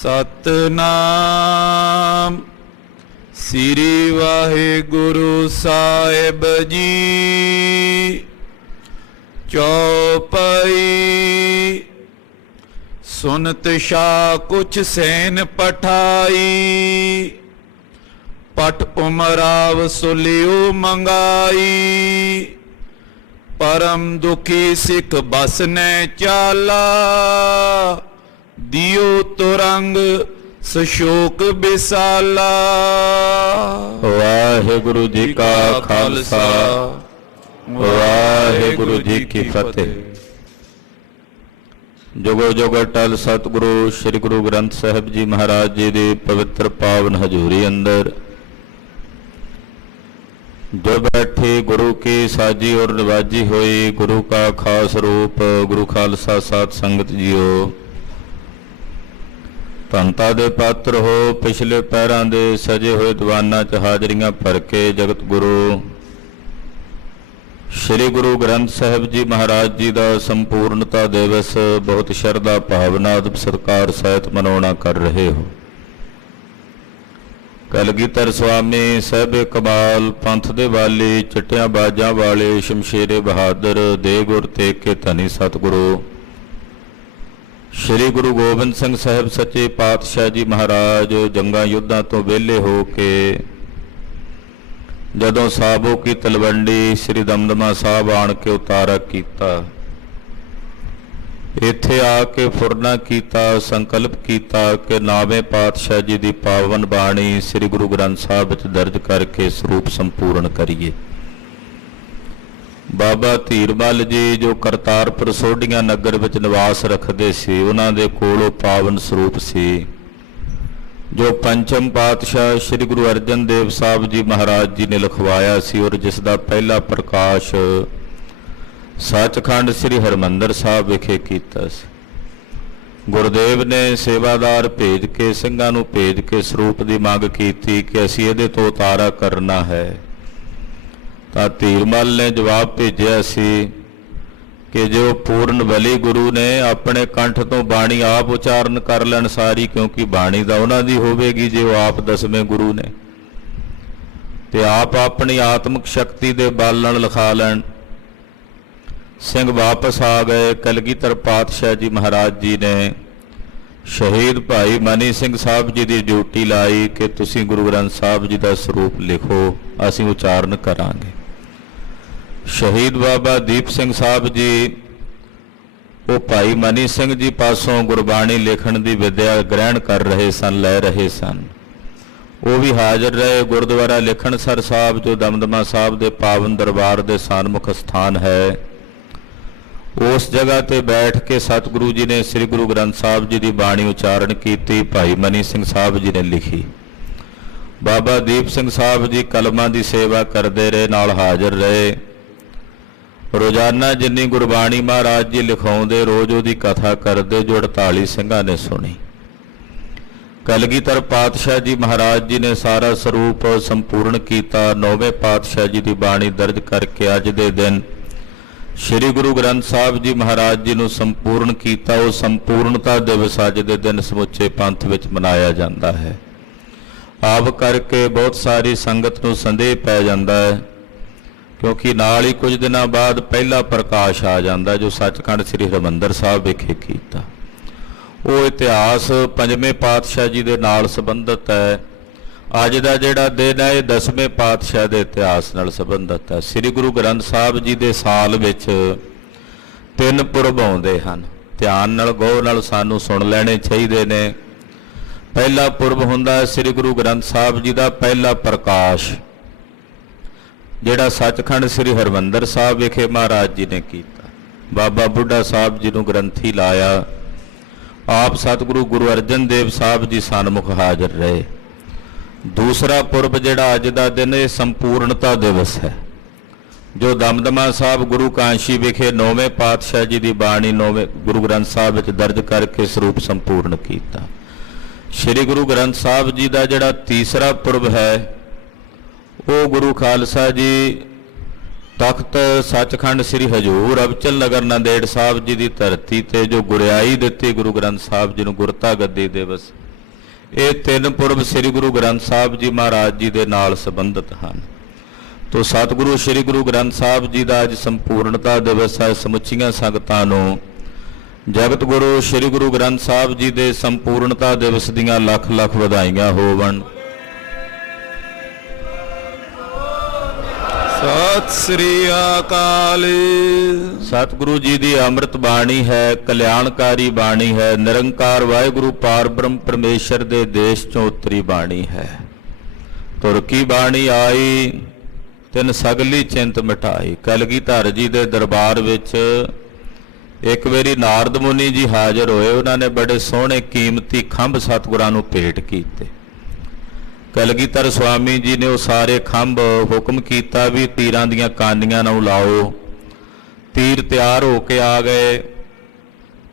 सतनाम श्री वाहिगुरु साहिब जी। चौपाई सुनत शाह कुछ सैन पठाई, पट उमराव सुलियो मंगाई। परम दुखी सिख बस ने चाला, दियो तुरंग सशोक बिसाला। वाहिगुरु जी का खालसा, वाहिगुरु जी की फतेह। जुगो जुग अटल सतगुरु श्री गुरु ग्रंथ साहिब जी महाराज जी की पवित्र पावन हजूरी अंदर जो बैठी गुरु की साजी और नवाजी हुई गुरु का खास रूप गुरु खालसा साध संगत जीओ। धनता दे पात्र हो पिछले पैरां दे सजे हुए दीवाना च हाजरियां भर के जगत गुरु श्री गुरु ग्रंथ साहिब जी महाराज जी का संपूर्णता दिवस बहुत शरधा भावना अदब सत्कार सहित मनाउणा कर रहे हो। कलगीधर स्वामी साहिब कमाल पंथ दे वाली चिट्टियां बाजां वाले शमशेरे बहादुर दे गुर तेग के धनी सतगुरु श्री गुरु गोबिंद सिंह साहिब सच्चे पातशाह जी महाराज जंगा युद्धां तो वेले हो के जदों साबो की तलवंडी श्री दमदमा साहब आण के उतारा किया, इत्थे आके फुरना किया, संकल्प किया कि नावे पातशाह जी की पावन बाणी श्री गुरु ग्रंथ साहब विच दर्ज करके स्वरूप संपूर्ण करिए। बाबा धीरमल जी जो करतारपुर सोढियां नगर विच निवास रखते सी, उन्हां दे कोलों पावन स्वरूप सी जो पंचम पातशाह श्री गुरु अर्जन देव साहब जी महाराज जी ने लिखवाया सी और जिसका पहला प्रकाश सचखंड श्री हरमंदर साहब विखे कीता सी। गुरुदेव ने सेवादार भेज के ਸਿੰਘਾਂ ਨੂੰ भेज के स्वरूप की मंग की कि असीं इहदे तो उतारा करना है। तो धीरमल ने जवाब भेजिया सी कि जो पूर्ण बली गुरु ने अपने कंठ तो बाणी आप उचारण कर लैण सारी, क्योंकि बाणी तो उन्हां दी होवेगी जे वो आप दसवें गुरु ने, ते आप अपनी आत्मक शक्ति दे बल नाल लिखा लैण। सिंह वापस आ गए। कलगीधर पातशाह जी महाराज जी ने शहीद भाई मनी सिंह साहब जी की ड्यूटी लाई कि तुसीं गुरु ग्रंथ साहब जी का स्वरूप लिखो, असीं उचारण करांगे। शहीद बाबा दीप सिंह साहब जी वो भाई मनी सिंह जी पासों गुरबाणी लिखण की विद्या ग्रहण कर रहे सन, लै रहे सन। वो भी हाजिर रहे। गुरुद्वारा लिखणसर साहब जो दमदमा साहब के पावन दरबार के सन्मुख स्थान है, उस जगह ते बैठ के सतगुरु जी ने श्री गुरु ग्रंथ साहब जी की बाणी उचारण की। भाई मनी सिंह साहब जी ने लिखी। बाबा दीप सिंह साहब जी कलमां की सेवा करते रहे, नाल हाजिर रहे। रोजाना जिन्नी गुरबाणी महाराज जी लिखाउंदे रोज उहदी कथा करते जो 48 ਸਿੰਘਾਂ ने सुनी। कलगीधर पातशाह जी महाराज जी ने सारा स्वरूप संपूर्ण किया। 9वें पातशाह जी की बाणी दर्ज करके अज दे दिन श्री गुरु ग्रंथ साहब जी महाराज जी ने संपूर्ण किया। वो संपूर्णता दिवस अज के दिन समुचे पंथ विच मनाया जाता है। आप करके बहुत सारी संगत नूं संदेह पै जाता है, क्योंकि नाल ही कुछ दिनों बाद पहला प्रकाश आ जाता जो सचखंड श्री हरमंदर साहब विखे कीता। वो इतिहास पंजवें पातशाह जी के नाल संबंधित है। अज का जिहड़ा दिन है 10वें पातशाह के इतिहास नाल संबंधित है। श्री गुरु ग्रंथ साहब जी के साल विच 3 पुरब आउंदे हन। ध्यान नाल गौर नाल सानू सुन लेने चाहिए ने। पहला पुरब हुंदा है श्री गुरु ग्रंथ साहब जी का पहला प्रकाश, जिहड़ा सचखंड श्री हरमंदर साहब विखे महाराज जी ने कीता। बाबा बुढ़ा साहब जी नूं ग्रंथी लाया। आप सतगुरु गुरु अर्जन देव साहब जी सन्मुख हाजिर रहे। दूसरा पुरब जिहड़ा अज दा दिन ये संपूर्णता दिवस है, जो दमदमा साहब गुरु कांशी विखे 9वें पातशाह जी की बाणी 9वें गुरु ग्रंथ साहब विच दर्ज करके स्वरूप संपूर्ण किया। श्री गुरु ग्रंथ साहब जी का जिहड़ा तीसरा पुरब है, वो गुरु खालसा जी तख्त सचखंड श्री हजूर अबचल नगर नांदेड़ साहब जी की धरती ते जो गुरियाई दिती गुरु ग्रंथ साहब जी नूं गुरता गद्दी दिवस ਇਹ ਤਿੰਨ ਪੁਰਬ ਸ੍ਰੀ ਗੁਰੂ ਗ੍ਰੰਥ ਸਾਹਿਬ ਜੀ ਮਹਾਰਾਜ ਜੀ ਦੇ ਨਾਲ ਸੰਬੰਧਿਤ ਹਨ। ਤੋ ਸਤਿਗੁਰੂ ਸ੍ਰੀ ਗੁਰੂ ਗ੍ਰੰਥ ਸਾਹਿਬ ਜੀ ਦਾ ਅੱਜ ਸੰਪੂਰਨਤਾ ਦਿਵਸ ਹੈ। ਸਮੁੱਚੀਆਂ ਸੰਗਤਾਂ ਨੂੰ ਜਗਤ ਗੁਰੂ ਸ੍ਰੀ ਗੁਰੂ ਗ੍ਰੰਥ ਸਾਹਿਬ ਜੀ ਦੇ ਸੰਪੂਰਨਤਾ ਦਿਵਸ ਦੀਆਂ ਲੱਖ ਲੱਖ ਵਧਾਈਆਂ ਹੋਵਣ। ਸਤਿ ਸ੍ਰੀ ਅਕਾਲ। ਸਤਿਗੁਰੂ ਜੀ ਦੀ ਅੰਮ੍ਰਿਤ ਬਾਣੀ ਹੈ, ਕਲਿਆਣਕਾਰੀ ਬਾਣੀ ਹੈ, ਨਿਰੰਕਾਰ ਵਾਹਿਗੁਰੂ ਪਾਰਬ੍ਰਹਮ ਪਰਮੇਸ਼ਰ ਦੇ ਦੇਸ਼ ਚੋਂ ਉਤਰੀ ਬਾਣੀ ਹੈ। ਤੁਰ ਕੀ ਬਾਣੀ ਆਈ ਤਿਨ ਸਗਲੀ ਚਿੰਤ ਮਿਟਾਈ। ਕਲਗੀਧਰ ਜੀ ਦੇ ਦਰਬਾਰ ਵਿੱਚ ਇੱਕ ਵਾਰੀ ਨਾਰਦ ਮੁਨੀ ਜੀ ਹਾਜ਼ਰ ਹੋਏ। ਉਹਨਾਂ ਨੇ ਬੜੇ ਸੋਹਣੇ ਕੀਮਤੀ ਖੰਭ ਸਤਿਗੁਰਾਂ ਨੂੰ ਭੇਟ ਕੀਤੇ। ਕਲਗੀਧਰ ਸੁਆਮੀ ਜੀ ਨੇ ਉਹ ਸਾਰੇ ਖੰਭ ਹੁਕਮ ਕੀਤਾ ਵੀ ਤੀਰਾਂ ਦੀਆਂ ਕਾਨੀਆਂ ਨੂੰ ਲਾਓ। ਤੀਰ ਤਿਆਰ ਹੋ ਕੇ ਆ ਗਏ।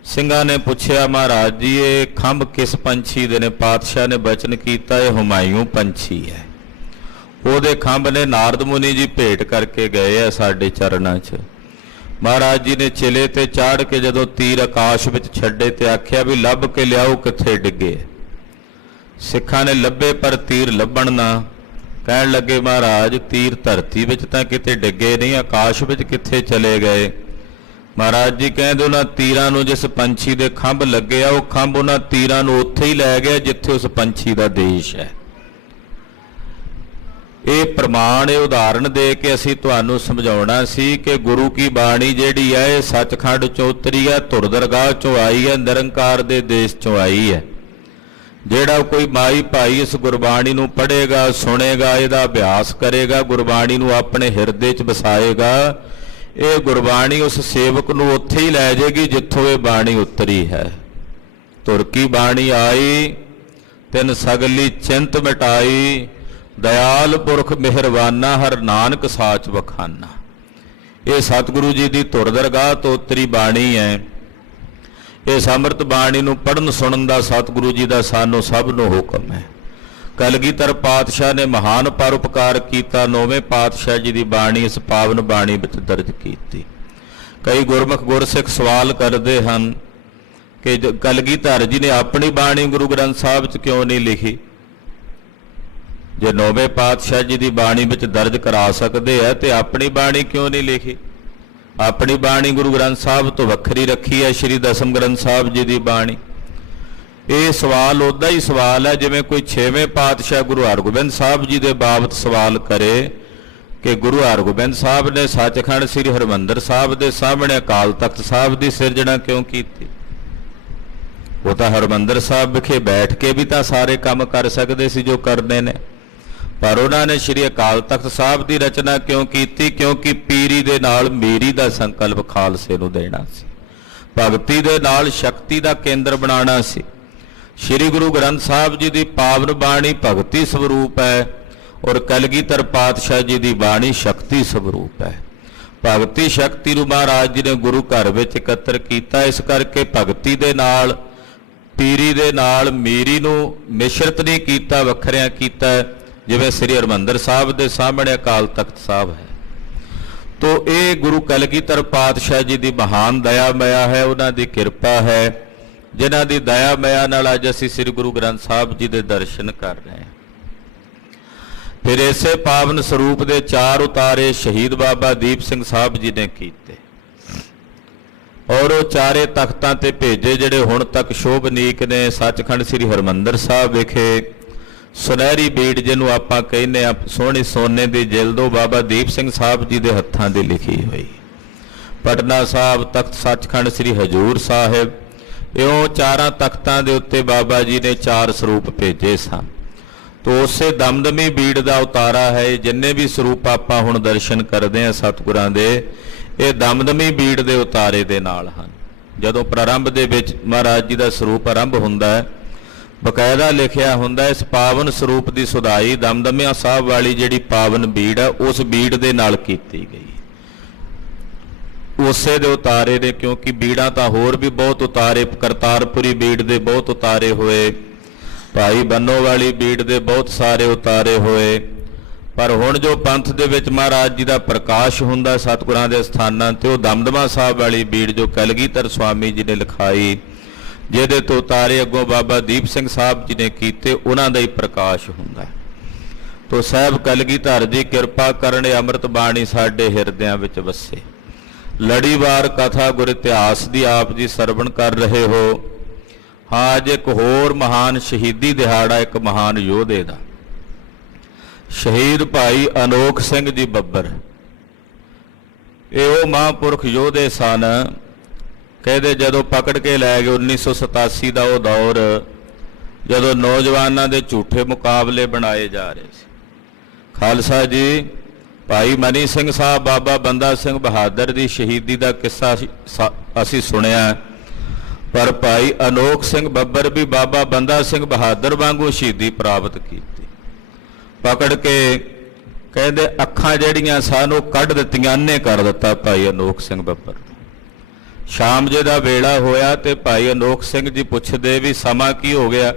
ਸਿੰਘਾਂ ਨੇ ਪੁੱਛਿਆ, ਮਹਾਰਾਜ ਜੀ ਇਹ ਖੰਭ ਕਿਸ ਪੰਛੀ ਦੇ ਨੇ? ਪਾਤਸ਼ਾਹ ਨੇ ਬਚਨ ਕੀਤਾ, ਇਹ ਹੁਮਾਯੂੰ ਪੰਛੀ ਹੈ। ਉਹਦੇ ਖੰਭ ਨੇ ਨਾਰਦ ਮੁਨੀ ਜੀ ਭੇਟ ਕਰਕੇ ਗਏ ਆ ਸਾਡੇ ਚਰਨਾਂ 'ਚ। ਮਹਾਰਾਜ ਜੀ ਨੇ ਚਿਲੇ ਤੇ ਚਾੜ ਕੇ ਜਦੋਂ ਤੀਰ ਆਕਾਸ਼ ਵਿੱਚ ਛੱਡੇ ਤੇ ਆਖਿਆ ਵੀ ਲੱਭ ਕੇ ਲਿਆਓ ਕਿੱਥੇ ਡਿੱਗੇ। ਸਿੱਖਾਂ ਨੇ ਲੱਭੇ ਪਰ ਤੀਰ ਲੱਭਣ ਨਾ। ਕਹਿਣ ਲੱਗੇ, ਮਹਾਰਾਜ ਤੀਰ ਧਰਤੀ ਵਿੱਚ ਤਾਂ ਕਿਤੇ ਡਿੱਗੇ ਨਹੀਂ, ਆਕਾਸ਼ ਵਿੱਚ ਕਿੱਥੇ ਚਲੇ ਗਏ? ਮਹਾਰਾਜ ਜੀ ਕਹਿੰਦੇ ਉਹਨਾਂ ਤੀਰਾਂ ਨੂੰ ਜਿਸ ਪੰਛੀ ਦੇ ਖੰਭ ਲੱਗੇ ਆ ਉਹ ਖੰਭ ਉਹਨਾਂ ਤੀਰਾਂ ਨੂੰ ਉੱਥੇ ਹੀ ਲੈ ਗਿਆ ਜਿੱਥੇ ਉਸ ਪੰਛੀ ਦਾ ਦੇਸ਼ ਹੈ। ਇਹ ਪ੍ਰਮਾਣ, ਇਹ ਉਦਾਹਰਣ ਦੇ ਕੇ ਅਸੀਂ ਤੁਹਾਨੂੰ ਸਮਝਾਉਣਾ ਸੀ ਕਿ ਗੁਰੂ ਕੀ ਬਾਣੀ ਜਿਹੜੀ ਹੈ ਇਹ ਸੱਚਖੰਡ ਚੋਂ ਉਤਰੀ ਹੈ, ਧੁਰ ਦਰਗਾਹ ਚੋਂ ਆਈ ਹੈ, ਨਿਰੰਕਾਰ ਦੇ ਦੇਸ਼ ਚੋਂ ਆਈ ਹੈ। ਜਿਹੜਾ ਕੋਈ ਮਾਈ ਭਾਈ ਇਸ ਗੁਰਬਾਣੀ ਨੂੰ ਪੜ੍ਹੇਗਾ, ਸੁਣੇਗਾ, ਇਹਦਾ ਅਭਿਆਸ ਕਰੇਗਾ, ਗੁਰਬਾਣੀ ਨੂੰ ਆਪਣੇ ਹਿਰਦੇ 'ਚ ਵਸਾਏਗਾ, ਇਹ ਗੁਰਬਾਣੀ ਉਸ ਸੇਵਕ ਨੂੰ ਉੱਥੇ ਹੀ ਲੈ ਜਾਏਗੀ ਜਿੱਥੋਂ ਇਹ ਬਾਣੀ ਉਤਰੀ ਹੈ। ਧੁਰ ਕੀ ਬਾਣੀ ਆਈ ਤਿਨ ਸਗਲੀ ਚਿੰਤ ਮਿਟਾਈ। ਦਇਆਲ ਪੁਰਖ ਮਿਹਰਬਾਨਾ ਹਰ ਨਾਨਕ ਸਾਚ ਵਖਾਨਾ। ਇਹ ਸਤਿਗੁਰੂ ਜੀ ਦੀ ਧੁਰ ਦਰਗਾਹ ਤੋਂ ਉਤਰੀ ਬਾਣੀ ਹੈ। ਇਸ ਅੰਮ੍ਰਿਤ ਬਾਣੀ ਨੂੰ ਪੜ੍ਹਨ ਸੁਣਨ ਦਾ ਸਤਿਗੁਰੂ ਜੀ ਦਾ ਸਾਨੂੰ ਸਭ ਨੂੰ ਹੁਕਮ ਹੈ। ਕਲਗੀਧਰ ਪਾਤਸ਼ਾਹ ਨੇ ਮਹਾਨ ਪਰਉਪਕਾਰ ਕੀਤਾ। 9ਵੇਂ ਪਾਤਸ਼ਾਹ ਜੀ ਦੀ ਬਾਣੀ ਇਸ ਪਾਵਨ ਬਾਣੀ ਵਿੱਚ ਦਰਜ ਕੀਤੀ। ਕਈ ਗੁਰਮੁਖ ਗੁਰਸਿੱਖ ਸਵਾਲ ਕਰਦੇ ਹਨ ਕਿ ਕਲਗੀਧਰ ਜੀ ਨੇ ਆਪਣੀ ਬਾਣੀ ਗੁਰੂ ਗ੍ਰੰਥ ਸਾਹਿਬ 'ਚ ਕਿਉਂ ਨਹੀਂ ਲਿਖੀ? ਜੇ 9ਵੇਂ ਪਾਤਸ਼ਾਹ ਜੀ ਦੀ ਬਾਣੀ ਵਿੱਚ ਦਰਜ ਕਰਾ ਸਕਦੇ ਆ ਤੇ ਆਪਣੀ ਬਾਣੀ ਕਿਉਂ ਨਹੀਂ ਲਿਖੀ? ਆਪਣੀ ਬਾਣੀ ਗੁਰੂ ਗ੍ਰੰਥ ਸਾਹਿਬ ਤੋਂ ਵੱਖਰੀ ਰੱਖੀ ਹੈ, ਸ਼੍ਰੀ ਦਸਮ ਗ੍ਰੰਥ ਸਾਹਿਬ ਜੀ ਦੀ ਬਾਣੀ। ਇਹ ਸਵਾਲ ਉੱਦਾਂ ਹੀ ਸਵਾਲ ਹੈ ਜਿਵੇਂ ਕੋਈ 6ਵੇਂ ਪਾਤਸ਼ਾਹ ਗੁਰੂ ਹਰਗੋਬਿੰਦ ਸਾਹਿਬ ਜੀ ਦੇ ਬਾਬਤ ਸਵਾਲ ਕਰੇ ਕਿ ਗੁਰੂ ਹਰਗੋਬਿੰਦ ਸਾਹਿਬ ਨੇ ਸੱਚਖੰਡ ਸ੍ਰੀ ਹਰਿਮੰਦਰ ਸਾਹਿਬ ਦੇ ਸਾਹਮਣੇ ਅਕਾਲ ਤਖਤ ਸਾਹਿਬ ਦੀ ਸਿਰਜਣਾ ਕਿਉਂ ਕੀਤੀ? ਉਹ ਤਾਂ ਹਰਿਮੰਦਰ ਸਾਹਿਬ ਵਿਖੇ ਬੈਠ ਕੇ ਵੀ ਤਾਂ ਸਾਰੇ ਕੰਮ ਕਰ ਸਕਦੇ ਸੀ ਜੋ ਕਰਦੇ ਨੇ, ਪਰ ਉਹਨਾਂ ਨੇ ਸ੍ਰੀ ਅਕਾਲ ਤਖਤ ਸਾਹਿਬ ਦੀ ਰਚਨਾ ਕਿਉਂ ਕੀਤੀ? ਕਿਉਂਕਿ ਪੀਰੀ ਦੇ ਨਾਲ ਮੀਰੀ ਦਾ ਸੰਕਲਪ ਖਾਲਸੇ ਨੂੰ ਦੇਣਾ ਸੀ, ਭਗਤੀ ਦੇ ਨਾਲ ਸ਼ਕਤੀ ਦਾ ਕੇਂਦਰ ਬਣਾਉਣਾ ਸੀ। ਸ੍ਰੀ ਗੁਰੂ ਗ੍ਰੰਥ ਸਾਹਿਬ ਜੀ ਦੀ ਪਾਵਨ ਬਾਣੀ ਭਗਤੀ ਸਰੂਪ ਹੈ ਔਰ ਕਲਗੀਧਰ ਪਾਤਸ਼ਾਹ ਜੀ ਦੀ ਬਾਣੀ ਸ਼ਕਤੀ ਸਰੂਪ ਹੈ। ਭਗਤੀ ਸ਼ਕਤੀ ਨੂੰ ਮਹਾਰਾਜ ਜੀ ਨੇ ਗੁਰੂ ਘਰ ਵਿੱਚ ਇਕੱਤਰ ਕੀਤਾ। ਇਸ ਕਰਕੇ ਭਗਤੀ ਦੇ ਨਾਲ ਪੀਰੀ ਦੇ ਨਾਲ ਮੀਰੀ ਨੂੰ ਮਿਸ਼ਰਤ ਨਹੀਂ ਕੀਤਾ, ਵੱਖਰਿਆਂ ਕੀਤਾ, ਜਿਵੇਂ ਸ੍ਰੀ ਹਰਿਮੰਦਰ ਸਾਹਿਬ ਦੇ ਸਾਹਮਣੇ ਅਕਾਲ ਤਖਤ ਸਾਹਿਬ ਹੈ। ਤੋ ਇਹ ਗੁਰੂ ਕਲਗੀਧਰ ਪਾਤਸ਼ਾਹ ਜੀ ਦੀ ਮਹਾਨ ਦਇਆ ਮਾਇਆ ਹੈ, ਉਹਨਾਂ ਦੀ ਕਿਰਪਾ ਹੈ, ਜਿਨ੍ਹਾਂ ਦੀ ਦਇਆ ਮਾਇਆ ਨਾਲ ਅੱਜ ਅਸੀਂ ਸ੍ਰੀ ਗੁਰੂ ਗ੍ਰੰਥ ਸਾਹਿਬ ਜੀ ਦੇ ਦਰਸ਼ਨ ਕਰ ਰਹੇ ਹਾਂ। ਫਿਰ ਇਸੇ ਪਾਵਨ ਸਰੂਪ ਦੇ 4 ਉਤਾਰੇ ਸ਼ਹੀਦ ਬਾਬਾ ਦੀਪ ਸਿੰਘ ਸਾਹਿਬ ਜੀ ਨੇ ਕੀਤੇ ਔਰ ਉਹ ਚਾਰੇ ਤਖਤਾਂ ਤੇ ਭੇਜੇ ਜਿਹੜੇ ਹੁਣ ਤੱਕ ਸ਼ੋਭਨੀਕ ਨੇ। ਸੱਚਖੰਡ ਸ੍ਰੀ ਹਰਿਮੰਦਰ ਸਾਹਿਬ ਵਿਖੇ ਸੁਨਹਿਰੀ ਬੀੜ ਜਿਹਨੂੰ ਆਪਾਂ ਕਹਿੰਦੇ ਆ, ਸੋਹਣੀ ਸੋਨੇ ਦੀ ਜਿਲਦ, ਬਾਬਾ ਦੀਪ ਸਿੰਘ ਸਾਹਿਬ ਜੀ ਦੇ ਹੱਥਾਂ ਦੀ ਲਿਖੀ ਹੋਈ। ਪਟਨਾ ਸਾਹਿਬ ਤਖਤ ਸੱਚਖੰਡ ਸ੍ਰੀ ਹਜੂਰ ਸਾਹਿਬ, ਇਉਂ 4 ਤਖਤਾਂ ਦੇ ਉੱਤੇ ਬਾਬਾ ਜੀ ਨੇ 4 ਸਰੂਪ ਭੇਜੇ ਸਨ। ਤੋ ਉਸੇ ਦਮਦਮੀ ਬੀੜ ਦਾ ਉਤਾਰਾ ਹੈ। ਜਿੰਨੇ ਵੀ ਸਰੂਪ ਆਪਾਂ ਹੁਣ ਦਰਸ਼ਨ ਕਰਦੇ ਆ ਸਤਿਗੁਰਾਂ ਦੇ, ਇਹ ਦਮਦਮੀ ਬੀੜ ਦੇ ਉਤਾਰੇ ਦੇ ਨਾਲ ਹਨ। ਜਦੋਂ ਪ੍ਰਾਰੰਭ ਦੇ ਵਿੱਚ ਮਹਾਰਾਜ ਜੀ ਦਾ ਸਰੂਪ ਆਰੰਭ ਹੁੰਦਾ ਹੈ, ਬਕਾਇਦਾ ਲਿਖਿਆ ਹੁੰਦਾ ਇਸ ਪਾਵਨ ਸਰੂਪ ਦੀ ਸੁਧਾਈ ਦਮਦਮਿਆ ਸਾਹਿਬ ਵਾਲੀ ਜਿਹੜੀ ਪਾਵਨ ਬੀੜ ਹੈ ਉਸ ਬੀੜ ਦੇ ਨਾਲ ਕੀਤੀ ਗਈ। ਉਸੇ ਦੇ ਉਤਾਰੇ ਨੇ, ਕਿਉਂਕਿ ਬੀੜਾਂ ਤਾਂ ਹੋਰ ਵੀ ਬਹੁਤ ਉਤਾਰੇ, ਕਰਤਾਰਪੁਰੀ ਬੀੜ ਦੇ ਬਹੁਤ ਉਤਾਰੇ ਹੋਏ, ਭਾਈ ਬੰਨੋ ਵਾਲੀ ਬੀੜ ਦੇ ਬਹੁਤ ਸਾਰੇ ਉਤਾਰੇ ਹੋਏ। ਪਰ ਹੁਣ ਜੋ ਪੰਥ ਦੇ ਵਿੱਚ ਮਹਾਰਾਜ ਜੀ ਦਾ ਪ੍ਰਕਾਸ਼ ਹੁੰਦਾ ਸਤਿਗੁਰਾਂ ਦੇ ਸਥਾਨਾਂ ਤੇ, ਉਹ ਦਮਦਮਾ ਸਾਹਿਬ ਵਾਲੀ ਬੀੜ ਜੋ ਕਲਗੀਧਰ ਸੁਆਮੀ ਜੀ ਨੇ ਲਿਖਾਈ, ਜਿਹਦੇ ਤੋਂ ਤਾਰੇ ਅੱਗੋਂ ਬਾਬਾ ਦੀਪ ਸਿੰਘ ਸਾਹਿਬ ਜੀ ਨੇ ਕੀਤੇ, ਉਹਨਾਂ ਦਾ ਹੀ ਪ੍ਰਕਾਸ਼ ਹੁੰਦਾ ਹੈ। ਤੋ ਸਾਹਿਬ ਕਲਗੀਧਰ ਜੀ ਕਿਰਪਾ ਕਰਨੇ, ਅੰਮ੍ਰਿਤ ਬਾਣੀ ਸਾਡੇ ਹਿਰਦਿਆਂ ਵਿੱਚ ਵਸੇ। ਲੜੀਵਾਰ ਕਥਾ ਗੁਰ ਇਤਿਹਾਸ ਦੀ ਆਪ ਜੀ ਸਰਵਣ ਕਰ ਰਹੇ ਹੋ। ਹਾਂ, ਅੱਜ ਇੱਕ ਹੋਰ ਮਹਾਨ ਸ਼ਹੀਦੀ ਦਿਹਾੜਾ ਇੱਕ ਮਹਾਨ ਯੋਧੇ ਦਾ, ਸ਼ਹੀਦ ਭਾਈ ਅਨੋਖ ਸਿੰਘ ਜੀ ਬੱਬਰ। ਇਹ ਉਹ ਮਹਾਂਪੁਰਖ ਯੋਧੇ ਸਨ, ਕਹਿੰਦੇ ਜਦੋਂ ਪਕੜ ਕੇ ਲੈ ਗਏ 1987 ਦਾ ਉਹ ਦੌਰ, ਜਦੋਂ ਨੌਜਵਾਨਾਂ ਦੇ ਝੂਠੇ ਮੁਕਾਬਲੇ ਬਣਾਏ ਜਾ ਰਹੇ ਸੀ। ਖਾਲਸਾ ਜੀ, ਭਾਈ ਮਨੀ ਸਿੰਘ ਸਾਹਿਬ, ਬਾਬਾ ਬੰਦਾ ਸਿੰਘ ਬਹਾਦਰ ਦੀ ਸ਼ਹੀਦੀ ਦਾ ਕਿੱਸਾ ਅਸੀਂ ਸੁਣਿਆ, ਪਰ ਭਾਈ ਅਨੋਖ ਸਿੰਘ ਬੱਬਰ ਵੀ ਬਾਬਾ ਬੰਦਾ ਸਿੰਘ ਬਹਾਦਰ ਵਾਂਗੂ ਸ਼ਹੀਦੀ ਪ੍ਰਾਪਤ ਕੀਤੀ। ਪਕੜ ਕੇ ਕਹਿੰਦੇ ਅੱਖਾਂ ਜਿਹੜੀਆਂ ਸਨ ਉਹ ਕੱਢ ਦਿੱਤੀਆਂ, ਅੰਨੇ ਕਰ ਦਿੱਤਾ ਭਾਈ ਅਨੋਖ ਸਿੰਘ ਬੱਬਰ। ਸ਼ਾਮ ਜੇ ਦਾ ਵੇਲਾ ਹੋਇਆ ਤੇ ਭਾਈ ਅਨੋਖ ਸਿੰਘ ਜੀ ਪੁੱਛਦੇ ਵੀ ਸਮਾਂ ਕੀ ਹੋ ਗਿਆ,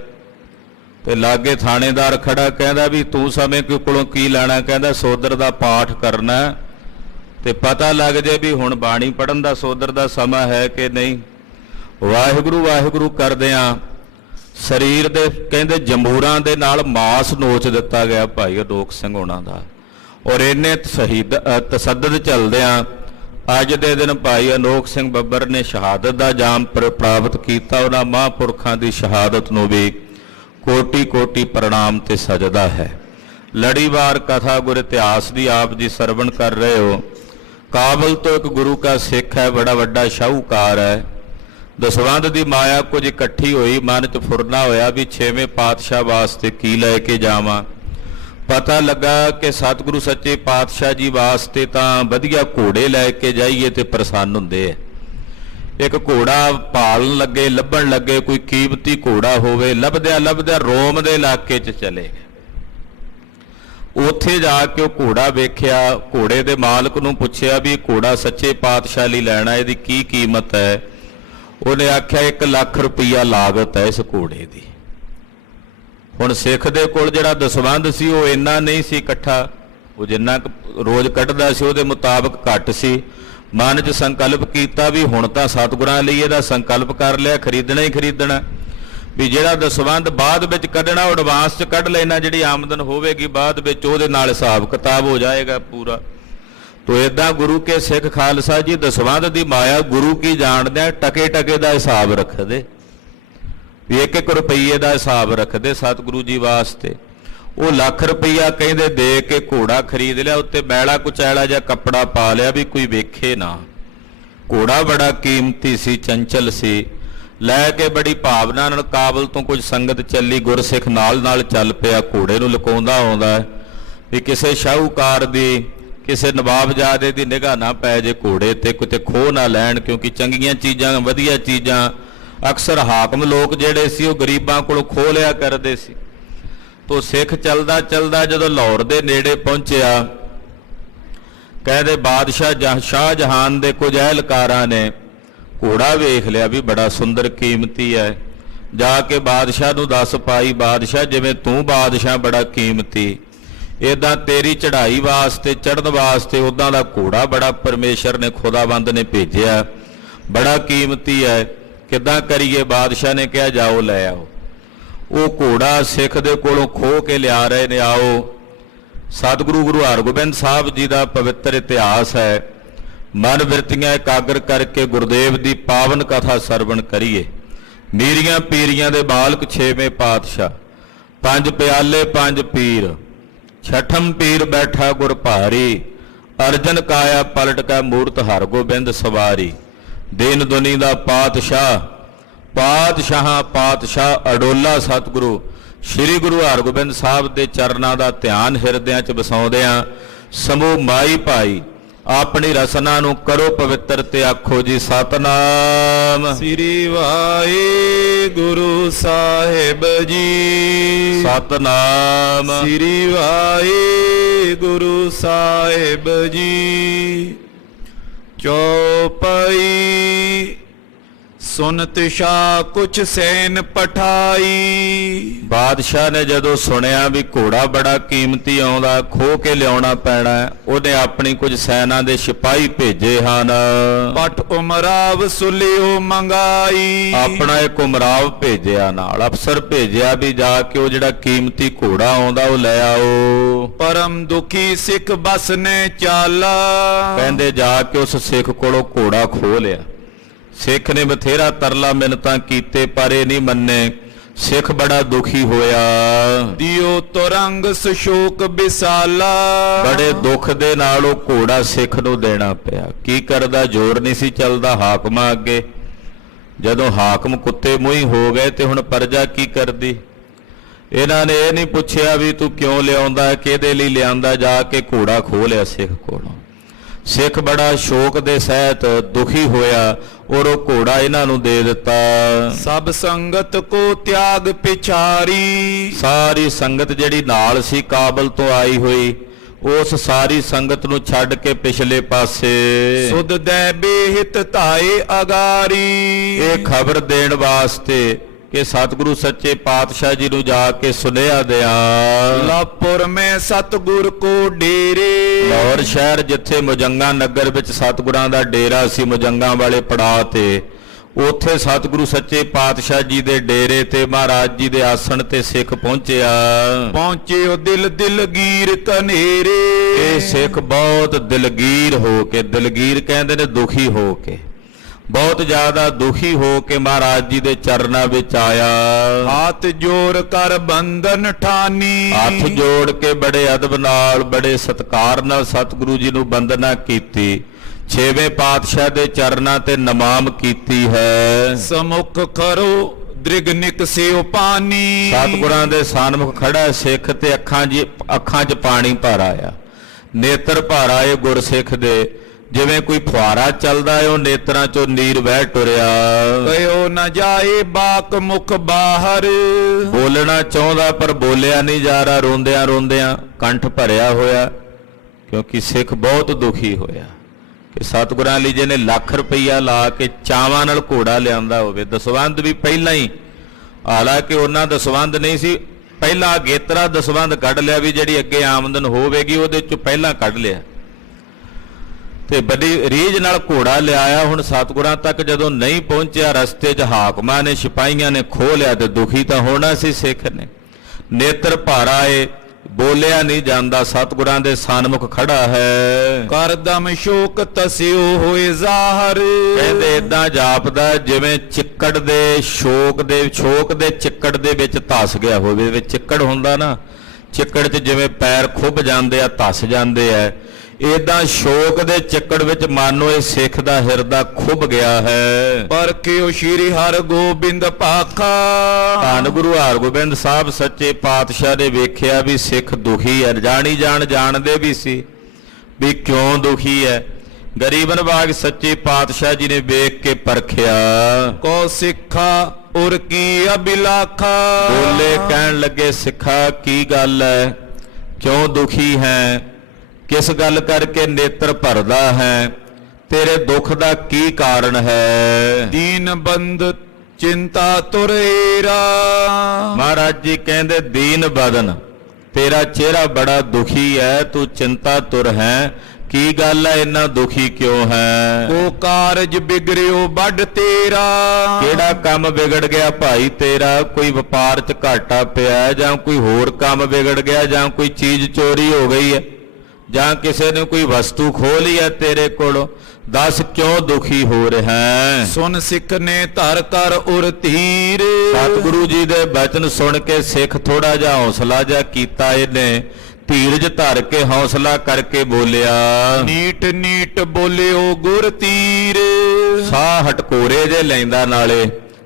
ਤੇ ਲਾਗੇ ਥਾਣੇਦਾਰ ਖੜਾ, ਕਹਿੰਦਾ ਵੀ ਤੂੰ ਸਮੇਂ ਕੋਲੋਂ ਕੀ ਲੈਣਾ, ਕਹਿੰਦਾ ਸੋਦਰ ਦਾ ਪਾਠ ਕਰਨਾ ਤੇ ਪਤਾ ਲੱਗ ਜੇ ਵੀ ਹੁਣ ਬਾਣੀ ਪੜਨ ਦਾ ਸੋਦਰ ਦਾ ਸਮਾਂ ਹੈ ਕਿ ਨਹੀਂ। ਵਾਹਿਗੁਰੂ ਵਾਹਿਗੁਰੂ ਕਰਦਿਆਂ ਸਰੀਰ ਦੇ ਕਹਿੰਦੇ ਜੰਬੂਰਾਂ ਦੇ ਨਾਲ ਮਾਸ ਨੋਚ ਦਿੱਤਾ ਗਿਆ ਭਾਈ ਅਨੋਖ ਸਿੰਘ ਹੋਣਾ ਦਾ। ਔਰ ਇਹਨੇ ਤਸੱਦਦ ਚੱਲਦਿਆਂ ਅੱਜ ਦੇ ਦਿਨ ਭਾਈ ਅਨੋਖ ਸਿੰਘ ਬੱਬਰ ਨੇ ਸ਼ਹਾਦਤ ਦਾ ਜਾਮ ਪ੍ਰਾਪਤ ਕੀਤਾ। ਉਹਨਾਂ ਮਹਾਂਪੁਰਖਾਂ ਦੀ ਸ਼ਹਾਦਤ ਨੂੰ ਵੀ ਕੋਟੀ ਕੋਟੀ ਪ੍ਰਣਾਮ ਤੇ ਸਜਦਾ ਹੈ। ਲੜੀਵਾਰ ਕਥਾ ਗੁਰ ਇਤਿਹਾਸ ਦੀ ਆਪ ਜੀ ਸਰਵਣ ਕਰ ਰਹੇ ਹੋ। ਕਾਬਲ ਤੋਂ ਇੱਕ ਗੁਰੂ ਕਾ ਸਿੱਖ ਹੈ, ਬੜਾ ਵੱਡਾ ਸ਼ਾਹੂਕਾਰ ਹੈ। ਦਸਵੰਧ ਦੀ ਮਾਇਆ ਕੁਝ ਇਕੱਠੀ ਹੋਈ, ਮਨ 'ਚ ਫੁਰਨਾ ਹੋਇਆ ਵੀ 6ਵੇਂ ਪਾਤਸ਼ਾਹ ਵਾਸਤੇ ਕੀ ਲੈ ਕੇ ਜਾਵਾਂ। ਪਤਾ ਲੱਗਾ ਕਿ ਸਤਿਗੁਰੂ ਸੱਚੇ ਪਾਤਸ਼ਾਹ ਜੀ ਵਾਸਤੇ ਤਾਂ ਵਧੀਆ ਘੋੜੇ ਲੈ ਕੇ ਜਾਈਏ ਤੇ ਪ੍ਰਸੰਨ ਹੁੰਦੇ ਆ। ਇੱਕ ਘੋੜਾ ਭਾਲਣ ਲੱਗੇ, ਲੱਭਣ ਲੱਗੇ, ਕੋਈ ਕੀਮਤੀ ਘੋੜਾ ਹੋਵੇ। ਲੱਭਦਿਆਂ ਲੱਭਦਿਆਂ ਰੋਮ ਦੇ ਇਲਾਕੇ 'ਚ ਚਲੇ ਗਏ। ਉੱਥੇ ਜਾ ਕੇ ਉਹ ਘੋੜਾ ਵੇਖਿਆ, ਘੋੜੇ ਦੇ ਮਾਲਕ ਨੂੰ ਪੁੱਛਿਆ ਵੀ ਘੋੜਾ ਸੱਚੇ ਪਾਤਸ਼ਾਹ ਲਈ ਲੈਣਾ, ਇਹਦੀ ਕੀ ਕੀਮਤ ਹੈ। ਉਹਨੇ ਆਖਿਆ 1 ਲੱਖ ਰੁਪਈਆ ਲਾਗਤ ਹੈ ਇਸ ਘੋੜੇ ਦੀ। ਹੁਣ ਸਿੱਖ ਦੇ ਕੋਲ ਜਿਹੜਾ ਦਸਵੰਧ ਸੀ ਉਹ ਇੰਨਾ ਨਹੀਂ ਸੀ ਇਕੱਠਾ, ਉਹ ਜਿੰਨਾ ਰੋਜ਼ ਕੱਢਦਾ ਸੀ ਉਹਦੇ ਮੁਤਾਬਕ ਘੱਟ ਸੀ। ਮਨ 'ਚ ਸੰਕਲਪ ਕੀਤਾ ਵੀ ਹੁਣ ਤਾਂ ਸਤਿਗੁਰਾਂ ਲਈ ਇਹਦਾ ਸੰਕਲਪ ਕਰ ਲਿਆ, ਖਰੀਦਣਾ ਹੀ ਖਰੀਦਣਾ। ਵੀ ਜਿਹੜਾ ਦਸਵੰਧ ਬਾਅਦ ਵਿੱਚ ਕੱਢਣਾ ਉਹ ਐਡਵਾਂਸ 'ਚ ਕੱਢ ਲੈਣਾ, ਜਿਹੜੀ ਆਮਦਨ ਹੋਵੇਗੀ ਬਾਅਦ ਵਿੱਚ ਉਹਦੇ ਨਾਲ ਹਿਸਾਬ ਕਿਤਾਬ ਹੋ ਜਾਏਗਾ ਪੂਰਾ। ਤੋ ਇਦਾਂ ਗੁਰੂ ਕੇ ਸਿੱਖ ਖਾਲਸਾ ਜੀ ਦਸਵੰਧ ਦੀ ਮਾਇਆ ਗੁਰੂ ਕੀ ਜਾਣਦੇ ਆ, ਟਕੇ ਟਕੇ ਦਾ ਹਿਸਾਬ ਰੱਖਦੇ, ਵੀ 1-1 ਰੁਪਈਏ ਦਾ ਹਿਸਾਬ ਰੱਖਦੇ ਸਤਿਗੁਰੂ ਜੀ ਵਾਸਤੇ। ਉਹ ਲੱਖ ਰੁਪਈਆ ਕਹਿੰਦੇ ਦੇ ਕੇ ਘੋੜਾ ਖਰੀਦ ਲਿਆ, ਉੱਤੇ ਮੈਲਾ ਕੁਚੈਲਾ ਜਿਹਾ ਕੱਪੜਾ ਪਾ ਲਿਆ ਵੀ ਕੋਈ ਵੇਖੇ ਨਾ। ਘੋੜਾ ਬੜਾ ਕੀਮਤੀ ਸੀ, ਚੰਚਲ ਸੀ। ਲੈ ਕੇ ਬੜੀ ਭਾਵਨਾ ਨਾਲ ਕਾਬਲ ਤੋਂ ਕੁਝ ਸੰਗਤ ਚੱਲੀ, ਗੁਰਸਿੱਖ ਨਾਲ ਨਾਲ ਚੱਲ ਪਿਆ। ਘੋੜੇ ਨੂੰ ਲੁਕਾਉਂਦਾ ਆਉਂਦਾ ਵੀ ਕਿਸੇ ਸ਼ਾਹੂਕਾਰ ਦੀ, ਕਿਸੇ ਨਵਾਬਜ਼ਾਦੇ ਦੀ ਨਿਗਾਹ ਨਾ ਪੈ ਜੇ ਘੋੜੇ ਤੇ, ਕਿਤੇ ਖੋਹ ਨਾ ਲੈਣ, ਕਿਉਂਕਿ ਚੰਗੀਆਂ ਚੀਜ਼ਾਂ, ਵਧੀਆ ਚੀਜ਼ਾਂ ਅਕਸਰ ਹਾਕਮ ਲੋਕ ਜਿਹੜੇ ਸੀ ਉਹ ਗਰੀਬਾਂ ਕੋਲੋਂ ਖੋਹ ਲਿਆ ਕਰਦੇ ਸੀ। ਤੋ ਸਿੱਖ ਚੱਲਦਾ ਚੱਲਦਾ ਜਦੋਂ ਲਾਹੌਰ ਦੇ ਨੇੜੇ ਪਹੁੰਚਿਆ, ਕਹਿੰਦੇ ਬਾਦਸ਼ਾਹ ਸ਼ਾਹ ਜਹਾਨ ਦੇ ਕੁਝ ਅਹਿਲਕਾਰਾਂ ਨੇ ਘੋੜਾ ਵੇਖ ਲਿਆ ਵੀ ਬੜਾ ਸੁੰਦਰ ਕੀਮਤੀ ਹੈ। ਜਾ ਕੇ ਬਾਦਸ਼ਾਹ ਨੂੰ ਦੱਸ ਪਾਈ, ਬਾਦਸ਼ਾਹ ਜਿਵੇਂ ਤੂੰ ਬਾਦਸ਼ਾਹ ਬੜਾ ਕੀਮਤੀ, ਇਦਾਂ ਤੇਰੀ ਚੜ੍ਹਾਈ ਵਾਸਤੇ, ਚੜ੍ਹਨ ਵਾਸਤੇ ਉੱਦਾਂ ਦਾ ਘੋੜਾ ਬੜਾ ਪਰਮੇਸ਼ਰ ਨੇ, ਖੁਦਾਵੰਦ ਨੇ ਭੇਜਿਆ, ਬੜਾ ਕੀਮਤੀ ਹੈ, ਕਿੱਦਾਂ ਕਰੀਏ। ਬਾਦਸ਼ਾਹ ਨੇ ਕਿਹਾ ਜਾਓ ਲੈ ਆਓ। ਉਹ ਘੋੜਾ ਸਿੱਖ ਦੇ ਕੋਲੋਂ ਖੋਹ ਕੇ ਲਿਆ ਰਹੇ ਨੇ। ਆਓ ਸਤਿਗੁਰੂ ਗੁਰੂ ਹਰਗੋਬਿੰਦ ਸਾਹਿਬ ਜੀ ਦਾ ਪਵਿੱਤਰ ਇਤਿਹਾਸ ਹੈ, ਮਨ ਬਿਰਤੀਆਂ ਇਕਾਗਰ ਕਰਕੇ ਗੁਰਦੇਵ ਦੀ ਪਾਵਨ ਕਥਾ ਸਰਵਣ ਕਰੀਏ। ਮੀਰੀਆਂ ਪੀਰੀਆਂ ਦੇ ਬਾਲਕ 6ਵੇਂ ਪਾਤਸ਼ਾਹ, 5 ਪਿਆਲੇ 5 ਪੀਰ, 6ਠਮ ਪੀਰ ਬੈਠਾ ਗੁਰ ਭਾਰੀ, ਅਰਜਨ ਕਾਇਆ ਪਲਟ ਕਾ ਮੂਰਤ ਹਰਗੋਬਿੰਦ ਸਵਾਰੀ। ਦੀਨ ਦੁਨੀ ਦਾ ਪਾਤਸ਼ਾਹ, ਪਾਤਸ਼ਾਹਾਂ ਪਾਤਸ਼ਾਹ ਅਡੋਲਾ ਸਤਿਗੁਰੂ ਸ੍ਰੀ ਗੁਰੂ ਹਰਗੋਬਿੰਦ ਸਾਹਿਬ ਦੇ ਚਰਨਾਂ ਦਾ ਧਿਆਨ ਹਿਰਦਿਆਂ 'ਚ ਵਸਾਉਂਦਿਆਂ ਸਮੂਹ ਮਾਈ ਭਾਈ ਆਪਣੀ ਰਸਨਾ ਨੂੰ ਕਰੋ ਪਵਿੱਤਰ ਤੇ ਆਖੋ ਜੀ ਸਤਨਾਮ ਸ੍ਰੀ ਵਾਹਿਗੁਰੂ ਸਾਹਿਬ ਜੀ। ਸਤਨਾਮ ਸ੍ਰੀ ਵਾਹਿਗੁਰੂ ਸਾਹਿਬ ਜੀ। ਚੌਪਈ ਸੁਨਤ ਸ਼ਾ ਕੁਛ ਸੈਨ ਪਠਾਈ। ਬਾਦਸ਼ਾਹ ਨੇ ਜਦੋਂ ਸੁਣਿਆ ਵੀ ਘੋੜਾ ਬੜਾ ਕੀਮਤੀ ਆਉਂਦਾ, ਖੋ ਕੇ ਲਿਆਉਣਾ ਪੈਣਾ, ਉਹਨੇ ਆਪਣੀ ਕੁਝ ਸੈਨਾ ਦੇ ਸਿਪਾਹੀ ਭੇਜੇ ਹਨ। ਪਟ ਉਮਰਾਵ ਸੁਲਿਓ ਮੰਗਾਈ। ਆਪਣਾ ਇੱਕ ਉਮਰਾਵ ਭੇਜਿਆ, ਨਾਲ ਅਫਸਰ ਭੇਜਿਆ ਵੀ ਜਾ ਕੇ ਉਹ ਜਿਹੜਾ ਕੀਮਤੀ ਘੋੜਾ ਆਉਂਦਾ ਉਹ ਲੈ ਆਓ। ਪਰਮ ਦੁਖੀ ਸਿੱਖ ਬਸ ਨੇ ਚਾਲਾ। ਕਹਿੰਦੇ ਜਾ ਕੇ ਉਸ ਸਿੱਖ ਕੋਲੋਂ ਘੋੜਾ ਖੋਹ ਲਿਆ। ਸਿੱਖ ਨੇ ਬਥੇਰਾ ਤਰਲਾ ਮਿੰਨਤਾਂ ਕੀਤੇ ਪਰ ਇਹ ਨਹੀਂ ਮੰਨੇ। ਸਿੱਖ ਬੜਾ ਦੁਖੀ ਹੋਇਆ। ਦਿਓ ਤੁਰੰਗ ਸਸ਼ੋਕ ਬਿਸਾਲਾ। ਬੜੇ ਦੁੱਖ ਦੇ ਨਾਲ ਉਹ ਘੋੜਾ ਸਿੱਖ ਨੂੰ ਦੇਣਾ ਪਿਆ। ਕੀ ਕਰਦਾ, ਜ਼ੋਰ ਨਹੀਂ ਸੀ ਚੱਲਦਾ ਹਾਕਮਾਂ ਅੱਗੇ। ਜਦੋਂ ਹਾਕਮ ਕੁੱਤੇ ਮੂੰਹੀ ਹੋ ਗਏ ਤੇ ਹੁਣ ਪ੍ਰਜਾ ਕੀ ਕਰਦੀ। ਇਹਨਾਂ ਨੇ ਇਹ ਨਹੀਂ ਪੁੱਛਿਆ ਵੀ ਤੂੰ ਕਿਉਂ ਲਿਆਉਂਦਾ, ਕਿਹਦੇ ਲਈ ਲਿਆਂਦਾ, ਜਾ ਕੇ ਘੋੜਾ ਖੋਹ ਲਿਆ ਸਿੱਖ ਕੋਲੋਂ। ਸਿੱਖ ਬੜਾ ਸ਼ੋਕ ਦੇ ਸਹਿਤ ਦੁਖੀ ਹੋਇਆ ਔਰ ਉਹ ਘੋੜਾ ਇਹਨਾਂ ਨੂੰ ਦੇ ਦਿੱਤਾ। ਸਭ ਸੰਗਤ ਕੋ ਤਿਆਗ ਪਿਛਾਰੀ। ਸਾਰੀ ਸੰਗਤ ਜਿਹੜੀ ਨਾਲ ਸੀ ਕਾਬਲ ਤੋਂ ਆਈ ਹੋਈ, ਉਸ ਸਾਰੀ ਸੰਗਤ ਨੂੰ ਛੱਡ ਕੇ ਪਿਛਲੇ ਪਾਸੇ। ਸੁਧ ਦੈ ਬੇਹਿਤ ਧਾਏ ਅਗਾਰੀ। ਇਹ ਖਬਰ ਦੇਣ ਵਾਸਤੇ ਕਿ ਸਤਿਗੁਰੂ ਸੱਚੇ ਪਾਤਸ਼ਾਹ ਜੀ ਨੂੰ ਜਾ ਕੇ ਸੁਨੇਹਾ ਦਿਆਂ। ਲਾਪੁਰ ਮੈਂ ਸਤਿਗੁਰ ਕੋ ਡੇਰੇ। ਲਾਹੌਰ ਸ਼ਹਿਰ ਜਿੱਥੇ ਮੁਜੰਗਾ ਨਗਰ ਵਿੱਚ ਸਤਿਗੁਰਾਂ ਦਾ ਡੇਰਾ ਸੀ, ਮੁਜੰਗਾ ਵਾਲੇ ਪੜਾਅ ਤੇ, ਉੱਥੇ ਸਤਿਗੁਰੂ ਸੱਚੇ ਪਾਤਸ਼ਾਹ ਜੀ ਦੇ ਡੇਰੇ ਤੇ ਮਹਾਰਾਜ ਜੀ ਦੇ ਆਸਣ ਤੇ ਸਿੱਖ ਪਹੁੰਚਿਆ। ਪਹੁੰਚਿਓ ਦਿਲ ਦਿਲਗੀਰ ਕਨੇਰੇ। ਇਹ ਸਿੱਖ ਬਹੁਤ ਦਿਲਗੀਰ ਹੋ ਕੇ, ਦਿਲਗੀਰ ਕਹਿੰਦੇ ਨੇ ਦੁਖੀ ਹੋ ਕੇ, ਬਹੁਤ ਜ਼ਿਆਦਾ ਦੁਖੀ ਹੋ ਕੇ ਮਹਾਰਾਜ ਜੀ ਦੇ ਚਰਨਾਂ ਵਿੱਚ ਆਇਆ। ਹੱਥ ਜੋੜ ਕਰ ਬੰਧਨ ਠਾਨੀ। ਹੱਥ ਜੋੜ ਕੇ ਬੜੇ ਅਦਬ ਨਾਲ, ਬੜੇ ਸਤਿਕਾਰ ਨਾਲ ਸਤਿਗੁਰੂ ਜੀ ਨੂੰ ਬੰਦਨਾ ਕੀਤੀ। ਛੇਵੇਂ ਪਾਤਸ਼ਾਹ ਦੇ ਚਰਨਾਂ ਤੇ ਨਮਾਮ ਕੀਤੀ ਹੈ। ਸਮੁਖ ਖਰੋ ਦ੍ਰਿਗ ਨਿਕਸਿਓ ਪਾਨੀ। ਸਤਿਗੁਰਾਂ ਦੇ ਸਾਨਮੁਖ ਖੜਾ ਸਿੱਖ ਤੇ ਅੱਖਾਂ 'ਚ ਪਾਣੀ ਭਰ ਆਇਆ, ਨੇਤਰ ਭਰ ਆਏ ਗੁਰਸਿੱਖ ਦੇ। ਜਿਵੇਂ ਕੋਈ ਫੁਹਾਰਾ ਚੱਲਦਾ ਹੈ, ਉਹ ਨੇਤਰਾਂ 'ਚੋਂ ਨੀਰ ਵਹਿ ਟੁਰਿਆ। ਕਹਿਓ ਨਾ ਜਾਏ ਬਾਕ ਮੁਖ ਬਾਹਰ। ਬੋਲਣਾ ਚਾਹੁੰਦਾ ਪਰ ਬੋਲਿਆ ਨਹੀਂ ਜਾ ਰਿਹਾ, ਰੋਂਦਿਆਂ ਰੋਂਦਿਆਂ ਕੰਠ ਭਰਿਆ ਹੋਇਆ, ਕਿਉਂਕਿ ਸਿੱਖ ਬਹੁਤ ਦੁਖੀ ਹੋਇਆ ਕਿ ਸਤਿਗੁਰਾਂ ਲਈ ਜਿਹਨੇ ਲੱਖ ਰੁਪਈਆ ਲਾ ਕੇ ਚਾਵਾਂ ਨਾਲ ਘੋੜਾ ਲਿਆਂਦਾ ਹੋਵੇ। ਦਸਵੰਧ ਵੀ ਪਹਿਲਾਂ ਹੀ, ਹਾਲਾਂਕਿ ਉਹਨਾਂ ਦਸਵੰਧ ਨਹੀਂ ਸੀ, ਪਹਿਲਾਂ ਅਗੇਤਰਾ ਦਸਵੰਧ ਕੱਢ ਲਿਆ ਵੀ ਜਿਹੜੀ ਅੱਗੇ ਆਮਦਨ ਹੋਵੇਗੀ ਉਹਦੇ 'ਚੋਂ ਪਹਿਲਾਂ ਕੱਢ ਲਿਆ ਤੇ ਬੜੀ ਰੀਝ ਨਾਲ ਘੋੜਾ ਲਿਆਇਆ। ਹੁਣ ਸਤਿਗੁਰਾਂ ਤੱਕ ਜਦੋਂ ਨਹੀਂ ਪਹੁੰਚਿਆ, ਰਸਤੇ 'ਚ ਹਾਕਮਾਂ ਨੇ, ਸਿਪਾਹੀਆਂ ਨੇ ਖੋਹ ਲਿਆ ਤੇ ਦੁਖੀ ਤਾਂ ਹੋਣਾ ਸੀ ਸਿੱਖ ਨੇ। ਨੇਤਰ ਭਰ ਆਏ, ਬੋਲਿਆ ਨਹੀਂ ਜਾਂਦਾ, ਸਤਿਗੁਰਾਂ ਦੇ ਸਾਨਮੁਖ ਖੜਾ ਹੈ। ਕਰਦਮ ਸ਼ੋਕ ਤਸਿਓ ਹੋਏ ਜ਼ਾਹਰ। ਕਹਿੰਦੇ ਏਦਾਂ ਜਾਪਦਾ ਜਿਵੇਂ ਚਿੱਕੜ ਦੇ ਸ਼ੋਕ ਦੇ ਚਿੱਕੜ ਦੇ ਵਿੱਚ ਧਸ ਗਿਆ ਹੋਵੇ। ਵਿੱਚ ਚਿੱਕੜ ਹੁੰਦਾ ਨਾ, ਚਿੱਕੜ 'ਚ ਜਿਵੇਂ ਪੈਰ ਖੁੱਭ ਜਾਂਦੇ ਆ, ਧਸ ਜਾਂਦੇ ਆ, ਏਦਾਂ ਸ਼ੋਕ ਦੇ ਚੱਕੜ ਵਿੱਚ ਮਾਨੋ ਇਹ ਸਿੱਖ ਦਾ ਹਿਰਦਾ ਖੁੱਭ ਗਿਆ ਹੈ। ਪਰਖਿਓ ਸ਼੍ਰੀ ਹਰਗੋਬਿੰਦ ਪਾਖਾ। ਧੰਨ ਗੁਰੂ ਹਰਗੋਬਿੰਦ ਸਾਹਿਬ ਸੱਚੇ ਪਾਤਸ਼ਾਹ ਨੇ ਵੇਖਿਆ ਵੀ ਸਿੱਖ ਦੁਖੀ ਹੈ। ਜਾਣਦੇ ਵੀ ਸੀ ਵੀ ਕਿਉਂ ਦੁਖੀ ਹੈ। ਗਰੀਬ ਨਵਾਜ ਸੱਚੇ ਪਾਤਸ਼ਾਹ ਜੀ ਨੇ ਵੇਖ ਕੇ ਪਰਖਿਆ। ਕੋ ਸਿੱਖਾ ਉਰ ਕੀ ਅਬਿਲਾਖਾ। ਬੋਲੇ, ਕਹਿਣ ਲੱਗੇ ਸਿੱਖਾ ਕੀ ਗੱਲ ਹੈ, ਕਿਉਂ ਦੁਖੀ ਹੈ, ਕਿਸ ਗੱਲ ਕਰਕੇ ਨੇਤਰ ਭਰਦਾ ਹੈ, ਤੇਰੇ ਦੁੱਖ ਦਾ ਕੀ ਕਾਰਨ ਹੈ। ਦੀਨ ਬੰਦ ਚਿੰਤਾ ਤੁਰੇਰਾ। ਮਹਾਰਾਜ ਜੀ ਕਹਿੰਦੇ ਦੀਨ ਬਦਨ, ਤੇਰਾ ਚਿਹਰਾ ਬੜਾ ਦੁਖੀ ਹੈ, ਤੂੰ ਚਿੰਤਾ ਤੁਰ ਹੈ, ਕੀ ਗੱਲ ਹੈ, ਇੰਨਾ ਦੁਖੀ ਕਿਉਂ ਹੈ। ਕੋ ਕਾਰਜ ਬਿਗੜਿਓ ਵੱਡ ਤੇਰਾ। ਕਿਹੜਾ ਕੰਮ ਵਿਗੜ ਗਿਆ ਭਾਈ ਤੇਰਾ, ਕੋਈ ਵਪਾਰ 'ਚ ਘਾਟਾ ਪਿਆ, ਜਾਂ ਕੋਈ ਹੋਰ ਕੰਮ ਵਿਗੜ ਗਿਆ, ਜਾਂ ਕੋਈ ਚੀਜ਼ ਚੋਰੀ ਹੋ ਗਈ ਹੈ, ਜਾਂ ਕਿਸੇ ਨੇ ਕੋਈ ਵਸਤੂ ਖੋਹ ਲਈ ਹੈ ਤੇਰੇ ਕੋਲੋਂ, ਦੱਸ ਕਿਉਂ ਦੁਖੀ ਹੋ ਰਿਹਾ ਹੈ। ਸੁਨ ਸਿੱਖ ਨੇ ਧਰ ਕਰ ਉਰ ਧੀਰ। ਸਤਿਗੁਰੂ ਜੀ ਦੇ ਬਚਨ ਸੁਣ ਕੇ ਸਿੱਖ ਥੋੜਾ ਜਿਹਾ ਹੌਸਲਾ ਜਿਹਾ ਕੀਤਾ, ਇਹਨੇ ਧੀਰਜ ਧਰ ਕੇ ਹੌਸਲਾ ਕਰਕੇ ਬੋਲਿਆ। ਨੀਟ ਨੀਟ ਬੋਲਿਓ ਗੁਰ ਤੀਰ। ਸਾਹ ਹਟਕੋਰੇ ਜੇ ਲੈਂਦਾ ਨਾਲੇ,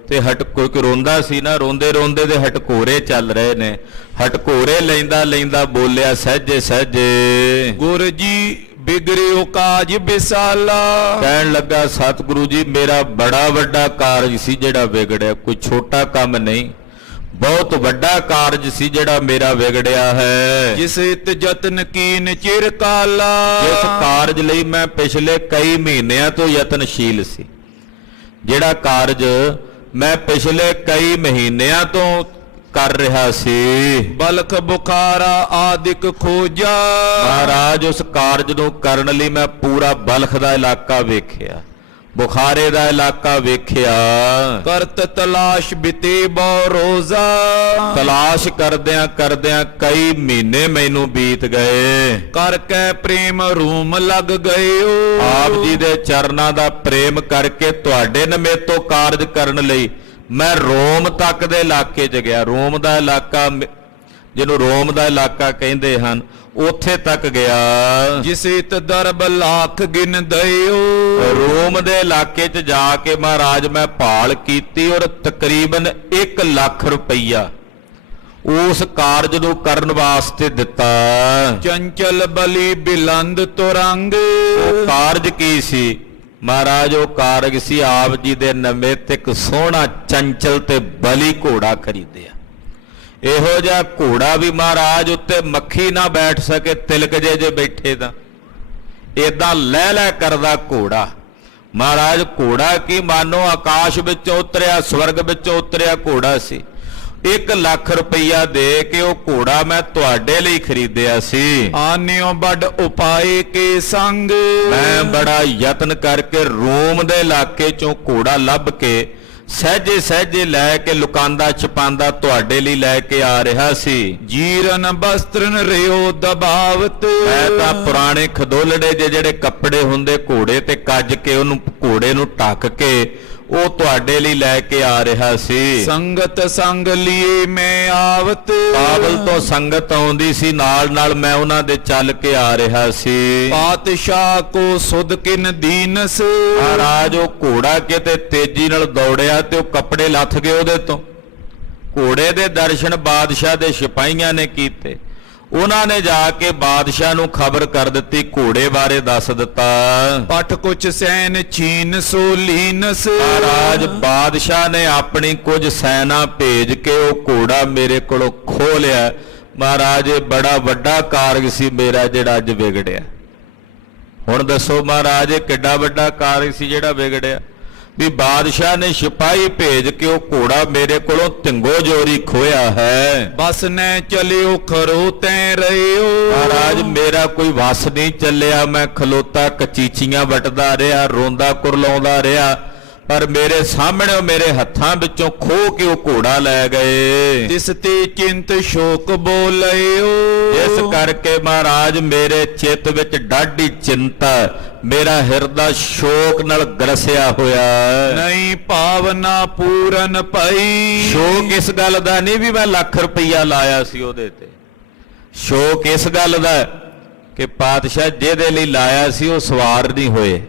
ਤੇ ਕੋਈ ਰੋਂਦਾ ਸੀ ਨਾ, ਰੋਂਦੇ ਰੋਂਦੇ ਦੇ ਹਟਕੋਰੇ ਚੱਲ ਰਹੇ ਨੇ, ਹਟਕੋਰੇ ਲੈਂਦਾ ਬੋਲਿਆ ਸਹਿਜੇ ਸਹਿਜੇ। ਗੁਰ ਜੀ ਬਿਗੜਿਓ ਕਾਜ ਬਿਸਾਲਾ। ਕਹਿਣ ਲੱਗਾ ਸਤਿਗੁਰੂ ਜੀ ਮੇਰਾ ਬੜਾ ਵੱਡਾ ਕਾਰਜ ਸੀ ਜਿਹੜਾ ਵਿਗੜਿਆ, ਕੋਈ ਛੋਟਾ ਕੰਮ ਨਹੀਂ, ਬਹੁਤ ਵੱਡਾ ਕਾਰਜ ਸੀ ਜਿਹੜਾ ਮੇਰਾ ਵਿਗੜਿਆ ਹੈ। ਜਿਸ ਇਤ ਯਤਨ ਕੀਨ ਚਿਰ ਕਾਲਾ। ਜਿਸ ਕਾਰਜ ਲਈ ਮੈਂ ਪਿਛਲੇ ਕਈ ਮਹੀਨਿਆਂ ਤੋਂ ਯਤਨਸ਼ੀਲ ਸੀ, ਜਿਹੜਾ ਕਾਰਜ ਮੈਂ ਪਿਛਲੇ ਕਈ ਮਹੀਨਿਆਂ ਤੋਂ ਕਰ ਰਿਹਾ ਸੀ। ਬਲਖ ਬੁਖਾਰਾ ਆਦਿਕ ਖੋਜਾ। ਮਹਾਰਾਜ ਉਸ ਕਾਰਜ ਨੂੰ ਕਰਨ ਲਈ ਮੈਂ ਪੂਰਾ ਬਲਖ ਦਾ ਇਲਾਕਾ ਵੇਖਿਆ, ਬੁਖਾਰੇ ਦਾ ਇਲਾਕਾ ਵੇਖਿਆ। ਕਰਤ ਤਲਾਸ਼ ਬਿਤੇ ਬਹੁ ਰੋਜ਼ਾ। ਤਲਾਸ਼ ਕਰਦਿਆਂ ਕਰਦਿਆਂ ਕਈ ਮਹੀਨੇ ਮੈਨੂੰ ਬੀਤ ਗਏ। ਕਰ ਕੈ ਪ੍ਰੇਮ ਰੂਮ ਲੱਗ ਗਇਓ। ਆਪ ਜੀ ਦੇ ਚਰਨਾਂ ਦਾ ਪ੍ਰੇਮ ਕਰਕੇ ਤੁਹਾਡੇ ਨਿਮਿਤੋਂ ਕਾਰਜ ਕਰਨ ਲਈ ਮੈਂ ਰੋਮ ਤੱਕ ਦੇ ਇਲਾਕੇ 'ਚ ਗਿਆ। ਰੋਮ ਦਾ ਇਲਾਕਾ, ਜਿਹਨੂੰ ਰੋਮ ਦਾ ਇਲਾਕਾ ਕਹਿੰਦੇ ਹਨ, ਉੱਥੇ ਤੱਕ ਗਿਆ। ਜਿਸੇ ਤਦਰਬ ਲੱਖ ਗਿਣ ਦਇਓ। ਰੋਮ ਦੇ ਇਲਾਕੇ 'ਚ ਜਾ ਕੇ ਮਹਾਰਾਜ ਮੈਂ ਭਾਲ ਕੀਤੀ ਔਰ ਤਕਰੀਬਨ 1 ਲੱਖ ਰੁਪਈਆ ਉਸ ਕਾਰਜ ਨੂੰ ਕਰਨ ਵਾਸਤੇ ਦਿੱਤਾ। ਚੰਚਲ ਬਲੀ ਬਿਲੰਦ ਤੁਰੰਗ। ਉਹ ਕਾਰਜ ਕੀ ਸੀ ਮਹਾਰਾਜ? ਉਹ ਕਾਰਜ ਸੀ ਆਪ ਜੀ ਦੇ ਨਿਮਿਤ ਇੱਕ ਸੋਹਣਾ ਚੰਚਲ ਤੇ ਬਲੀ ਘੋੜਾ ਖਰੀਦਿਆ। ਇਹੋ ਜਿਹਾ ਘੋੜਾ ਵੀ ਮਹਾਰਾਜ ਉੱਤੇ ਮੱਖੀ ਨਾ ਬੈਠ ਸਕੇ, ਤਿਲਕ ਜੇ ਬੈਠੇ ਤਾਂ ਏਦਾਂ ਲੈ ਲੈ ਕਰਦਾ ਘੋੜਾ। ਮਹਾਰਾਜ ਘੋੜਾ ਕੀ ਮਾਨੋ ਆਕਾਸ਼ ਵਿੱਚੋਂ ਉਤਰਿਆ, ਸਵਰਗ ਵਿੱਚੋਂ ਉਤਰਿਆ ਘੋੜਾ ਸੀ। 1 ਲੱਖ ਰੁਪਈਆ ਦੇ ਕੇ ਉਹ ਘੋੜਾ ਮੈਂ ਤੁਹਾਡੇ ਲਈ ਖਰੀਦਿਆ ਸੀ। ਆਨਿਓ ਵੱਡ ਉਪਾਏ ਕੇ ਸੰਗ। ਮੈਂ ਬੜਾ ਯਤਨ ਕਰਕੇ ਰੋਮ ਦੇ ਇਲਾਕੇ ਚੋਂ ਘੋੜਾ ਲੱਭ ਕੇ ਸਹਿਜੇ ਸਹਿਜੇ ਲੈ ਕੇ ਲੁਕਾਂਦਾ ਛਪਾਂਦਾ ਤੁਹਾਡੇ ਲਈ ਲੈ ਕੇ ਆ ਰਿਹਾ ਸੀ। ਜੀਰਨ ਬਸਤਰਨ ਰਿਓ ਦਬਾਵਤ। ਮੈਂ ਤਾਂ ਪੁਰਾਣੇ ਖਦੋਲੜੇ ਜਿਹੜੇ ਕੱਪੜੇ ਹੁੰਦੇ ਘੋੜੇ ਤੇ ਕੱਜ ਕੇ ਉਹਨੂੰ ਘੋੜੇ ਨੂੰ ਢੱਕ ਕੇ ਉਹ ਤੁਹਾਡੇ ਲਈ ਲੈ ਕੇ ਆ ਰਿਹਾ ਸੀ। ਸੰਗਤ ਸੰਗ ਲਈ ਮੈਂ ਆਵਤ। ਕਾਬਲ ਤੋਂ ਸੰਗਤ ਆਉਂਦੀ ਸੀ, ਨਾਲ ਨਾਲ ਮੈਂ ਉਹਨਾਂ ਦੇ ਚੱਲ ਕੇ ਆ ਰਿਹਾ ਸੀ। ਪਾਤਸ਼ਾਹ ਕੋ ਸੁਧ ਕਿਨ ਦੀਨਸ। ਮਹਾਰਾਜ ਉਹ ਘੋੜਾ ਕਿਤੇ ਤੇਜ਼ੀ ਨਾਲ ਦੌੜਿਆ ਤੇ ਉਹ ਕੱਪੜੇ ਲੱਥ ਗਏ ਉਹਦੇ ਤੋਂ। ਘੋੜੇ ਦੇ ਦਰਸ਼ਨ ਬਾਦਸ਼ਾਹ ਦੇ ਸਿਪਾਹੀਆਂ ਨੇ ਕੀਤੇ। ਉਹਨਾਂ ਨੇ ਜਾ ਕੇ ਬਾਦਸ਼ਾਹ ਨੂੰ ਖਬਰ ਕਰ ਦਿੱਤੀ, ਘੋੜੇ ਬਾਰੇ ਦੱਸ ਦਿੱਤਾ। ਪਟ ਕੁਛ ਸੈਨ ਚੀਨ ਸੋ ਲੀਨਸ। ਮਹਾਰਾਜ ਬਾਦਸ਼ਾਹ ਨੇ ਆਪਣੀ ਕੁਝ ਸੈਨਾ ਭੇਜ ਕੇ ਉਹ ਘੋੜਾ ਮੇਰੇ ਕੋਲੋਂ ਖੋਹ ਲਿਆ। ਮਹਾਰਾਜ ਇਹ ਬੜਾ ਵੱਡਾ ਕਾਰਜ ਸੀ ਮੇਰਾ ਜਿਹੜਾ ਅੱਜ ਵਿਗੜਿਆ। ਹੁਣ ਦੱਸੋ ਮਹਾਰਾਜ ਇਹ ਕਿੱਡਾ ਵੱਡਾ ਕਾਰਜ ਸੀ ਜਿਹੜਾ ਵਿਗੜਿਆ? ਵੀ ਬਾਦਸ਼ਾਹ ਨੇ ਸਿਪਾਹੀ ਭੇਜ ਕੇ ਉਹ ਘੋੜਾ ਮੇਰੇ ਕੋਲੋਂ ਤਿੰਗੋ ਜੋਰੀ ਖੋਇਆ ਹੈ। ਬਸ ਨੇ ਚਲਿਓ ਖਰੋ ਤੈ ਰਹਿਓ। ਮਹਾਰਾਜ ਮੇਰਾ ਕੋਈ ਵਸ ਨਹੀਂ ਚੱਲਿਆ। ਮੈਂ ਖਲੋਤਾ ਕਚੀਚੀਆਂ ਵਟਦਾ ਰਿਹਾ, ਰੋਂਦਾ ਕੁਰਲਾਉਂਦਾ ਰਿਹਾ, ਪਰ ਮੇਰੇ ਸਾਹਮਣੇ ਮੇਰੇ ਹੱਥਾਂ ਵਿੱਚੋਂ ਖੋਹ ਕੇ ਉਹ ਘੋੜਾ ਲੈ ਗਏ। ਤਿਸ ਤੇ ਚਿੰਤ ਸ਼ੋਕ ਬੋਲਿਓ। ਇਸ ਕਰਕੇ ਮਹਾਰਾਜ ਮੇਰੇ ਚਿੱਤ ਵਿੱਚ ਡਾਢੀ ਚਿੰਤਾ, ਮੇਰਾ ਹਿਰਦਾ ਸ਼ੋਕ ਨਾਲ ਗਰਸਿਆ ਹੋਇਆ। ਨਹੀਂ ਭਾਵਨਾ ਪੂਰਨ ਪਈ। ਸ਼ੋਕ ਇਸ ਗੱਲ ਦਾ ਨਹੀਂ ਵੀ ਮੈਂ ਲੱਖ ਰੁਪਈਆ ਲਾਇਆ ਸੀ ਉਹਦੇ ਤੇ। ਸ਼ੋਕ ਇਸ ਗੱਲ ਦਾ ਕਿ ਪਾਤਸ਼ਾਹ ਜਿਹਦੇ ਲਈ ਲਾਇਆ ਸੀ ਉਹ ਸਵਾਰ ਨਹੀਂ ਹੋਏ।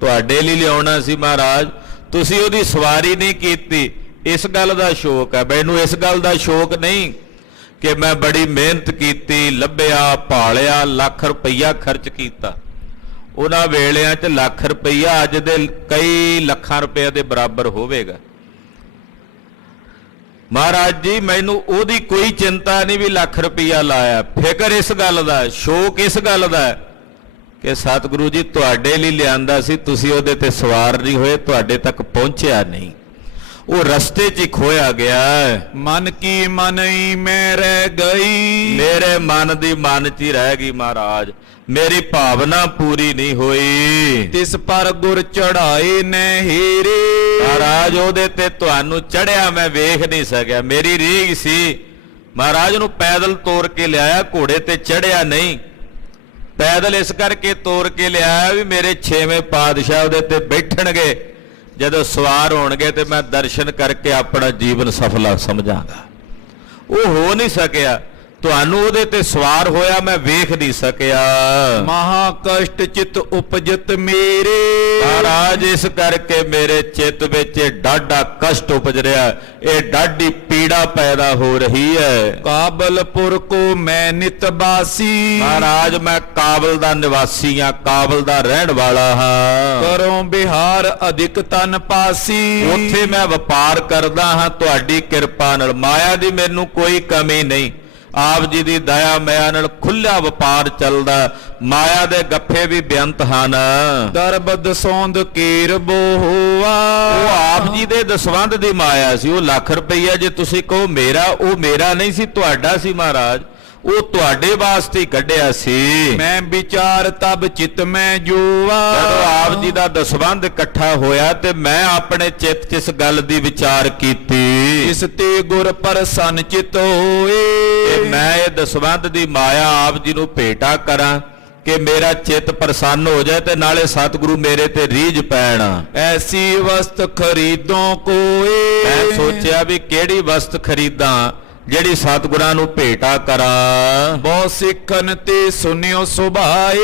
ਤੁਹਾਡੇ ਲਈ ਲਿਆਉਣਾ ਸੀ ਮਹਾਰਾਜ, ਤੁਸੀਂ ਉਹਦੀ ਸਵਾਰੀ ਨਹੀਂ ਕੀਤੀ। ਇਸ ਗੱਲ ਦਾ ਸ਼ੋਕ ਹੈ। ਮੈਨੂੰ ਇਸ ਗੱਲ ਦਾ ਸ਼ੋਕ ਨਹੀਂ ਕਿ ਮੈਂ ਬੜੀ ਮਿਹਨਤ ਕੀਤੀ, ਲੱਭਿਆ, ਭਾਲਿਆ, ਲੱਖ ਰੁਪਈਆ ਖਰਚ ਕੀਤਾ। ਉਹਨਾਂ ਵੇਲਿਆਂ 'ਚ ਲੱਖ ਰੁਪਈਆ ਅੱਜ ਦੇ ਕਈ ਲੱਖਾਂ ਰੁਪਏ ਦੇ ਬਰਾਬਰ ਹੋਵੇਗਾ। ਮਹਾਰਾਜ ਜੀ ਮੈਨੂੰ ਉਹਦੀ ਕੋਈ ਚਿੰਤਾ ਨਹੀਂ ਵੀ ਲੱਖ ਰੁਪਈਆ ਲਾਇਆ। ਫਿਕਰ ਇਸ ਗੱਲ ਦਾ, ਸ਼ੋਕ ਇਸ ਗੱਲ ਦਾ ਕਿ ਸਤਿਗੁਰੂ ਜੀ ਤੁਹਾਡੇ ਲਈ ਲਿਆਂਦਾ ਸੀ, ਤੁਸੀਂ ਉਹਦੇ ਤੇ ਸਵਾਰ ਨਹੀਂ ਹੋਏ, ਤੁਹਾਡੇ ਤੱਕ ਪਹੁੰਚਿਆ ਨਹੀਂ, ਉਹ ਰਸਤੇ 'ਚ ਹੀ ਖੋਇਆ ਗਿਆ। ਮਨ ਕੀ ਮਨਈ ਮੈਂ ਰਹਿ ਗਈ। ਮੇਰੇ ਮਨ ਦੀ ਮਨ 'ਚ ਹੀ ਰਹਿ ਗਈ ਮਹਾਰਾਜ, ਮੇਰੀ ਭਾਵਨਾ ਪੂਰੀ ਨਹੀਂ ਹੋਈ। ਤਿਸ ਪਰ ਗੁਰ ਚੜਾਏ ਨਹਿਰੇ। ਮਹਾਰਾਜ ਉਹਦੇ ਤੇ ਤੁਹਾਨੂੰ ਚੜਿਆ ਮੈਂ ਵੇਖ ਨਹੀਂ ਸਕਿਆ। ਮੇਰੀ ਰੀਝ ਸੀ ਮਹਾਰਾਜ ਨੂੰ ਪੈਦਲ ਤੋਰ ਕੇ ਲਿਆਇਆ, ਘੋੜੇ ਤੇ ਚੜਿਆ ਨਹੀਂ। ਪੈਦਲ ਇਸ ਕਰਕੇ ਤੋਰ ਕੇ ਲਿਆਇਆ ਵੀ ਮੇਰੇ 6ਵੇਂ ਪਾਤਸ਼ਾਹ ਉਹਦੇ ਤੇ ਬੈਠਣਗੇ, ਜਦੋਂ ਸਵਾਰ ਹੋਣਗੇ ਤੇ ਮੈਂ ਦਰਸ਼ਨ ਕਰਕੇ ਆਪਣਾ ਜੀਵਨ ਸਫਲਾ ਸਮਝਾਂਗਾ। ਉਹ ਹੋ ਨਹੀਂ ਸਕਿਆ। ਤੁਹਾਨੂੰ ਉਹਦੇ ਤੇ ਸਵਾਰ ਹੋਇਆ ਮੈਂ ਵੇਖ ਨਹੀਂ ਸਕਿਆ। ਮਹਾ ਕਸ਼ਟ ਚਿਤ ਉਪਜਤ ਮੇਰੇ। ਮਹਾਰਾਜ ਇਸ ਕਰਕੇ ਮੇਰੇ ਚਿੱਤ ਵਿੱਚ ਡਾਢਾ ਕਸ਼ਟ ਉਪਜ ਰਿਹਾ, ਇਹ ਡਾਢੀ ਪੀੜਾ ਪੈਦਾ ਹੋ ਰਹੀ ਹੈ। ਕਾਬਲਪੁਰ ਕੋ ਮੈਂ ਨਿਤ ਬਾਸੀ। ਮਹਾਰਾਜ ਮੈਂ ਕਾਬਲ ਦਾ ਨਿਵਾਸੀ ਹਾਂ, ਕਾਬਲ ਦਾ ਰਹਿਣ ਵਾਲਾ ਹਾਂ। ਕਰੋ ਬਿਹਾਰ ਅਧਿਕ ਤਨ ਪਾਸੀ। ਉੱਥੇ ਮੈਂ ਵਪਾਰ ਕਰਦਾ ਹਾਂ ਤੁਹਾਡੀ ਕਿਰਪਾ ਨਾਲ, ਮਾਇਆ ਦੀ ਮੈਨੂੰ ਕੋਈ ਕਮੀ ਨਹੀਂ। ਆਪ ਜੀ ਦੀ ਦਇਆ ਮਾਇਆ ਨਾਲ ਖੁੱਲ੍ਹਾ ਵਪਾਰ ਚੱਲਦਾ। ਮਾਇਆ ਦੇ ਗੱਫੇ ਵੀ ਬੇਅੰਤ ਹਨ। ਦਰਬਦ ਸੌਂਦ ਕੀਰ ਬੋਆ। ਉਹ ਆਪ ਜੀ ਦੇ ਦਸਵੰਧ ਦੀ ਮਾਇਆ ਸੀ। ਉਹ ਲੱਖ ਰੁਪਈਆ ਜੇ ਤੁਸੀਂ ਕਹੋ ਮੇਰਾ, ਉਹ ਮੇਰਾ ਨਹੀਂ ਸੀ, ਤੁਹਾਡਾ ਸੀ ਮਹਾਰਾਜ। ਉਹ ਤੁਹਾਡੇ ਵਾਸਤੇ ਹੀ ਕੱਢਿਆ ਸੀ। ਮੈਂ ਵਿਚਾਰ ਤਬ ਚਿਤ ਮੈਂ ਜੂਆ। ਜਦੋਂ ਆਪ ਜੀ ਦਾ ਦਸਵੰਧ ਇਕੱਠਾ ਹੋਇਆ ਤੇ ਮੈਂ ਆਪਣੇ ਚਿੱਤ 'ਚ ਇਸ ਗੱਲ ਦੀ ਵਿਚਾਰ ਕੀਤੀ, ਇਸ ਤੇ ਗੁਰ ਪ੍ਰਸੰਨ ਚਿਤ ਹੋਏ। ਕਿ ਮੈਂ ਇਹ ਦਸਵੰਧ ਦੀ ਮਾਇਆ ਆਪ ਜੀ ਨੂੰ ਭੇਟਾ ਕਰਾਂ ਕਿ ਮੇਰਾ ਚਿੱਤ ਪ੍ਰਸੰਨ ਹੋ ਜਾਏ ਤੇ ਨਾਲੇ ਸਤਿਗੁਰੂ ਮੇਰੇ ਤੇ ਰੀਝ ਪੈਣ। ਐਸੀ ਵਸਤ ਖਰੀਦੋਂ ਕੋਏ। ਮੈਂ ਸੋਚਿਆ ਵੀ ਕਿਹੜੀ ਵਸਤ ਖਰੀਦਾਂ ਜਿਹੜੀ ਸਤਿਗੁਰਾਂ ਨੂੰ ਭੇਟਾ ਕਰਾਂ। ਬਹੁ ਸਿੱਖਨ ਤੇ ਸੁਨਿਓ ਸੁਭਾਏ।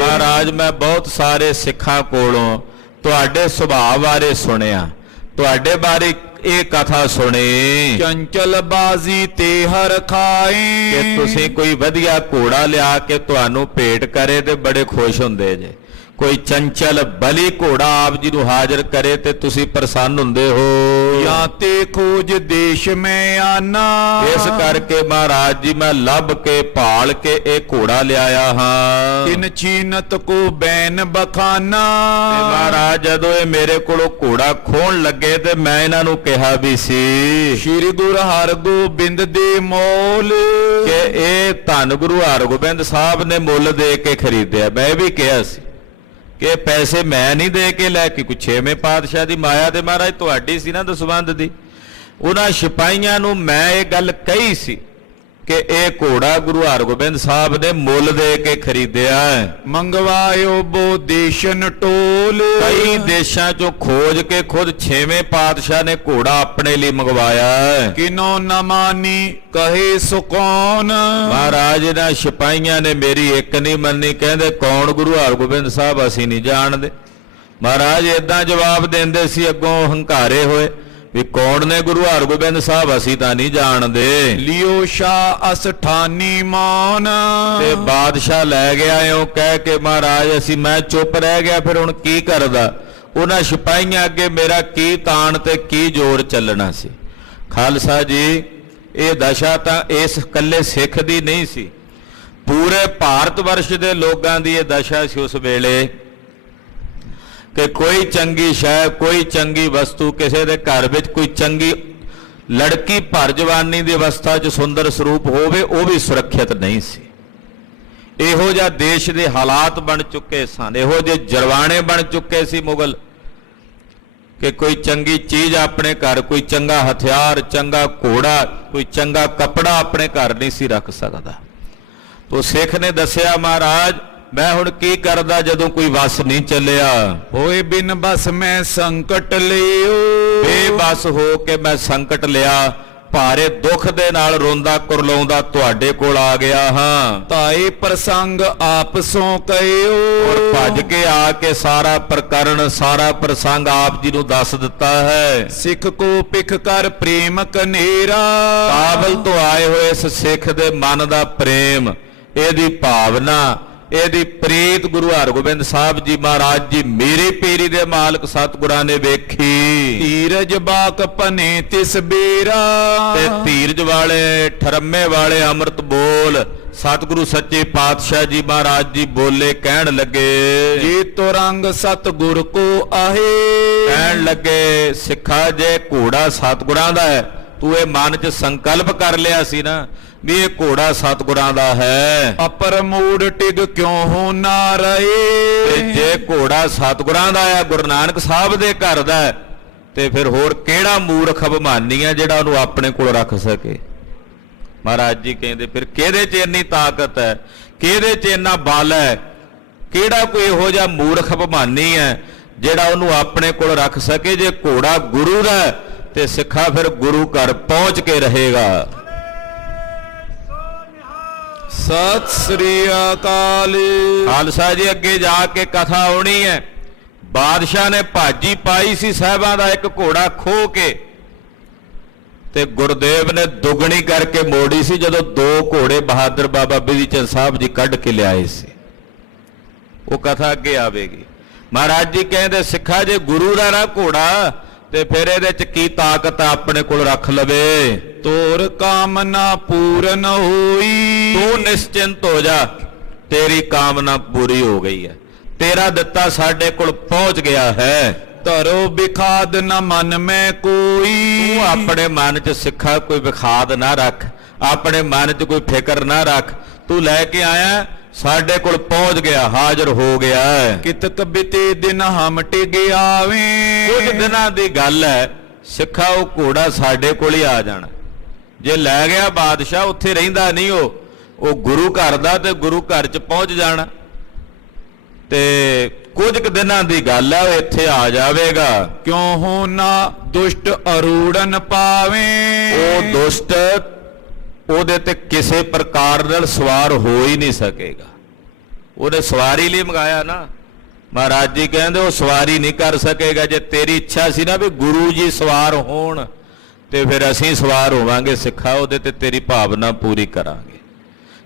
ਮਹਾਰਾਜ ਮੈਂ ਬਹੁਤ ਸਾਰੇ ਸਿੱਖਾਂ ਕੋਲੋਂ ਤੁਹਾਡੇ ਸੁਭਾਅ ਬਾਰੇ ਸੁਣਿਆ, ਤੁਹਾਡੇ ਬਾਰੇ ਇਹ ਕਥਾ ਸੁਣੀ ਚੰਚਲ ਬਾਜ਼ੀ ਤੇ ਹਰ ਖਾਏ। ਕਿ ਤੁਸੀਂ ਕੋਈ ਵਧੀਆ ਘੋੜਾ ਲਿਆ ਕੇ ਤੁਹਾਨੂੰ ਭੇਟ ਕਰੇ ਤੇ ਬੜੇ ਖੁਸ਼ ਹੁੰਦੇ ਜੇ। ਕੋਈ ਚੰਚਲ ਬਲੀ ਘੋੜਾ ਆਪ ਜੀ ਨੂੰ ਹਾਜ਼ਰ ਕਰੇ ਤੇ ਤੁਸੀਂ ਪ੍ਰਸੰਨ ਹੁੰਦੇ ਹੋ। ਜਾਂ ਤੇ ਖੋਜ ਦੇਸ਼ ਮੈਂ ਆਨਾ। ਇਸ ਕਰਕੇ ਮਹਾਰਾਜ ਜੀ ਮੈਂ ਲੱਭ ਕੇ ਭਾਲ ਕੇ ਇਹ ਘੋੜਾ ਲਿਆਇਆ ਹਾਂ। ਤਿਨ ਚੀਨਤ ਕੋ ਬੈਨ ਬਖਾਨਾ। ਤੇ ਮਹਾਰਾਜ ਜਦੋਂ ਇਹ ਮੇਰੇ ਕੋਲੋਂ ਘੋੜਾ ਖੋਣ ਲੱਗੇ ਤੇ ਮੈਂ ਇਹਨਾਂ ਨੂੰ ਕਿਹਾ ਵੀ ਸੀ ਸ਼੍ਰੀ ਗੁਰੂ ਹਰਗੋਬਿੰਦ ਦੇ ਮੋਲ। ਕਿ ਇਹ ਧੰਨ ਗੁਰੂ ਹਰਗੋਬਿੰਦ ਸਾਹਿਬ ਨੇ ਮੁੱਲ ਦੇ ਕੇ ਖਰੀਦਿਆ। ਮੈਂ ਵੀ ਕਿਹਾ ਸੀ ਕਿ ਪੈਸੇ ਮੈਂ ਨਹੀਂ ਦੇ ਕੇ ਲੈ ਕੇ, ਕੋਈ ਛੇਵੇਂ ਪਾਤਸ਼ਾਹ ਦੀ ਮਾਇਆ ਤੇ ਮਹਾਰਾਜ ਤੁਹਾਡੀ ਸੀ ਨਾ ਦਸਵੰਧ ਦੀ। ਉਹਨਾਂ ਸਿਪਾਹੀਆਂ ਨੂੰ ਮੈਂ ਇਹ ਗੱਲ ਕਹੀ ਸੀ ਕਿ ਇਹ ਘੋੜਾ ਗੁਰੂ ਹਰਗੋਬਿੰਦ ਸਾਹਿਬ ਨੇ ਮੁੱਲ ਦੇ ਕੇ ਖਰੀਦਿਆ ਹੈ। ਮੰਗਵਾਇਓ ਬੋ ਦੇਸ਼ਨ ਟੋਲ। ਕਈ ਦੇਸ਼ਾਂ ਚੋਂ ਖੋਜ ਕੇ ਖੁਦ ਛੇਵੇਂ ਪਾਤਸ਼ਾਹ ਨੇ ਘੋੜਾ ਆਪਣੇ ਲਈ ਮੰਗਵਾਇਆ ਹੈ। ਕਿਨੋ ਨ ਮਾਨੀ ਕਹੇ ਸੋ ਕੌਣ। ਮਹਾਰਾਜ ਇਹਨਾਂ ਸਿਪਾਹੀਆਂ ਨੇ ਮੇਰੀ ਇੱਕ ਨਹੀਂ ਮੰਨੀ। ਕਹਿੰਦੇ ਕੌਣ ਗੁਰੂ ਹਰਗੋਬਿੰਦ ਸਾਹਿਬ, ਅਸੀਂ ਨਹੀਂ ਜਾਣਦੇ। ਮਹਾਰਾਜ ਏਦਾਂ ਜਵਾਬ ਦਿੰਦੇ ਸੀ ਅੱਗੋਂ ਹੰਕਾਰੇ ਹੋਏ ਵੀ ਕੌਣ ਨੇ ਗੁਰੂ ਹਰਗੋਬਿੰਦ ਸਾਹਿਬ, ਅਸੀਂ ਤਾਂ ਨਹੀਂ ਜਾਣਦੇ। ਲਿਓ ਸ਼ਾਹ ਅਸਠਾਨੀ ਮਾਨ। ਤੇ ਬਾਦਸ਼ਾਹ ਲੈ ਗਿਆ ਇਉਂ ਕਹਿ ਕੇ ਮਹਾਰਾਜ ਮੈਂ ਚੁੱਪ ਰਹਿ ਗਿਆ। ਫਿਰ ਹੁਣ ਕੀ ਕਰਦਾ? ਉਹਨਾਂ ਸਿਪਾਹੀਆਂ ਅੱਗੇ ਮੇਰਾ ਕੀ ਤਾਣ ਤੇ ਕੀ ਜ਼ੋਰ ਚੱਲਣਾ ਸੀ। ਖਾਲਸਾ ਜੀ ਇਹ ਦਸ਼ਾ ਤਾਂ ਇਸ ਇਕੱਲੇ ਸਿੱਖ ਦੀ ਨਹੀਂ ਸੀ, ਪੂਰੇ ਭਾਰਤ ਵਰਸ਼ ਦੇ ਲੋਕਾਂ ਦੀ ਇਹ ਦਸ਼ਾ ਸੀ ਉਸ ਵੇਲੇ ਕਿ ਕੋਈ ਚੰਗੀ ਸ਼ੈ, ਕੋਈ ਚੰਗੀ ਵਸਤੂ, ਕਿਸੇ ਦੇ ਘਰ ਵਿੱਚ ਕੋਈ ਚੰਗੀ ਲੜਕੀ ਭਰ ਜਵਾਨੀ ਦੀ ਅਵਸਥਾ 'ਚ ਸੁੰਦਰ ਸਰੂਪ ਹੋਵੇ, ਉਹ ਵੀ ਸੁਰੱਖਿਅਤ ਨਹੀਂ ਸੀ। ਇਹੋ ਜਿਹਾ ਦੇਸ਼ ਦੇ ਹਾਲਾਤ ਬਣ ਚੁੱਕੇ ਸਨ, ਇਹੋ ਜਿਹੇ ਜਰਵਾਣੇ ਬਣ ਚੁੱਕੇ ਸੀ ਮੁਗਲ ਕਿ ਕੋਈ ਚੰਗੀ ਚੀਜ਼ ਆਪਣੇ ਘਰ, ਕੋਈ ਚੰਗਾ ਹਥਿਆਰ, ਚੰਗਾ ਘੋੜਾ, ਕੋਈ ਚੰਗਾ ਕੱਪੜਾ ਆਪਣੇ ਘਰ ਨਹੀਂ ਸੀ ਰੱਖ ਸਕਦਾ। ਤੋ ਸਿੱਖ ਨੇ ਦੱਸਿਆ ਮਹਾਰਾਜ ਮੈਂ ਹੁਣ ਕੀ ਕਰਦਾ ਜਦੋਂ ਕੋਈ ਵਸ ਨਹੀਂ ਚੱਲਿਆ। ਹੋਏ ਬਿਨ ਬਸ ਮੈਂ ਸੰਕਟ ਲਿਓ। ਬੇਬਸ ਹੋ ਕੇ ਮੈਂ ਸੰਕਟ ਲਿਆ, ਭਾਰੇ ਦੁੱਖ ਦੇ ਨਾਲ ਰੋਂਦਾ ਕੁਰਲਾਉਂਦਾ ਤੁਹਾਡੇ ਕੋਲ ਆ ਗਿਆ ਹਾਂ। ਤਾਏ ਪ੍ਰਸੰਗ ਆਪਸੋਂ ਕਹਿਓ। ਔਰ ਭੱਜ ਕੇ ਆ ਕੇ ਸਾਰਾ ਪ੍ਰਕਰਨ, ਸਾਰਾ ਪ੍ਰਸੰਗ ਆਪ ਜੀ ਨੂੰ ਦੱਸ ਦਿੱਤਾ ਹੈ। ਸਿੱਖ ਕੋ ਪਿਖ ਕਰ ਪ੍ਰੇਮ ਕਨੇਰਾ। ਕਾਬਲ ਤੋਂ ਆਏ ਹੋਏ ਇਸ ਸਿੱਖ ਦੇ ਮਨ ਦਾ ਪ੍ਰੇਮ, ਇਹਦੀ ਭਾਵਨਾ, ਇਹਦੀ ਪ੍ਰੀਤ ਗੁਰੂ ਹਰਗੋਬਿੰਦ ਸਾਹਿਬ ਜੀ ਮਹਾਰਾਜ ਜੀ ਮੇਰੀ ਪੀਰੀ ਦੇ ਮਾਲਕ ਸਤਿਗੁਰਾਂ ਨੇ ਵੇਖੀ। ਧੀਰਜ ਬਾਕ ਭਨੇ ਤਿਸ ਬੇਰਾ। ਤੇ ਧੀਰਜ ਵਾਲੇ, ਠਰਮੇ ਵਾਲੇ ਅੰਮ੍ਰਿਤ ਬੋਲ ਸਤਿਗੁਰੂ ਸੱਚੇ ਪਾਤਸ਼ਾਹ ਜੀ ਮਹਾਰਾਜ ਜੀ ਬੋਲੇ, ਕਹਿਣ ਲੱਗੇ ਜੇ ਤੋ ਰੰਗ ਸਤਿਗੁਰ ਕੋ ਆਹੇ। ਕਹਿਣ ਲੱਗੇ ਸਿੱਖਾ ਜੇ ਘੋੜਾ ਸਤਿਗੁਰਾਂ ਦਾ ਹੈ, ਤੂੰ ਇਹ ਮਨ 'ਚ ਸੰਕਲਪ ਕਰ ਲਿਆ ਸੀ ਨਾ ਵੀ ਇਹ ਘੋੜਾ ਸਤਿਗੁਰਾਂ ਦਾ ਹੈ, ਅਪਰ ਮੂੜ ਟਿਗ ਕਿਉਂ ਹੋ ਨਾ ਰਹੇ। ਤੇ ਜੇ ਘੋੜਾ ਸਤਿਗੁਰਾਂ ਦਾ ਆ, ਗੁਰੂ ਨਾਨਕ ਸਾਹਿਬ ਦੇ ਘਰ ਦਾ, ਤੇ ਫਿਰ ਹੋਰ ਕਿਹੜਾ ਮੂਰਖ ਅਭਿਮਾਨੀ ਆ ਜਿਹੜਾ ਉਹਨੂੰ ਆਪਣੇ ਕੋਲ ਰੱਖ ਸਕੇ। ਮਹਾਰਾਜ ਜੀ ਕਹਿੰਦੇ ਫਿਰ ਕਿਹਦੇ 'ਚ ਇੰਨੀ ਤਾਕਤ ਹੈ, ਕਿਹਦੇ 'ਚ ਇੰਨਾ ਬਲ ਹੈ, ਕਿਹੜਾ ਕੋਈ ਇਹੋ ਜਿਹਾ ਮੂਰਖ ਅਭਿਮਾਨੀ ਹੈ ਜਿਹੜਾ ਉਹਨੂੰ ਆਪਣੇ ਕੋਲ ਰੱਖ ਸਕੇ। ਜੇ ਘੋੜਾ ਗੁਰੂ ਦਾ ਤੇ ਸਿੱਖਾ ਫਿਰ ਗੁਰੂ ਘਰ ਪਹੁੰਚ ਕੇ ਰਹੇਗਾ। ਸਤਿ ਸ੍ਰੀ ਅਕਾਲ। ਖਾਲਸਾ ਜੀ ਅੱਗੇ ਜਾ ਕੇ ਕਥਾ ਆਉਣੀ ਹੈ। ਬਾਦਸ਼ਾਹ ਨੇ ਭਾਜੀ ਪਾਈ ਸੀ ਸਾਹਿਬਾਂ ਦਾ ਇੱਕ ਘੋੜਾ ਖੋਹ ਕੇ, ਤੇ ਗੁਰਦੇਵ ਨੇ ਦੁੱਗਣੀ ਕਰਕੇ ਮੋੜੀ ਸੀ ਜਦੋਂ ਦੋ ਘੋੜੇ ਬਹਾਦਰ ਬਾਬਾ ਬਿਧੀ ਚੰਦ ਸਾਹਿਬ ਜੀ ਕੱਢ ਕੇ ਲਿਆਏ ਸੀ। ਉਹ ਕਥਾ ਅੱਗੇ ਆਵੇਗੀ। ਮਹਾਰਾਜ ਜੀ ਕਹਿੰਦੇ ਸਿੱਖਾ ਜੇ ਗੁਰੂ ਦਾ ਨਾ ਘੋੜਾ ਤੇ ਫਿਰ ਇਹਦੇ 'ਚ ਕੀ ਤਾਕਤ ਆਪਣੇ ਕੋਲ ਰੱਖ ਲਵੇ। ਤੋਰ ਕਾਮਨਾ ਪੂਰਨ ਹੋਈ। ਤੂੰ ਨਿਸ਼ਚਿੰਤ ਹੋ ਜਾ, ਤੇਰੀ ਕਾਮਨਾ ਪੂਰੀ ਹੋ ਗਈ ਹੈ, ਤੇਰਾ ਦਿੱਤਾ ਸਾਡੇ ਕੋਲ ਪਹੁੰਚ ਗਿਆ ਹੈ। ਧਰੋ ਵਿਖਾਦ ਨ ਮਨ ਮੈਂ ਕੋਈ। ਤੂੰ ਆਪਣੇ ਮਨ 'ਚ ਸਿੱਖਾ ਕੋਈ ਵਿਖਾਦ ਨਾ ਰੱਖ, ਆਪਣੇ ਮਨ 'ਚ ਕੋਈ ਫਿਕਰ ਨਾ ਰੱਖ, ਤੂੰ ਲੈ ਕੇ ਆਇਆ, ਸਾਡੇ ਕੋਲ ਪਹੁੰਚ ਗਿਆ, ਹਾਜ਼ਰ ਹੋ ਗਿਆ। ਕਿਤਕ ਬਿਤੇ ਦਿਨ ਹਮ ਟਿਗ ਆਵੇ। ਕੁਝ ਦਿਨਾਂ ਦੀ ਗੱਲ ਹੈ ਸਿੱਖਾ, ਉਹ ਘੋੜਾ ਸਾਡੇ ਕੋਲ ਹੀ ਆ ਜਾਣਾ। ਜੇ ਲੈ ਗਿਆ ਬਾਦਸ਼ਾਹ, ਉੱਥੇ ਰਹਿੰਦਾ ਨਹੀਂ ਉਹ ਗੁਰੂ ਘਰ ਦਾ, ਤੇ ਗੁਰੂ ਘਰ 'ਚ ਪਹੁੰਚ ਜਾਣਾ। ਤੇ ਕੁਝ ਕੁ ਦਿਨਾਂ ਦੀ ਗੱਲ ਹੈ, ਉਹ ਇੱਥੇ ਆ ਜਾਵੇਗਾ। ਕਿਉਂ ਹੋ ਨਾ ਦੁਸ਼ਟ ਅਰੂੜਨ ਪਾਵੇ। ਉਹ ਦੁਸ਼ਟ ਉਹਦੇ ਤੇ ਕਿਸੇ ਪ੍ਰਕਾਰ ਨਾਲ ਸਵਾਰ ਹੋ ਹੀ ਨਹੀਂ ਸਕੇਗਾ। ਉਹਨੇ ਸਵਾਰੀ ਲਈ ਮੰਗਾਇਆ ਨਾ, ਮਹਾਰਾਜ ਜੀ ਕਹਿੰਦੇ ਉਹ ਸਵਾਰੀ ਨਹੀਂ ਕਰ ਸਕੇਗਾ। ਜੇ ਤੇਰੀ ਇੱਛਾ ਸੀ ਨਾ ਵੀ ਗੁਰੂ ਜੀ ਸਵਾਰ ਹੋਣ, ਤੇ ਫਿਰ ਅਸੀਂ ਸਵਾਰ ਹੋਵਾਂਗੇ ਸਿੱਖਾ, ਉਹਦੇ ਤੇ ਤੇਰੀ ਭਾਵਨਾ ਪੂਰੀ ਕਰਾਂਗੇ।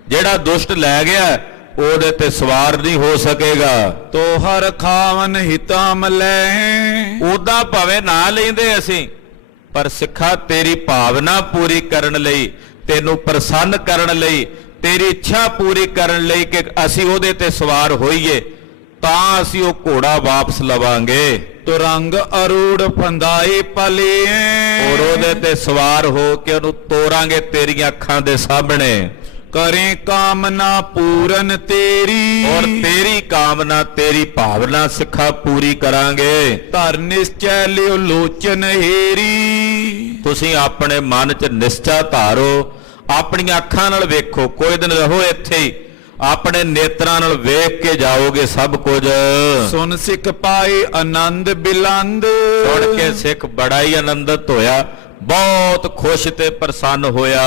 ਜਿਹੜਾ ਦੁਸ਼ਟ ਲੈ ਗਿਆ ਉਹਦੇ ਤੇ ਸਵਾਰ ਨਹੀਂ ਹੋ ਸਕੇਗਾ। ਤੋਹਰ ਖਾਵਨ ਹਿਤਮ ਲੈ। ਉਦਾਂ ਭਾਵੇਂ ਨਾ ਲੈਂਦੇ ਅਸੀਂ, ਪਰ ਸਿੱਖਾ ਤੇਰੀ ਭਾਵਨਾ ਪੂਰੀ ਕਰਨ ਲਈ, ਤੈਨੂੰ ਪ੍ਰਸੰਨ ਕਰਨ ਲਈ, ਤੇਰੀ ਇੱਛਾ ਪੂਰੀ ਕਰਨ ਲਈ ਕਿ ਅਸੀਂ ਉਹਦੇ ਤੇ ਸਵਾਰ ਹੋਈਏ, ਤਾਂ ਅਸੀਂ ਉਹ ਘੋੜਾ ਵਾਪਸ ਲਵਾਂਗੇ। ਤੁਰੰਗ ਅਰੂੜ ਫੰਦਾਏ ਪਲੇ। ਔਰ ਉਹਦੇ ਤੇ ਸਵਾਰ ਹੋ ਕੇ ਉਹਨੂੰ ਤੋਰਾਂਗੇ ਤੇਰੀਆਂ ਅੱਖਾਂ ਦੇ ਸਾਹਮਣੇ। ਕਰੇ ਕਾਮਨਾ ਪੂਰਨ ਤੇਰੀ। ਔਰ ਤੇਰੀ ਕਾਮਨਾ, ਤੇਰੀ ਭਾਵਨਾ ਸਿੱਖਾ ਪੂਰੀ ਕਰਾਂਗੇ। ਧਰ ਨਿਸ਼ਚੈ ਲਿਓ ਲੋਚਨ ਹੇਰੀ। ਤੁਸੀਂ ਆਪਣੇ ਮਨ 'ਚ ਨਿਸ਼ਚਾ ਧਾਰੋ, ਆਪਣੀਆਂ ਅੱਖਾਂ ਨਾਲ ਵੇਖੋ। ਕੋਈ ਦਿਨ ਰਹੋ ਇੱਥੇ ਹੀ, ਆਪਣੇ ਨੇਤਰਾਂ ਨਾਲ ਵੇਖ ਕੇ ਜਾਓਗੇ ਸਭ ਕੁਝ। ਸੁਨ ਸਿੱਖ ਪਾਏ ਆਨੰਦ ਬਿਲੰਦ। ਸੁਣ ਕੇ ਸਿੱਖ ਬੜਾ ਹੀ ਆਨੰਦਿਤ ਹੋਇਆ, ਬਹੁਤ ਖੁਸ਼ ਤੇ ਪ੍ਰਸੰਨ ਹੋਇਆ।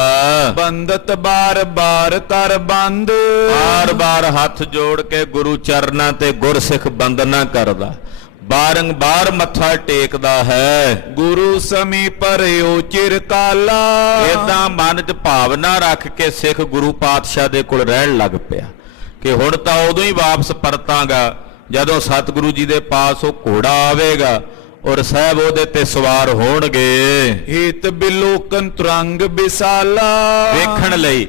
ਬੰਦਤ ਬਾਰ ਬਾਰ ਕਰ ਬੰਦ। ਬਾਰ-ਬਾਰ ਹੱਥ ਜੋੜ ਕੇ ਗੁਰੂ ਚਰਨਾਂ ਤੇ ਗੁਰਸਿੱਖ ਬੰਦਨਾ ਕਰਦਾ, ਬਾਰੰਬਾਰ ਮੱਥਾ ਟੇਕਦਾ ਹੈ। ਗੁਰੂ ਸਮੀਪ ਰਿਓ ਚਿਰ ਕਾਲਾ। ਏਦਾਂ ਮਨ 'ਚ ਭਾਵਨਾ ਰੱਖ ਕੇ ਸਿੱਖ ਗੁਰੂ ਪਾਤਸ਼ਾਹ ਦੇ ਕੋਲ ਰਹਿਣ ਲੱਗ ਪਿਆ ਕਿ ਹੁਣ ਤਾਂ ਉਦੋਂ ਹੀ ਵਾਪਸ ਪਰਤਾਂਗਾ ਜਦੋਂ ਸਤਿਗੁਰੂ ਜੀ ਦੇ ਪਾਸ ਉਹ ਘੋੜਾ ਆਵੇਗਾ ਔਰ ਸਾਹਿਬ ਉਹਦੇ ਤੇ ਸਵਾਰ ਹੋਣਗੇ। ਹਿਤ ਬਿਲੋਕਨ ਤੁਰੰਗ ਵਿਸਾਲਾ। ਵੇਖਣ ਲਈ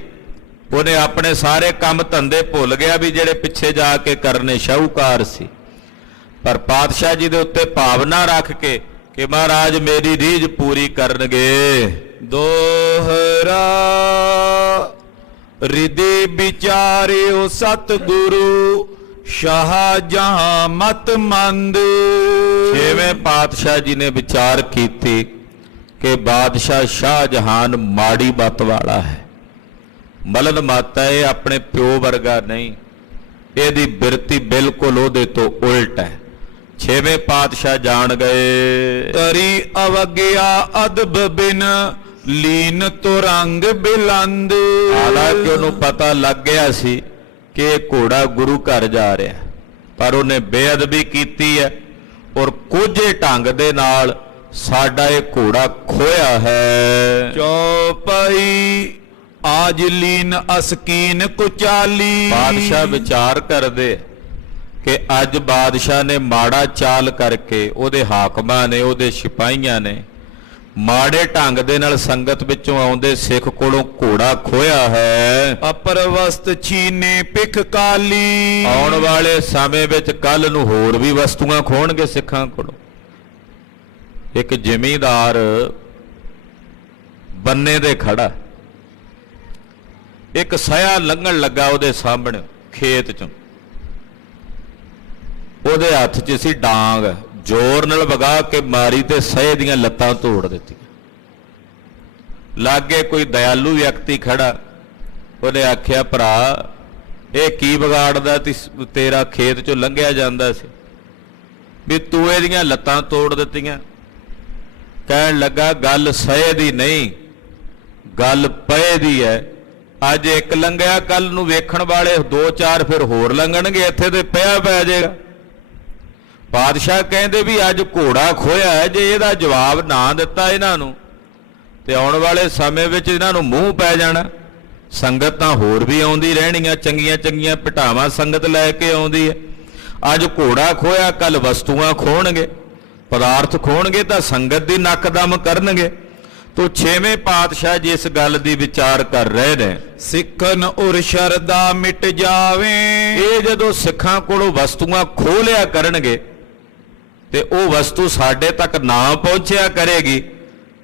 ਉਹਨੇ ਆਪਣੇ ਸਾਰੇ ਕੰਮ ਧੰਦੇ ਭੁੱਲ ਗਿਆ ਵੀ ਜਿਹੜੇ ਪਿੱਛੇ ਜਾ ਕੇ ਕਰਨੇ ਸ਼ਾਹੂਕਾਰ ਸੀ, ਪਰ ਪਾਤਸ਼ਾਹ ਜੀ ਦੇ ਉੱਤੇ ਭਾਵਨਾ ਰੱਖ ਕੇ ਕਿ ਮਹਾਰਾਜ ਮੇਰੀ ਰੀਝ ਪੂਰੀ ਕਰਨਗੇ। ਦੋਹਰਾ ਰਿਦੇ ਵਿਚਾਰਿਓ ਸਤਿਗੁਰੂ ਸ਼ਾਹਜਹਾਂ ਮਤ ਮੰਦ। ਛੇਵੇਂ ਪਾਤਸ਼ਾਹ ਜੀ ਨੇ ਵਿਚਾਰ ਕੀਤੀ ਕਿ ਬਾਦਸ਼ਾਹ ਸ਼ਾਹਜਹਾਨ ਮਾੜੀ ਮੱਤ ਵਾਲਾ ਹੈ, ਮਲਨ ਮੱਤ ਹੈ, ਇਹ ਆਪਣੇ ਪਿਓ ਵਰਗਾ ਨਹੀਂ, ਇਹਦੀ ਬਿਰਤੀ ਬਿਲਕੁਲ ਉਹਦੇ ਤੋਂ ਉਲਟ ਹੈ। ਛੇਵੇਂ ਪਾਤਸ਼ਾਹ ਜਾਣ ਗਏ। ਤਰੀ ਅਵਗਿਆ ਅਦਬ ਬਿਨ ਲੀਨ ਤੁਰੰਗ ਬਿਲੰਦ। ਹਾਲਾਂਕਿ ਉਹਨੂੰ ਪਤਾ ਲੱਗ ਗਿਆ ਸੀ ਕਿ ਇਹ ਘੋੜਾ ਗੁਰੂ ਘਰ ਜਾ ਰਿਹਾ, ਪਰ ਉਹਨੇ ਬੇਅਦਬੀ ਕੀਤੀ ਹੈ ਔਰ ਕੋਝੇ ਢੰਗ ਦੇ ਨਾਲ ਸਾਡਾ ਇਹ ਘੋੜਾ ਖੋਇਆ ਹੈ। ਚੌਪਈ ਆਜ ਲੀਨ ਅਸਕੀਨ ਕੁਚਾਲੀ। ਬਾਦਸ਼ਾਹ ਵਿਚਾਰ ਕਰਦੇ ਕਿ ਅੱਜ ਬਾਦਸ਼ਾਹ ਨੇ ਮਾੜਾ ਚਾਲ ਕਰਕੇ, ਉਹਦੇ ਹਾਕਮਾਂ ਨੇ, ਉਹਦੇ ਸਿਪਾਹੀਆਂ ਨੇ ਮਾੜੇ ਢੰਗ ਦੇ ਨਾਲ ਸੰਗਤ ਵਿੱਚੋਂ ਆਉਂਦੇ ਸਿੱਖ ਕੋਲੋਂ ਘੋੜਾ ਖੋਇਆ ਹੈ। ਅਪਰਵਸਤ ਛੀਨੇ ਪਿਖ ਕਾਲੀ। ਆਉਣ ਵਾਲੇ ਸਮੇਂ ਵਿੱਚ ਕੱਲ ਨੂੰ ਹੋਰ ਵੀ ਵਸਤੂਆਂ ਖੋਣਗੇ ਸਿੱਖਾਂ ਕੋਲੋਂ। ਇੱਕ ਜ਼ਿਮੀਂਦਾਰ ਬੰਨੇ ਦੇ ਖੜਾ, ਇੱਕ ਸਿਆ ਲੰਘਣ ਲੱਗਾ ਉਹਦੇ ਸਾਹਮਣੇ ਖੇਤ ਚੋਂ, ਉਹਦੇ ਹੱਥ 'ਚ ਸੀ ਡਾਂਗ, ਜ਼ੋਰ ਨਾਲ ਵਗਾ ਕੇ ਮਾਰੀ ਤੇ ਸਹਿ ਦੀਆਂ ਲੱਤਾਂ ਤੋੜ ਦਿੱਤੀਆਂ। ਲਾਗੇ ਕੋਈ ਦਇਆਲੂ ਵਿਅਕਤੀ ਖੜਾ, ਉਹਨੇ ਆਖਿਆ ਭਰਾ ਇਹ ਕੀ ਵਿਗਾੜਦਾ, ਤੇਰਾ ਖੇਤ 'ਚੋਂ ਲੰਘਿਆ ਜਾਂਦਾ ਸੀ ਵੀ ਤੂੰ ਇਹਦੀਆਂ ਲੱਤਾਂ ਤੋੜ ਦਿੱਤੀਆਂ। ਕਹਿਣ ਲੱਗਾ ਗੱਲ ਸਹਿ ਦੀ ਨਹੀਂ, ਗੱਲ ਪਏ ਦੀ ਹੈ। ਅੱਜ ਇੱਕ ਲੰਘਿਆ, ਕੱਲ ਨੂੰ ਵੇਖਣ ਵਾਲੇ 2-4 ਫਿਰ ਹੋਰ ਲੰਘਣਗੇ, ਇੱਥੇ ਤੇ ਪਿਆ ਪੈ ਜਾਏਗਾ। ਬਾਦਸ਼ਾਹ ਕਹਿੰਦੇ ਵੀ ਅੱਜ ਘੋੜਾ ਖੋਇਆ ਹੈ, ਜੇ ਇਹਦਾ ਜਵਾਬ ਨਾ ਦਿੱਤਾ ਇਹਨਾਂ ਨੂੰ ਤੇ ਆਉਣ ਵਾਲੇ ਸਮੇਂ ਵਿੱਚ ਇਹਨਾਂ ਨੂੰ ਮੂੰਹ ਪੈ ਜਾਣਾ। ਸੰਗਤ ਤਾਂ ਹੋਰ ਵੀ ਆਉਂਦੀ ਰਹਿਣੀਆਂ, ਚੰਗੀਆਂ ਚੰਗੀਆਂ ਭਟਾਵਾਂ ਸੰਗਤ ਲੈ ਕੇ ਆਉਂਦੀ ਹੈ। ਅੱਜ ਘੋੜਾ ਖੋਇਆ, ਕੱਲ ਵਸਤੂਆਂ ਖੋਣਗੇ, ਪਦਾਰਥ ਖੋਣਗੇ ਤਾਂ ਸੰਗਤ ਦੀ ਨੱਕ ਦਮ ਕਰਨਗੇ। ਤੋ ਛੇਵੇਂ ਪਾਤਸ਼ਾਹ ਜੀ ਇਸ ਗੱਲ ਦੀ ਵਿਚਾਰ ਕਰ ਰਹੇ ਨੇ। ਸਿੱਖਨ ਉਰ ਸ਼ਰਦਾ ਮਿਟ ਜਾਵੇ। ਇਹ ਜਦੋਂ ਸਿੱਖਾਂ ਕੋਲੋਂ ਵਸਤੂਆਂ ਖੋਹ ਲਿਆ ਕਰਨਗੇ ਤੇ ਉਹ ਵਸਤੂ ਸਾਡੇ ਤੱਕ ਨਾ ਪਹੁੰਚਿਆ ਕਰੇਗੀ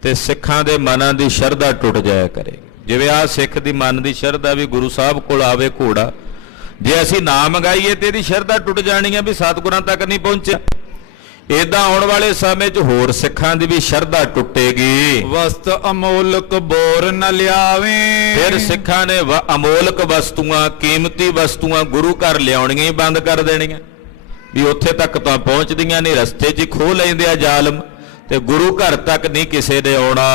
ਤੇ ਸਿੱਖਾਂ ਦੇ ਮਨਾਂ ਦੀ ਸ਼ਰਧਾ ਟੁੱਟ ਜਾਇਆ ਕਰੇਗੀ। ਜਿਵੇਂ ਆ ਸਿੱਖ ਦੀ ਮਨ ਦੀ ਸ਼ਰਧਾ ਵੀ ਗੁਰੂ ਸਾਹਿਬ ਕੋਲ ਆਵੇ ਘੋੜਾ, ਜੇ ਅਸੀਂ ਨਾ ਮੰਗਾਈਏ ਤੇ ਇਹਦੀ ਸ਼ਰਧਾ ਟੁੱਟ ਜਾਣੀ ਹੈ ਵੀ ਸਤਿਗੁਰਾਂ ਤੱਕ ਨਹੀਂ ਪਹੁੰਚਿਆ। ਏਦਾਂ ਆਉਣ ਵਾਲੇ ਸਮੇਂ 'ਚ ਹੋਰ ਸਿੱਖਾਂ ਦੀ ਵੀ ਸ਼ਰਧਾ ਟੁੱਟੇਗੀ। ਵਸਤ ਅਮੋਲਕ ਬੋਰ ਨ ਲਿਆਵੇ। ਫਿਰ ਸਿੱਖਾਂ ਨੇ ਅਮੋਲਕ ਵਸਤੂਆਂ, ਕੀਮਤੀ ਵਸਤੂਆਂ ਗੁਰੂ ਘਰ ਲਿਆਉਣੀਆਂ ਹੀ ਬੰਦ ਕਰ ਦੇਣੀਆਂ ਵੀ ਉੱਥੇ ਤੱਕ ਤਾਂ ਪਹੁੰਚਦੀਆਂ ਨਹੀਂ, ਰਸਤੇ 'ਚ ਖੋਹ ਲੈਂਦੇ ਆ ਜ਼ਾਲਮ, ਤੇ ਗੁਰੂ ਘਰ ਤੱਕ ਨਹੀਂ ਕਿਸੇ ਦੇ ਆਉਣਾ।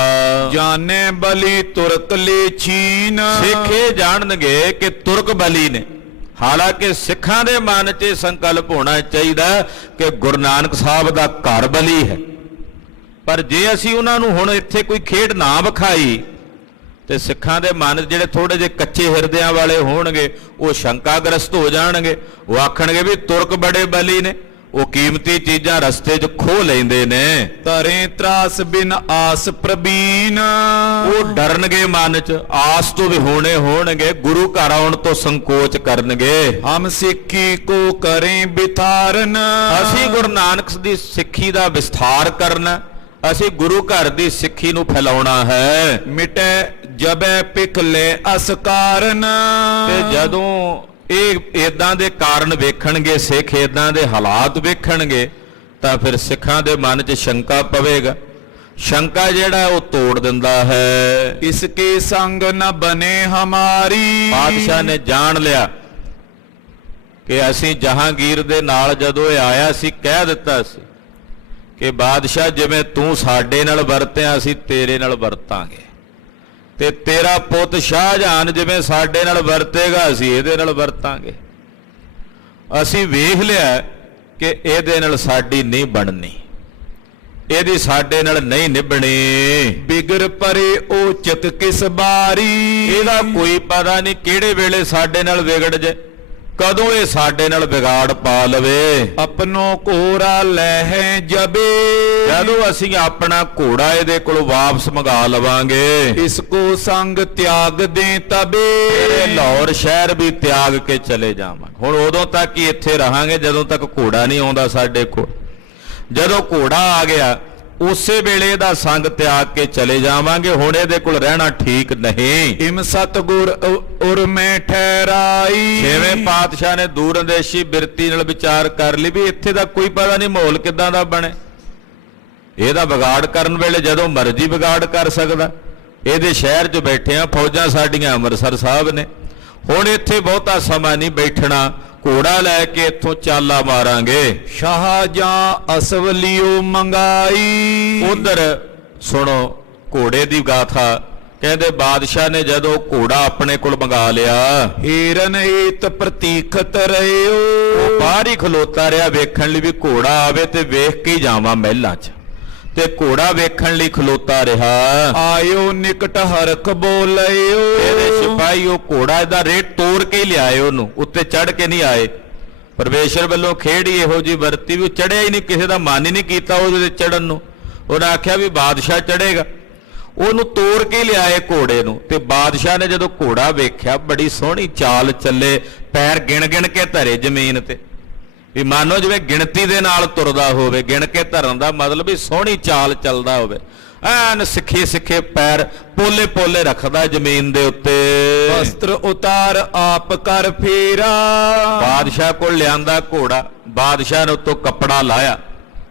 ਜਾਣੇ ਬਲੀ ਤੁਰਕ ਲੈ ਚੀਨ। ਸਿੱਖ ਇਹ ਜਾਣਨਗੇ ਕਿ ਤੁਰਕ ਬਲੀ ਨੇ। ਹਾਲਾਂਕਿ ਸਿੱਖਾਂ ਦੇ ਮਨ 'ਚ ਸੰਕਲਪ ਹੋਣਾ ਚਾਹੀਦਾ ਕਿ ਗੁਰੂ ਨਾਨਕ ਸਾਹਿਬ ਦਾ ਘਰ ਬਲੀ ਹੈ। ਪਰ ਜੇ ਅਸੀਂ ਉਹਨਾਂ ਨੂੰ ਹੁਣ ਇੱਥੇ ਕੋਈ ਖੇਡ ਨਾ ਵਿਖਾਈ ਤੇ ਸਿੱਖਾਂ ਦੇ ਮਨ ਜਿਹੜੇ ਥੋੜੇ ਜਿਹੇ ਕੱਚੇ ਹਿਰਦਿਆਂ ਵਾਲੇ ਹੋਣਗੇ ਉਹ ਸ਼ੰਕਾਗ੍ਰਸਤ ਹੋ ਜਾਣਗੇ। ਉਹ ਆਖਣਗੇ ਵੀ ਤੁਰਕ ਬੜੇ ਬਲੀ ਨੇ, ਉਹ ਕੀਮਤੀ ਚੀਜ਼ਾਂ ਰਸਤੇ 'ਚ ਖੋਹ ਲੈਂਦੇ ਨੇ। ਤਰੇ ਤਰਾਸ ਬਿਨ ਆਸ ਪ੍ਰਬੀਨ। ਉਹ ਡਰਨਗੇ ਮਨ 'ਚ, ਆਸ ਤੋਂ ਵੀ ਹੋਣੇ ਹੋਣਗੇ, ਗੁਰੂ ਘਰ ਆਉਣ ਤੋਂ ਸੰਕੋਚ ਕਰਨਗੇ। ਹਮ ਸਿੱਖੀ ਕੋ ਕਰੇ ਬਿਥਾਰਨ। ਅਸੀਂ ਗੁਰੂ ਨਾਨਕ ਦੀ ਸਿੱਖੀ ਦਾ ਵਿਸਥਾਰ ਕਰਨਾ, ਅਸੀਂ ਗੁਰੂ ਘਰ ਦੀ ਸਿੱਖੀ ਨੂੰ ਫੈਲਾਉਣਾ ਹੈ। ਮਿਟੇ ਜਬੈ ਪਿਖਲੇ ਅਸ ਕਾਰਨ। ਤੇ ਜਦੋਂ ਇਹ ਇਦਾਂ ਦੇ ਕਾਰਨ ਵੇਖਣਗੇ, ਸਿੱਖ ਇਦਾਂ ਦੇ ਹਾਲਾਤ ਵੇਖਣਗੇ ਤਾਂ ਫਿਰ ਸਿੱਖਾਂ ਦੇ ਮਨ 'ਚ ਸ਼ੰਕਾ ਪਵੇਗਾ। ਸ਼ੰਕਾ ਜਿਹੜਾ ਉਹ ਤੋੜ ਦਿੰਦਾ ਹੈ। ਇਸਕੇ ਸੰਗ ਨ ਬਨੇ ਹਮਾਰੀ। ਬਾਦਸ਼ਾਹ ਨੇ ਜਾਣ ਲਿਆ ਕਿ ਅਸੀਂ ਜਹਾਂਗੀਰ ਦੇ ਨਾਲ ਜਦੋਂ ਇਹ ਆਇਆ ਸੀ ਕਹਿ ਦਿੱਤਾ ਸੀ ਕਿ ਬਾਦਸ਼ਾਹ ਜਿਵੇਂ ਤੂੰ ਸਾਡੇ ਨਾਲ ਵਰਤਿਆ ਅਸੀਂ ਤੇਰੇ ਨਾਲ ਵਰਤਾਂਗੇ, ਤੇ ਤੇਰਾ ਪੁੱਤ ਸ਼ਾਹਜਹਾਨ ਜਿਵੇਂ ਸਾਡੇ ਨਾਲ ਵਰਤੇਗਾ ਅਸੀਂ ਇਹਦੇ ਨਾਲ ਵਰਤਾਂਗੇ। ਅਸੀਂ ਵੇਖ ਲਿਆ ਕਿ ਇਹਦੇ ਨਾਲ ਸਾਡੀ ਨਹੀਂ ਬਣਨੀ, ਇਹਦੀ ਸਾਡੇ ਨਾਲ ਨਹੀਂ ਨਿਭਣੀ। ਬਿਗਰ ਪਰੇ ਉਚਿਤ ਕਿਸ ਬਾਰੀ। ਇਹਦਾ ਕੋਈ ਪਤਾ ਨਹੀਂ ਕਿਹੜੇ ਵੇਲੇ ਸਾਡੇ ਨਾਲ ਵਿਗੜ ਜੇ, ਕਦੋਂ ਇਹ ਸਾਡੇ ਨਾਲ ਵਿਗਾੜ ਪਾ ਲਵੇ। ਆਪਣੋ ਘੋੜਾ ਲੈ ਹੈ ਜਬੇ। ਜਦੋਂ ਅਸੀਂ ਆਪਣਾ ਘੋੜਾ ਇਹਦੇ ਕੋਲ ਵਾਪਸ ਮੰਗਾ ਲਵਾਂਗੇ। ਇਸਕੋ ਸੰਗ ਤਿਆਗ ਦੇ ਤਬੇ। ਇਹ ਲਾਹੌਰ ਸ਼ਹਿਰ ਵੀ ਤਿਆਗ ਕੇ ਚਲੇ ਜਾਵਾਂਗੇ। ਹੁਣ ਉਦੋਂ ਤੱਕ ਹੀ ਇੱਥੇ ਰਹਾਂਗੇ ਜਦੋਂ ਤੱਕ ਘੋੜਾ ਨਹੀਂ ਆਉਂਦਾ ਸਾਡੇ ਕੋਲ। ਜਦੋਂ ਘੋੜਾ ਆ ਗਿਆ ਉਸੇ ਵੇਲੇ ਦਾ ਸੰਗ ਤਿਆਗ ਕੇ ਚਲੇ ਜਾਵਾਂਗੇ। ਹੁਣ ਇਹਦੇ ਕੋਲ ਰਹਿਣਾ ਠੀਕ ਨਹੀਂ। ਇਮ ਸਤਗੁਰ ਉਰ ਮੈਂ ਠਹਿਰਾਈ। ਛੇਵੇਂ ਪਾਤਸ਼ਾਹ ਨੇ ਦੂਰ ਅੰਦੇਸ਼ੀ ਬਿਰਤੀ ਨਾਲ ਵਿਚਾਰ ਕਰ ਲਈ ਵੀ ਇੱਥੇ ਦਾ ਕੋਈ ਪਤਾ ਨਹੀਂ ਮਾਹੌਲ ਕਿੱਦਾਂ ਦਾ ਬਣੇ। ਇਹਦਾ ਵਿਗਾੜ ਕਰਨ ਵੇਲੇ ਜਦੋਂ ਮਰਜ਼ੀ ਵਿਗਾੜ ਕਰ ਸਕਦਾ। ਇਹਦੇ ਸ਼ਹਿਰ 'ਚ ਬੈਠੇ ਆ, ਫੌਜਾਂ ਸਾਡੀਆਂ ਅੰਮ੍ਰਿਤਸਰ ਸਾਹਿਬ ਨੇ। ਹੁਣ ਇੱਥੇ ਬਹੁਤਾ ਸਮਾਂ ਨਹੀਂ ਬੈਠਣਾ, ਘੋੜਾ ਲੈ ਕੇ ਇੱਥੋਂ ਚਾਲਾ ਮਾਰਾਂਗੇ। ਸ਼ਾਹਜਹਾਂ ਅਸਵਲੀਓ ਮੰਗਾਈ। ਉਧਰ ਸੁਣੋ ਘੋੜੇ ਦੀ ਗਾਥਾ। ਕਹਿੰਦੇ ਬਾਦਸ਼ਾਹ ਨੇ ਜਦੋਂ ਘੋੜਾ ਆਪਣੇ ਕੋਲ ਮੰਗਾ ਲਿਆ, ਹੀਰਨ ਏਤ ਪ੍ਰਤੀਖਤ ਰਹਿਓ। ਉਹ ਬਾਹਰ ਹੀ ਖਲੋਤਾ ਰਿਹਾ ਵੇਖਣ ਲਈ ਵੀ ਘੋੜਾ ਆਵੇ ਤੇ ਵੇਖ ਕੇ ਹੀ ਜਾਵਾਂ ਮਹਿਲਾਂ 'ਚ, ਤੇ ਘੋੜਾ ਵੇਖਣ ਲਈ ਖਲੋਤਾ ਰਿਹਾ। ਆਇਓ ਨਿਕਟ ਹਰਖ ਬੋਲਿਓ। ਇਹਦੇ ਸਿਪਾਹੀ ਉਹ ਘੋੜਾ ਇਹਦਾ ਰੇਟ ਤੋੜ ਕੇ ਹੀ ਲਿਆਏ, ਉਹਨੂੰ ਉੱਤੇ ਚੜ ਕੇ ਨਹੀਂ ਆਏ। ਪਰਮੇਸ਼ਰ ਵੱਲੋਂ ਖੇਡ ਹੀ ਇਹੋ ਜਿਹੀ ਵਰਤੀ ਵੀ ਉਹ ਚੜਿਆ ਹੀ ਨਹੀਂ, ਕਿਸੇ ਦਾ ਮਨ ਹੀ ਨਹੀਂ ਕੀਤਾ ਉਹਦੇ ਚੜਨ ਨੂੰ। ਉਹਨੇ ਆਖਿਆ ਵੀ ਬਾਦਸ਼ਾਹ ਚੜੇਗਾ, ਉਹਨੂੰ ਤੋੜ ਕੇ ਲਿਆਏ ਘੋੜੇ ਨੂੰ। ਤੇ ਬਾਦਸ਼ਾਹ ਨੇ ਜਦੋਂ ਘੋੜਾ ਵੇਖਿਆ ਬੜੀ ਸੋਹਣੀ ਚਾਲ ਚੱਲੇ, ਪੈਰ ਗਿਣ ਗਿਣ ਕੇ ਧਰੇ ਜ਼ਮੀਨ ਤੇ, ਵੀ ਮਾਨੋ ਜਿਵੇਂ ਗਿਣਤੀ ਦੇ ਨਾਲ ਤੁਰਦਾ ਹੋਵੇ। ਗਿਣ ਕੇ ਧਰਨ ਦਾ ਮਤਲਬ ਵੀ ਸੋਹਣੀ ਚਾਲ ਚੱਲਦਾ ਹੋਵੇ, ਐਨ ਸਿੱਖੇ ਸਿੱਖੇ ਪੈਰ ਪੋਲੇ ਪੋਲੇ ਰੱਖਦਾ ਜ਼ਮੀਨ ਦੇ ਉੱਤੇ। ਵਸਤਰ ਉਤਾਰ ਆਪ ਕਰ ਫੇਰਾ। ਬਾਦਸ਼ਾਹ ਕੋਲ ਲਿਆਂਦਾ ਘੋੜਾ, ਬਾਦਸ਼ਾਹ ਨੇ ਉੱਤੋਂ ਕੱਪੜਾ ਲਾਇਆ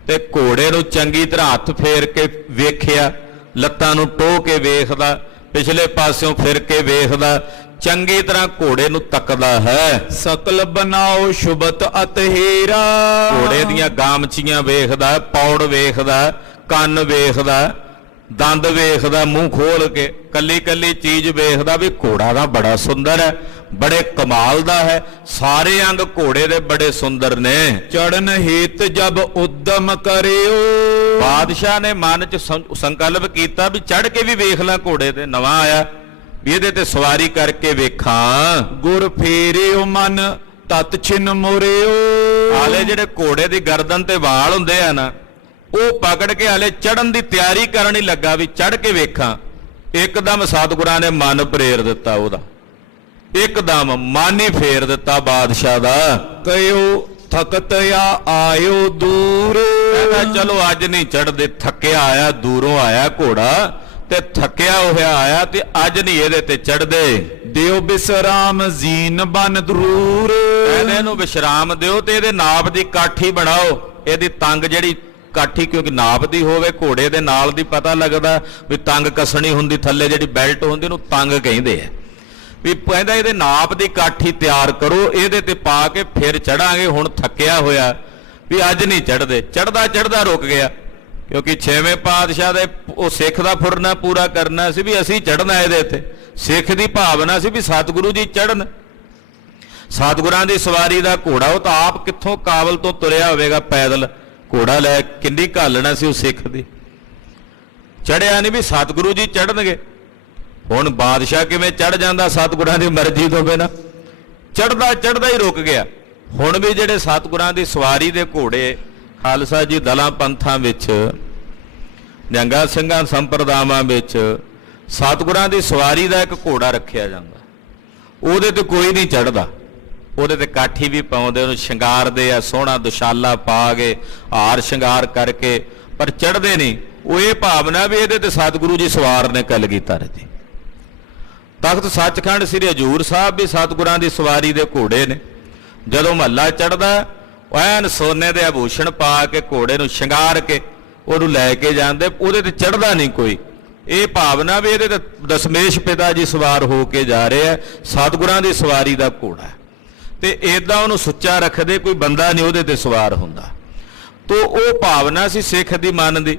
ਤੇ ਘੋੜੇ ਨੂੰ ਚੰਗੀ ਤਰ੍ਹਾਂ ਹੱਥ ਫੇਰ ਕੇ ਵੇਖਿਆ, ਲੱਤਾਂ ਨੂੰ ਟੋਹ ਕੇ ਵੇਖਦਾ, ਪਿਛਲੇ ਪਾਸਿਓਂ ਫਿਰ ਕੇ ਵੇਖਦਾ, ਚੰਗੀ ਤਰ੍ਹਾਂ ਘੋੜੇ ਨੂੰ ਤੱਕਦਾ ਹੈ। ਸਕਲ ਬਣਾਓ ਸ਼ੁਭਤ ਅਤਹੀਰਾ। ਘੋੜੇ ਦੀਆਂ ਗਾਮਚੀਆਂ ਵੇਖਦਾ, ਪੌੜ ਵੇਖਦਾ, ਕੰਨ ਵੇਖਦਾ, ਦੰਦ ਵੇਖਦਾ, ਮੂੰਹ ਖੋਲ ਕੇ ਕੱਲੀ ਕੱਲੀ ਚੀਜ਼ ਵੇਖਦਾ ਵੀ ਘੋੜਾ ਦਾ ਬੜਾ ਸੁੰਦਰ ਹੈ, ਬੜੇ ਕਮਾਲ ਦਾ ਹੈ। ਸਾਰੇ ਅੰਗ ਘੋੜੇ ਦੇ ਬੜੇ ਸੁੰਦਰ ਨੇ। ਚੜਨ ਹਿਤ ਜਬ ਉਦਮ ਕਰਿਓ। ਬਾਦਸ਼ਾਹ ਨੇ ਮਨ 'ਚ ਸੰਕਲਪ ਕੀਤਾ ਵੀ ਚੜ ਕੇ ਵੀ ਵੇਖ ਲਾਂ ਘੋੜੇ ਤੇ, ਨਵਾਂ ਆਇਆ ਵੀ ਇਹਦੇ ਤੇ ਸਵਾਰੀ ਕਰਕੇ ਵੇਖਾਂ। ਗੁਰ ਫੇਰਿਓ ਮਨ ਤਤ ਛਿਨ ਮੋਰਿਓ। ਹਾਲੇ ਜਿਹੜੇ ਘੋੜੇ ਦੀ ਗਰਦਨ ਤੇ ਵਾਲ ਹੁੰਦੇ ਆ ਨਾ, ਉਹ ਪਕੜ ਕੇ ਹਲੇ ਚੜਨ ਦੀ ਤਿਆਰੀ ਕਰਨ ਹੀ ਲੱਗਾ ਵੀ ਚੜ ਕੇ ਵੇਖਾਂ, ਇੱਕਦਮ ਸਤਿਗੁਰਾਂ ਨੇ ਮਨ ਪ੍ਰੇਰ ਦਿੱਤਾ ਉਹਦਾ, ਇੱਕਦਮ ਮਨ ਹੀ ਫੇਰ ਦਿੱਤਾ ਬਾਦਸ਼ਾਹ ਦਾ। ਕਯੋ ਥਕਤ ਆਇਓ ਦੂਰ, ਕਹਿੰਦਾ ਚਲੋ ਅੱਜ ਨਹੀਂ ਚੜਦੇ, ਥੱਕਿਆ ਆਇਆ, ਦੂਰੋਂ ਆਇਆ ਘੋੜਾ ਤੇ ਥੱਕਿਆ ਹੋਇਆ ਆਇਆ ਤੇ ਅੱਜ ਨਹੀਂ ਇਹਦੇ ਤੇ ਚੜਦੇ। ਦਿਓ ਬਿਸਰਾਮ ਜ਼ੀਨ ਬਨ ਦਰੂਰ, ਕਹਿੰਦੇ ਇਹਨੂੰ ਵਿਸ਼ਰਾਮ ਦਿਓ ਤੇ ਇਹਦੇ ਨਾਪ ਦੀ ਕਾਠੀ ਬਣਾਓ, ਇਹਦੀ ਤੰਗ ਜਿਹੜੀ ਕਾਠੀ, ਕਿਉਂਕਿ ਨਾਪ ਦੀ ਹੋਵੇ, ਘੋੜੇ ਦੇ ਨਾਲ ਦੀ ਪਤਾ ਲੱਗਦਾ ਵੀ ਤੰਗ ਕੱਸਣੀ ਹੁੰਦੀ, ਥੱਲੇ ਜਿਹੜੀ ਬੈਲਟ ਹੁੰਦੀ ਉਹਨੂੰ ਤੰਗ ਕਹਿੰਦੇ ਆ, ਵੀ ਕਹਿੰਦਾ ਇਹਦੇ ਨਾਪ ਦੀ ਕਾਠੀ ਤਿਆਰ ਕਰੋ, ਇਹਦੇ ਤੇ ਪਾ ਕੇ ਫਿਰ ਚੜਾਂਗੇ, ਹੁਣ ਥੱਕਿਆ ਹੋਇਆ ਵੀ ਅੱਜ ਨਹੀਂ ਚੜਦੇ। ਚੜਦਾ ਚੜਦਾ ਰੁਕ ਗਿਆ, ਕਿਉਂਕਿ 6ਵੇਂ ਪਾਤਸ਼ਾਹ ਦੇ ਉਹ ਸਿੱਖ ਦਾ ਫੁਰਨਾ ਪੂਰਾ ਕਰਨਾ ਸੀ ਵੀ ਅਸੀਂ ਚੜਨਾ ਇਹਦੇ ਤੇ, ਸਿੱਖ ਦੀ ਭਾਵਨਾ ਸੀ ਵੀ ਸਤਿਗੁਰੂ ਜੀ ਚੜਨ। ਸਤਿਗੁਰਾਂ ਦੀ ਸਵਾਰੀ ਦਾ ਘੋੜਾ, ਉਹ ਤਾਂ ਆਪ ਕਿੱਥੋਂ ਕਾਬਲ ਤੋਂ ਤੁਰਿਆ ਹੋਵੇਗਾ ਪੈਦਲ, ਘੋੜਾ ਲੈ ਕਿੰਨੀ ਘਾਲਣਾ ਸੀ ਉਹ ਸਿੱਖ ਦੀ। ਚੜਿਆ ਨਹੀਂ ਵੀ ਸਤਿਗੁਰੂ ਜੀ ਚੜਨਗੇ, ਹੁਣ ਬਾਦਸ਼ਾਹ ਕਿਵੇਂ ਚੜ ਜਾਂਦਾ ਸਤਿਗੁਰਾਂ ਦੀ ਮਰਜ਼ੀ ਤੋਂ ਬਿਨਾਂ, ਚੜਦਾ ਚੜਦਾ ਹੀ ਰੁਕ ਗਿਆ। ਹੁਣ ਵੀ ਜਿਹੜੇ ਸਤਿਗੁਰਾਂ ਦੀ ਸਵਾਰੀ ਦੇ ਘੋੜੇ ਖਾਲਸਾ ਜੀ ਦਲਾਂ ਪੰਥਾਂ ਵਿੱਚ, ਨਿਹੰਗਾਂ ਸਿੰਘਾਂ ਸੰਪਰਦਾਵਾਂ ਵਿੱਚ ਸਤਿਗੁਰਾਂ ਦੀ ਸਵਾਰੀ ਦਾ ਇੱਕ ਘੋੜਾ ਰੱਖਿਆ ਜਾਂਦਾ, ਉਹਦੇ ਤੇ ਕੋਈ ਨਹੀਂ ਚੜਦਾ, ਉਹਦੇ ਤੇ ਕਾਠੀ ਵੀ ਪਾਉਂਦੇ, ਉਹਨੂੰ ਸ਼ਿੰਗਾਰਦੇ ਆ, ਸੋਹਣਾ ਦੁਸ਼ਾਲਾ ਪਾ ਕੇ, ਹਾਰ ਸ਼ਿੰਗਾਰ ਕਰਕੇ, ਪਰ ਚੜਦੇ ਨਹੀਂ। ਉਹ ਇਹ ਭਾਵਨਾ ਵੀ ਇਹਦੇ ਤੇ ਸਤਿਗੁਰੂ ਜੀ ਸਵਾਰ ਨੇ ਕਲਗੀਧਰ ਜੀ। ਤਖਤ ਸੱਚਖੰਡ ਸ੍ਰੀ ਹਜੂਰ ਸਾਹਿਬ ਵੀ ਸਤਿਗੁਰਾਂ ਦੀ ਸਵਾਰੀ ਦੇ ਘੋੜੇ ਨੇ। ਜਦੋਂ ਮਹੱਲਾ ਚੜਦਾ ਐਨ ਸੋਨੇ ਦੇ ਆਭੂਸ਼ਣ ਪਾ ਕੇ, ਘੋੜੇ ਨੂੰ ਸ਼ਿੰਗਾਰ ਕੇ ਉਹਨੂੰ ਲੈ ਕੇ ਜਾਂਦੇ, ਉਹਦੇ ਤੇ ਚੜਦਾ ਨਹੀਂ ਕੋਈ। ਇਹ ਭਾਵਨਾ ਵੀ ਇਹਦੇ ਤੇ ਦਸ਼ਮੇਸ਼ ਪਿਤਾ ਜੀ ਸਵਾਰ ਹੋ ਕੇ ਜਾ ਰਹੇ ਆ, ਸਤਿਗੁਰਾਂ ਦੀ ਸਵਾਰੀ ਦਾ ਘੋੜਾ, ਤੇ ਏਦਾਂ ਉਹਨੂੰ ਸੁੱਚਾ ਰੱਖਦੇ, ਕੋਈ ਬੰਦਾ ਨਹੀਂ ਉਹਦੇ ਤੇ ਸਵਾਰ ਹੁੰਦਾ। ਤੋ ਉਹ ਭਾਵਨਾ ਸੀ ਸਿੱਖ ਦੀ ਮਨ ਦੀ,